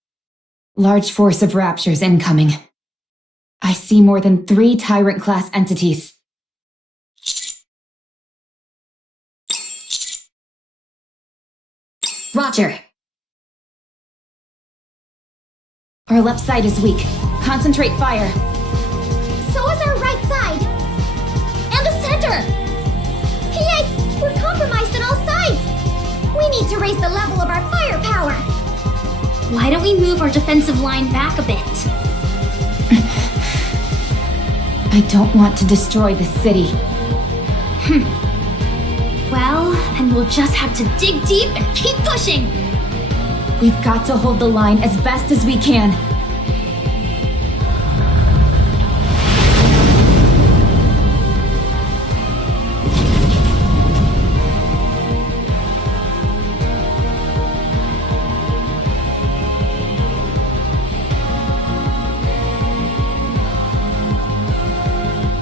Large force of raptures incoming. I see more than 3 Tyrant-class entities. Roger. Our left side is weak. Concentrate fire. So is our right side! And the center! Yikes! We're compromised on all sides! We need to raise the level of our firepower! Why don't we move our defensive line back a bit? I don't want to destroy the city. Well, then we'll just have to dig deep and keep pushing! We've got to hold the line as best as we can.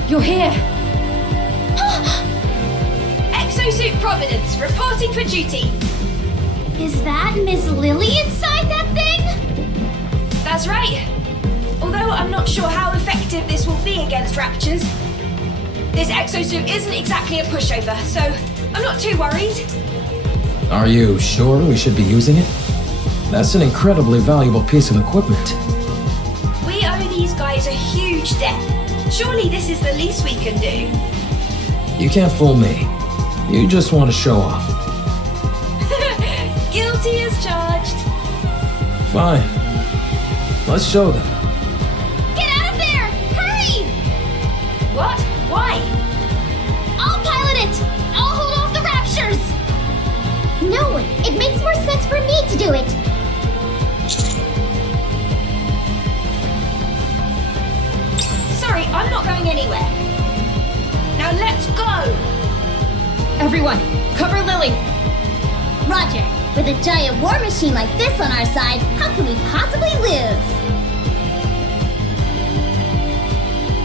You're here! Exosuit Providence, reporting for duty. Is that Miss Lily inside that thing? That's right. Although I'm not sure how effective this will be against raptures. This exosuit isn't exactly a pushover, so I'm not too worried. Are you sure we should be using it? That's an incredibly valuable piece of equipment. We owe these guys a huge debt. Surely this is the least we can do. You can't fool me. You just want to show off. Guilty as charged. Fine. Let's show them. Get out of there! Hurry! What? Why? I'll pilot it! I'll hold off the raptures! No, it makes more sense for me to do it! Sorry, I'm not going anywhere. Now let's go! Everyone, cover Lily! Roger, with a giant war machine like this on our side, how can we possibly lose?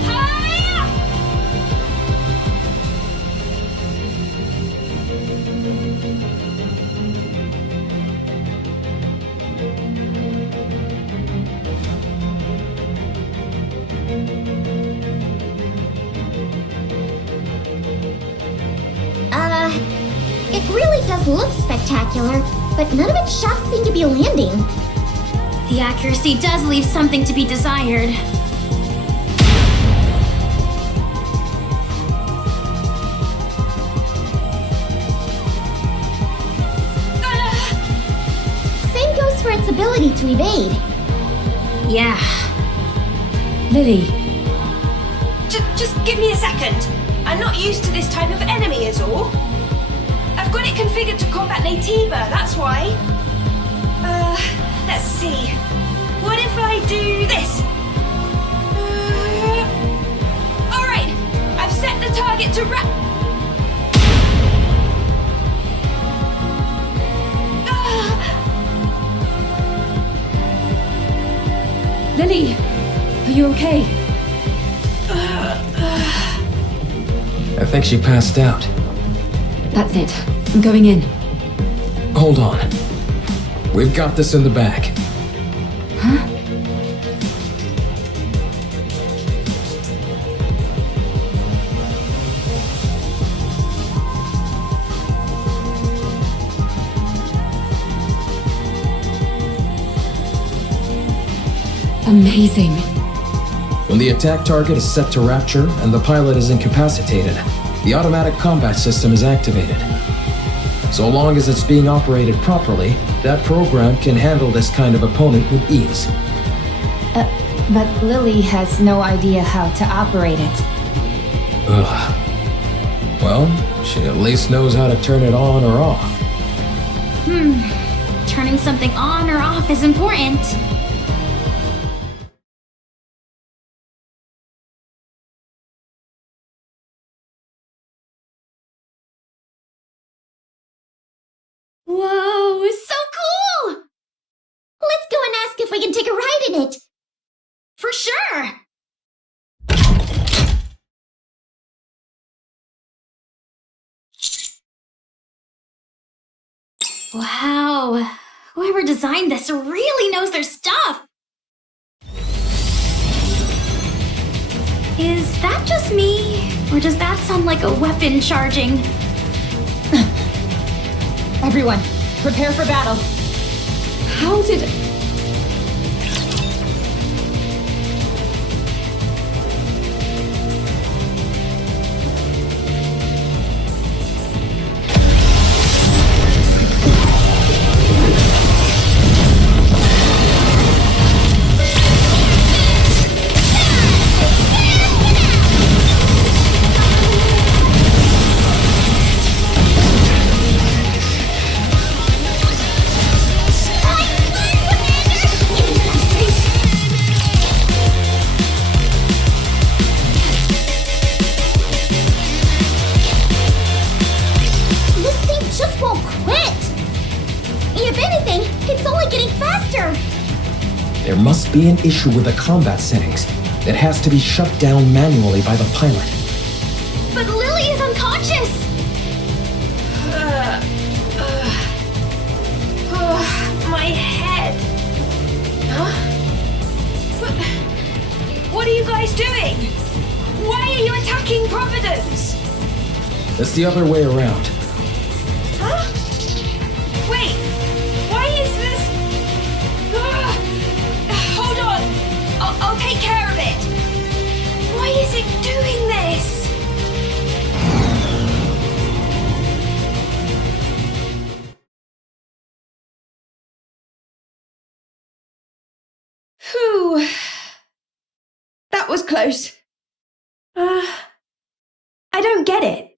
Hiya! It really does look spectacular, but none of its shots seem to be landing. The accuracy does leave something to be desired. Same goes for its ability to evade. Yeah. Lily. Just give me a second. I'm not used to this type of enemy is all. I've got it configured to combat Natiba, that's why. Let's see. What if I do this? Alright, I've set the target to Lily, are you okay? I think she passed out. That's it. I'm going in. Hold on. We've got this in the bag. Huh? Amazing. When the attack target is set to rapture and the pilot is incapacitated, the automatic combat system is activated. So long as it's being operated properly, that program can handle this kind of opponent with ease. But Lily has no idea how to operate it. Ugh. Well, she at least knows how to turn it on or off. Turning something on or off is important. Whoa, it's so cool! Let's go and ask if we can take a ride in it. For sure! Wow, whoever designed this really knows their stuff! Is that just me? Or does that sound like a weapon charging? Everyone, prepare for battle. How did... There must be an issue with the combat settings that has to be shut down manually by the pilot. But Lily is unconscious! My head. Huh? What are you guys doing? Why are you attacking Providence? It's the other way around. Huh? Wait, why is this... hold on, I'll take care of it. Why is it doing this? Whew. That was close. I don't get it.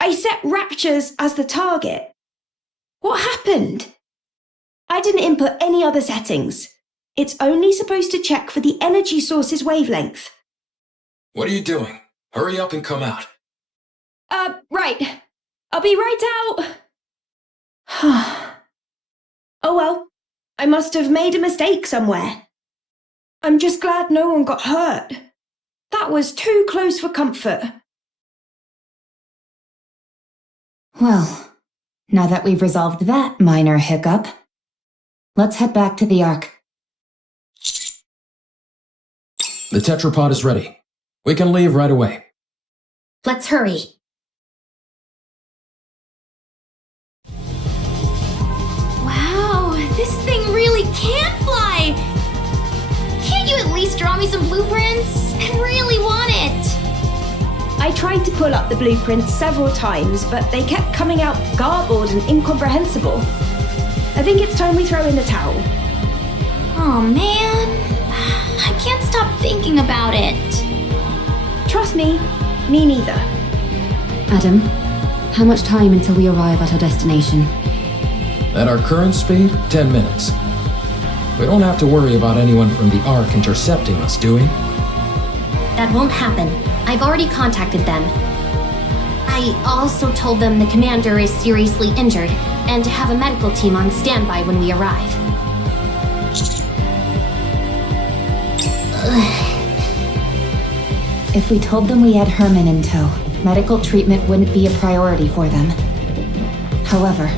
I set Raptures as the target. What happened? I didn't input any other settings. It's only supposed to check for the energy source's wavelength. What are you doing? Hurry up and come out. Right. I'll be right out. Oh well, I must have made a mistake somewhere. I'm just glad no one got hurt. That was too close for comfort. Well, now that we've resolved that minor hiccup, let's head back to the Ark. The tetrapod is ready. We can leave right away. Let's hurry. Wow, this thing really can fly! Can't you at least draw me some blueprints? I really want it! I tried to pull up the blueprints several times, but they kept coming out garbled and incomprehensible. I think it's time we throw in the towel. Oh man, I can't stop thinking about it. Trust me neither. Adam, how much time until we arrive at our destination? At our current speed, 10 minutes. We don't have to worry about anyone from the Ark intercepting us, do we? That won't happen. I've already contacted them. I also told them the commander is seriously injured and to have a medical team on standby when we arrive. If we told them we had Hermin in tow, medical treatment wouldn't be a priority for them. However,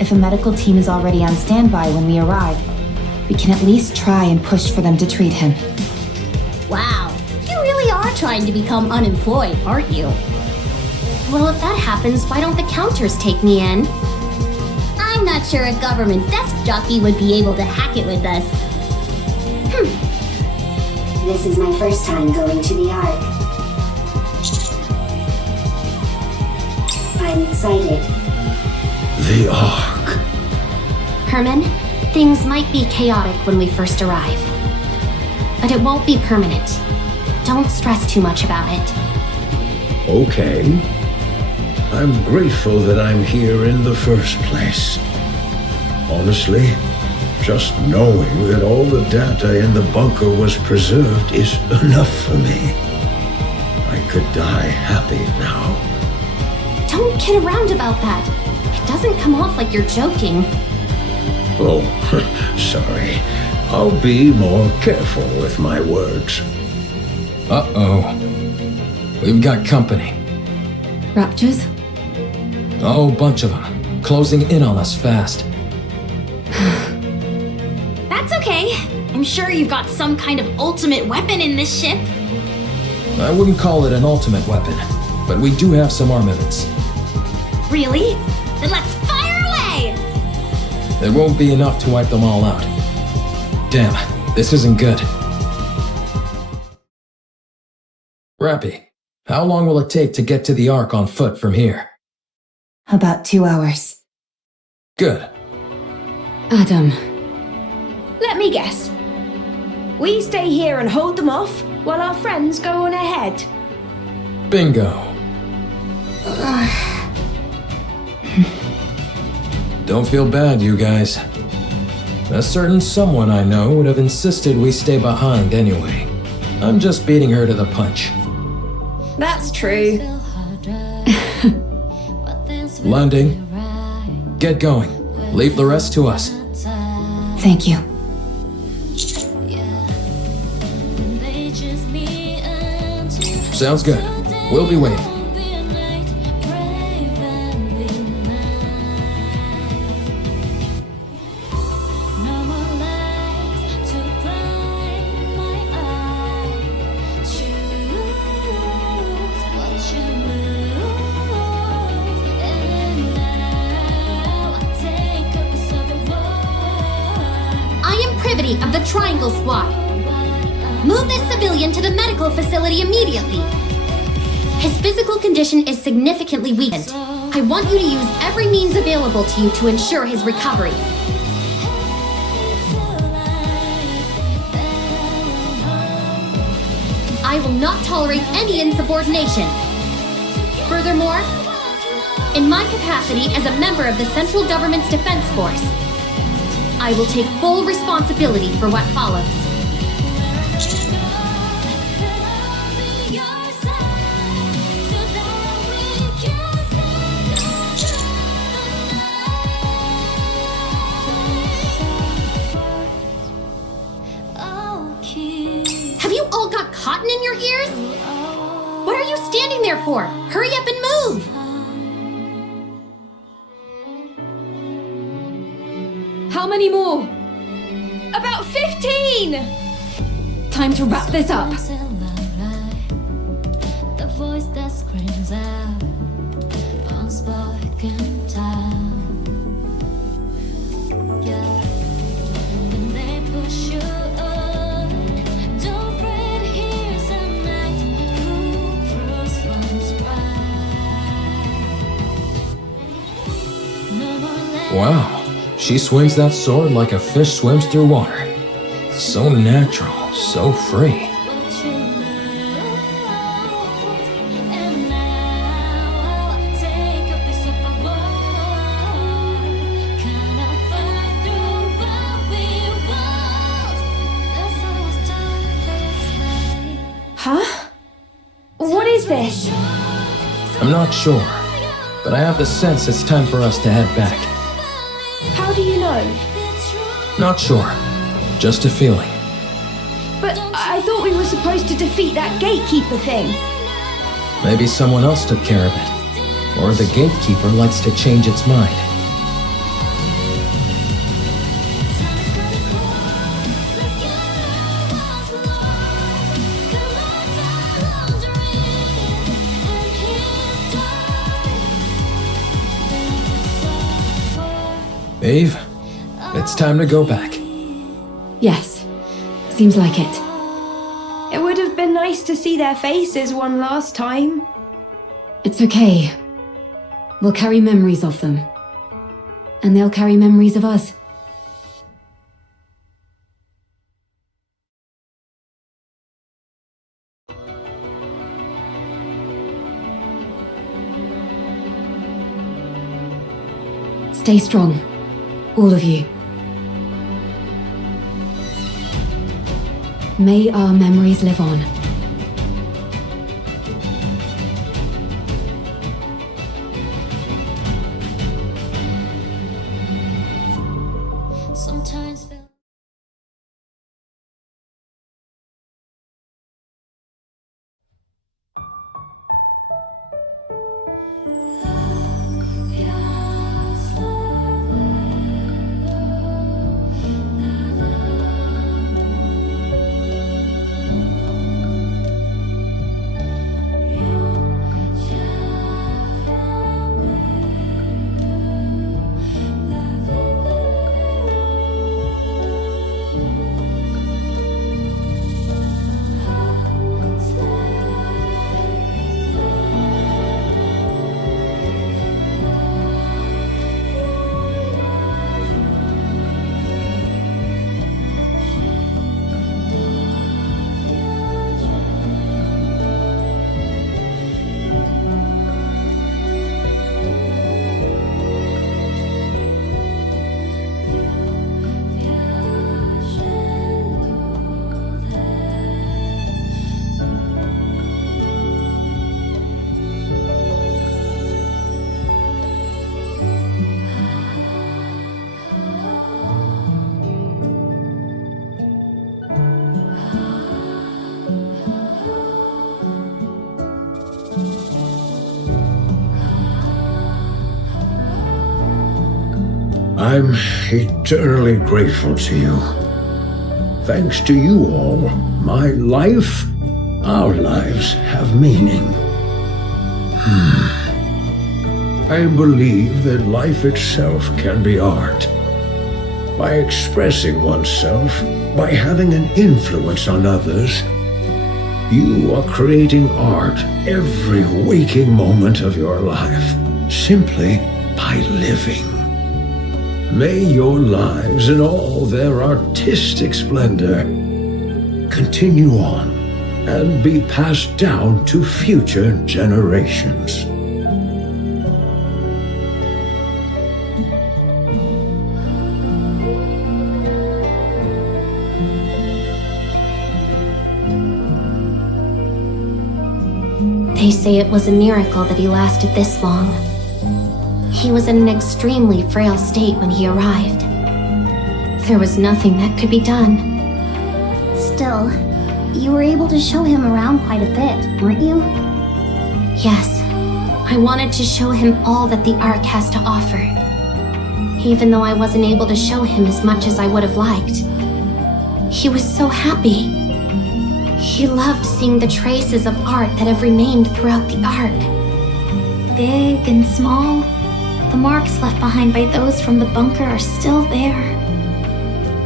if a medical team is already on standby when we arrive, we can at least try and push for them to treat him. Wow, you really are trying to become unemployed, aren't you? Well, if that happens, why don't the counters take me in? I'm not sure a government desk jockey would be able to hack it with us. This is my first time going to the Ark. I'm excited. The Ark. Hermin, things might be chaotic when we first arrive. But it won't be permanent. Don't stress too much about it. Okay. I'm grateful that I'm here in the first place. Honestly, just knowing that all the data in the bunker was preserved is enough for me. I could die happy now. Don't kid around about that. doesn't come off like you're joking. Oh, sorry. I'll be more careful with my words. Uh-oh. We've got company. Raptures? A whole bunch of them. Closing in on us fast. That's okay. I'm sure you've got some kind of ultimate weapon in this ship. I wouldn't call it an ultimate weapon, but we do have some armaments. Really? Then let's fire away! There won't be enough to wipe them all out. Damn, this isn't good. Rappy, how long will it take to get to the Ark on foot from here? About 2 hours. Good. Adam. Let me guess. We stay here and hold them off while our friends go on ahead. Bingo. Don't feel bad, you guys. A certain someone I know would have insisted we stay behind anyway. I'm just beating her to the punch. That's true. Landing. Get going. Leave the rest to us. Thank you. Sounds good. We'll be waiting. Of the Triangle Squad. Move this civilian to the medical facility immediately. His physical condition is significantly weakened. I want you to use every means available to you to ensure his recovery. I will not tolerate any insubordination. Furthermore, in my capacity as a member of the Central Government's Defense Force, I will take full responsibility for what follows. Have you all got cotton in your ears? What are you standing there for? Hurry up and move! How many more? About 15! Time to wrap this up. The voice that screams out unspoken time. Yeah. When they push you up, don't fret, here's a night. Who proves one's right? No more left. Wow. She swings that sword like a fish swims through water. So natural, so free. Huh? What is this? I'm not sure, but I have the sense it's time for us to head back. How do you know? Not sure. Just a feeling. But I thought we were supposed to defeat that gatekeeper thing. Maybe someone else took care of it. Or the gatekeeper likes to change its mind. Eve, it's time to go back. Yes. Seems like it. It would have been nice to see their faces one last time. It's okay. We'll carry memories of them. And they'll carry memories of us. Stay strong. All of you. May our memories live on. Sometimes feel I'm eternally grateful to you. Thanks to you all, my life, our lives have meaning. I believe that life itself can be art. By expressing oneself, by having an influence on others, you are creating art every waking moment of your life, simply by living. May your lives in all their artistic splendor continue on and be passed down to future generations. They say it was a miracle that he lasted this long. He was in an extremely frail state when he arrived. There was nothing that could be done. Still, you were able to show him around quite a bit, weren't you? Yes, I wanted to show him all that the Ark has to offer. Even though I wasn't able to show him as much as I would have liked. He was so happy. He loved seeing the traces of art that have remained throughout the Ark. Big and small, the marks left behind by those from the bunker are still there.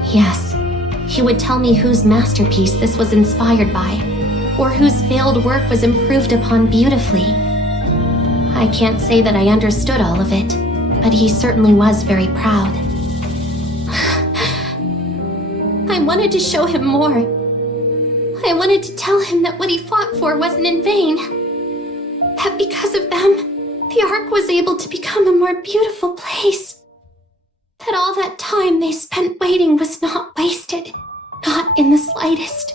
Yes, he would tell me whose masterpiece this was inspired by, or whose failed work was improved upon beautifully. I can't say that I understood all of it, but he certainly was very proud. I wanted to show him more. I wanted to tell him that what he fought for wasn't in vain. That because of them, the Ark was able to become a more beautiful place. That all that time they spent waiting was not wasted, not in the slightest.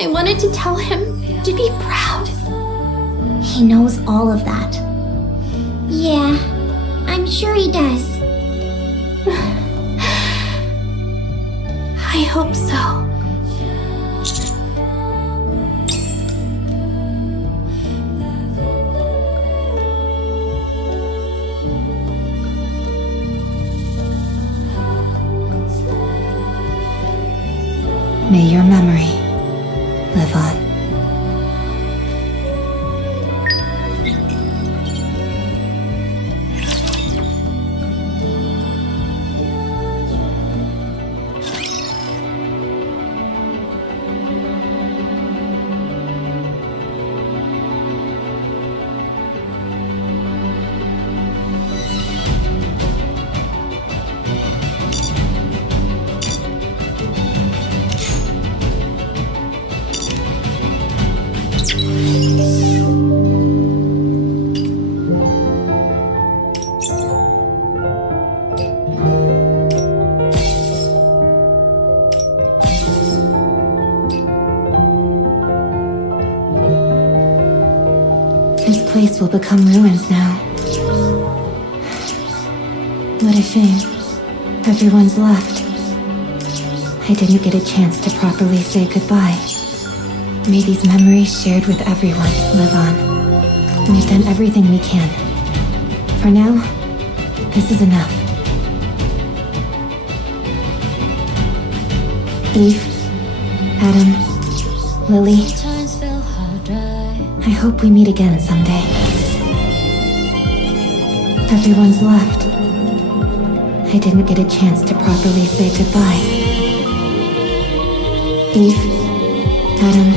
I wanted to tell him to be proud. He knows all of that. Yeah, I'm sure he does. I hope so. May your memory live on. This place will become ruins now. What a shame. Everyone's left. I didn't get a chance to properly say goodbye. May these memories shared with everyone live on. We've done everything we can. For now, this is enough. Eve, Adam, Lily, I hope we meet again someday. Everyone's left. I didn't get a chance to properly say goodbye. Eve, Adam,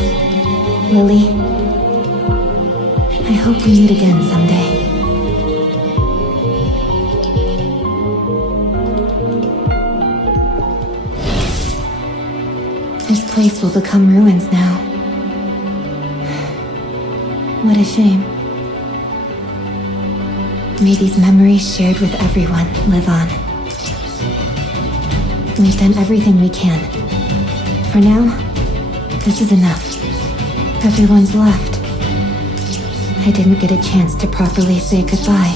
Lily, I hope we meet again someday. This place will become ruins now. What a shame. May these memories shared with everyone live on. We've done everything we can. For now, this is enough. Everyone's left. I didn't get a chance to properly say goodbye.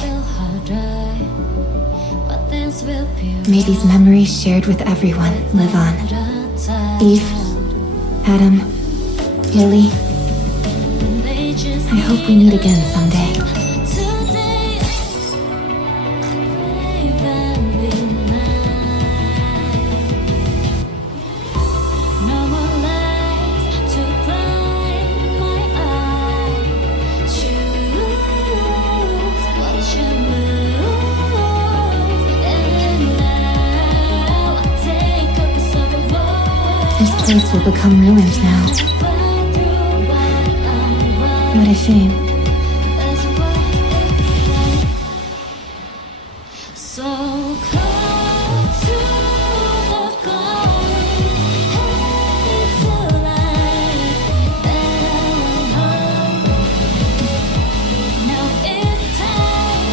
May these memories shared with everyone live on. Eve, Adam, Lily, I hope we meet again someday. This place will become ruins now. What a shame. So close to the goal, head to life, and home. Now it's time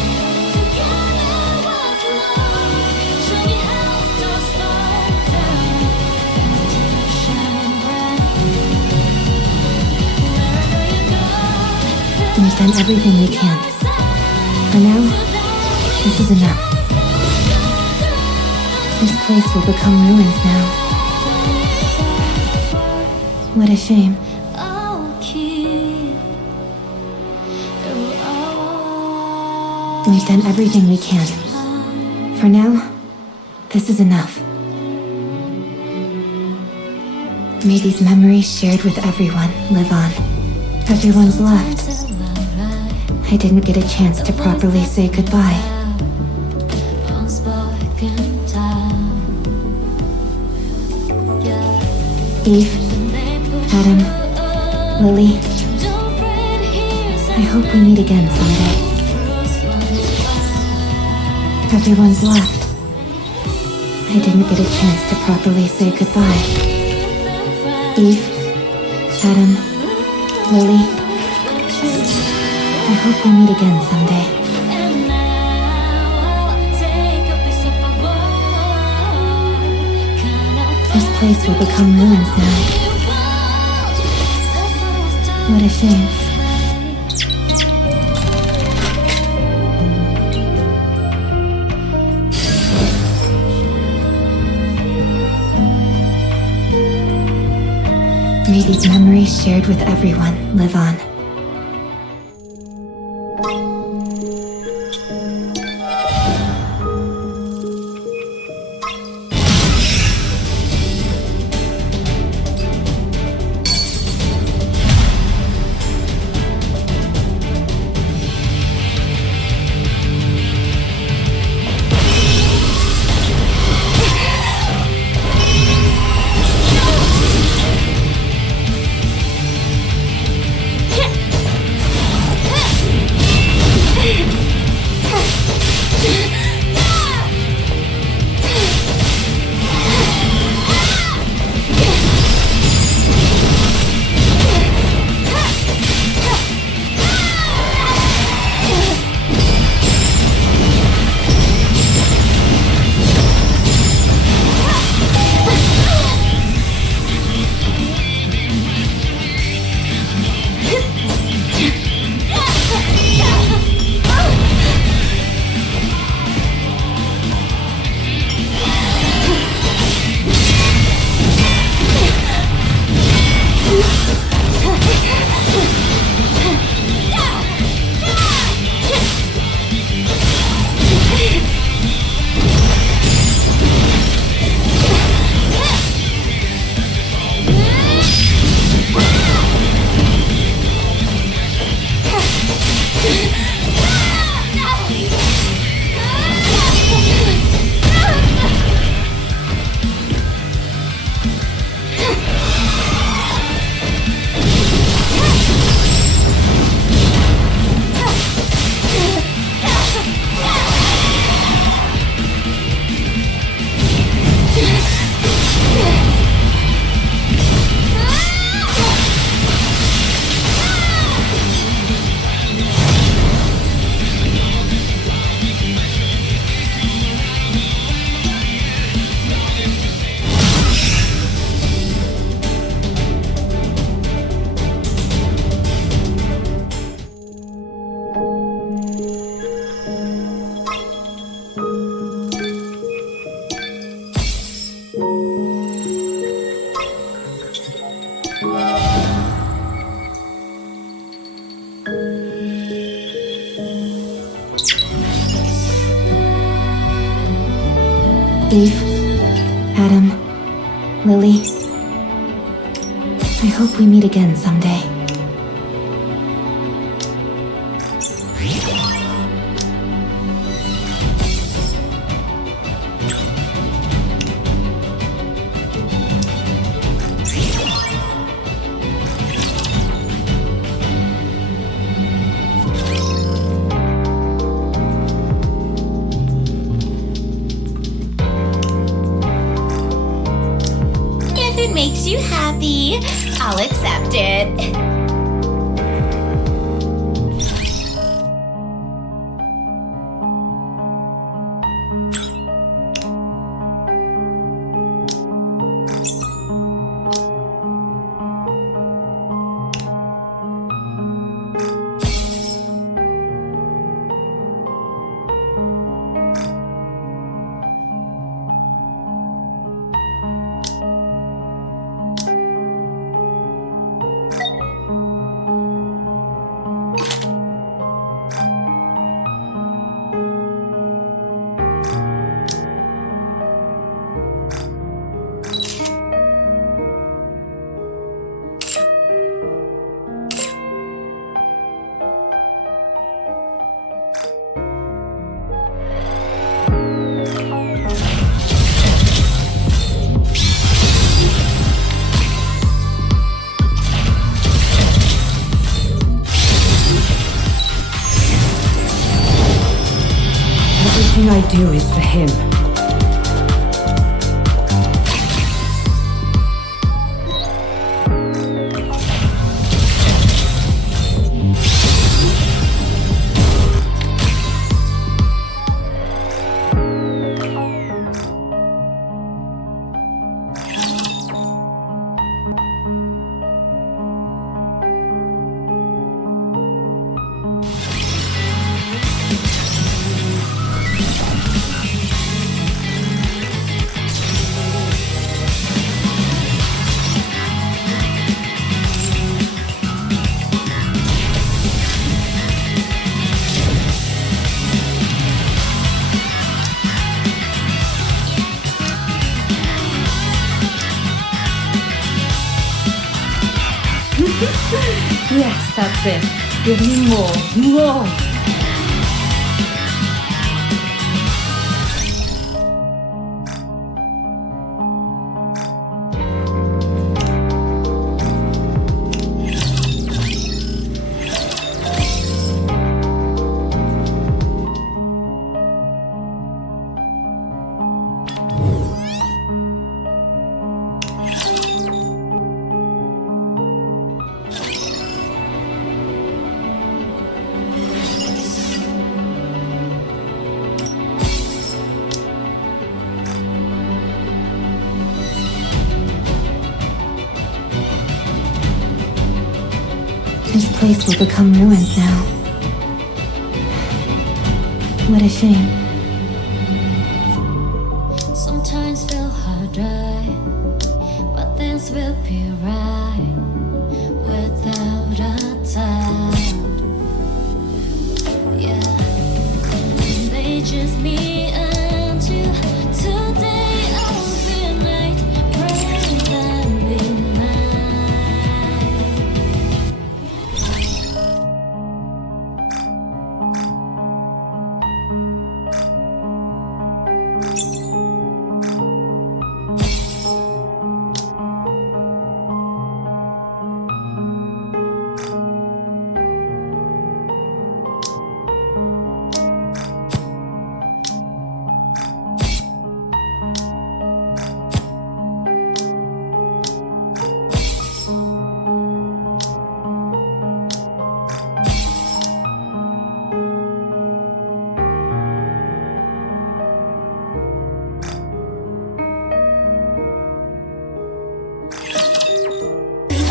to gather what's lost. Show me how stars fall down, still shine bright. Wherever you go, We've done everything we can. For now, this is enough. This place will become ruins now. What a shame. I'll keep you all. We've done everything we can. For now, this is enough. May these memories shared with everyone live on. Everyone's left. I didn't get a chance to properly say goodbye. Unspoken time. Eve, Adam, Lily, I hope we meet again someday. Everyone's left. I didn't get a chance to properly say goodbye. Eve, Adam, Lily, I hope we meet again someday. And now I'll take a piece of a world. Kind of This place will become ruins now. What a shame. May these memories shared with everyone live on. Dave, Adam, Lily. I hope we meet again someday. If it makes you happy, I'll accept it. Everything I do is for him. Yes, that's it. Give me more. More! This place will become ruins now. What a shame. Sometimes feel hard dry, but things will be right without a doubt. Yeah, they just me and you today overnight, present be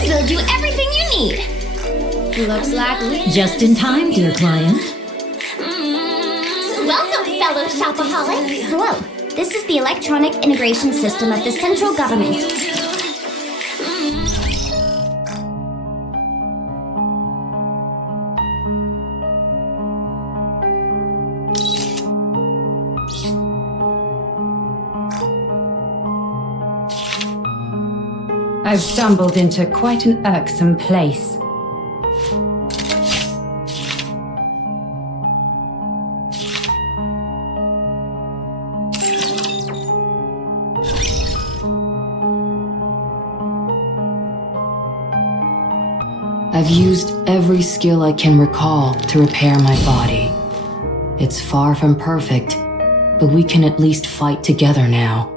We'll do everything you need. Looks like just in time, dear client. Welcome, fellow shopaholics. Hello. This is the electronic integration system of the central government. I've stumbled into quite an irksome place. I've used every skill I can recall to repair my body. It's far from perfect, but we can at least fight together now.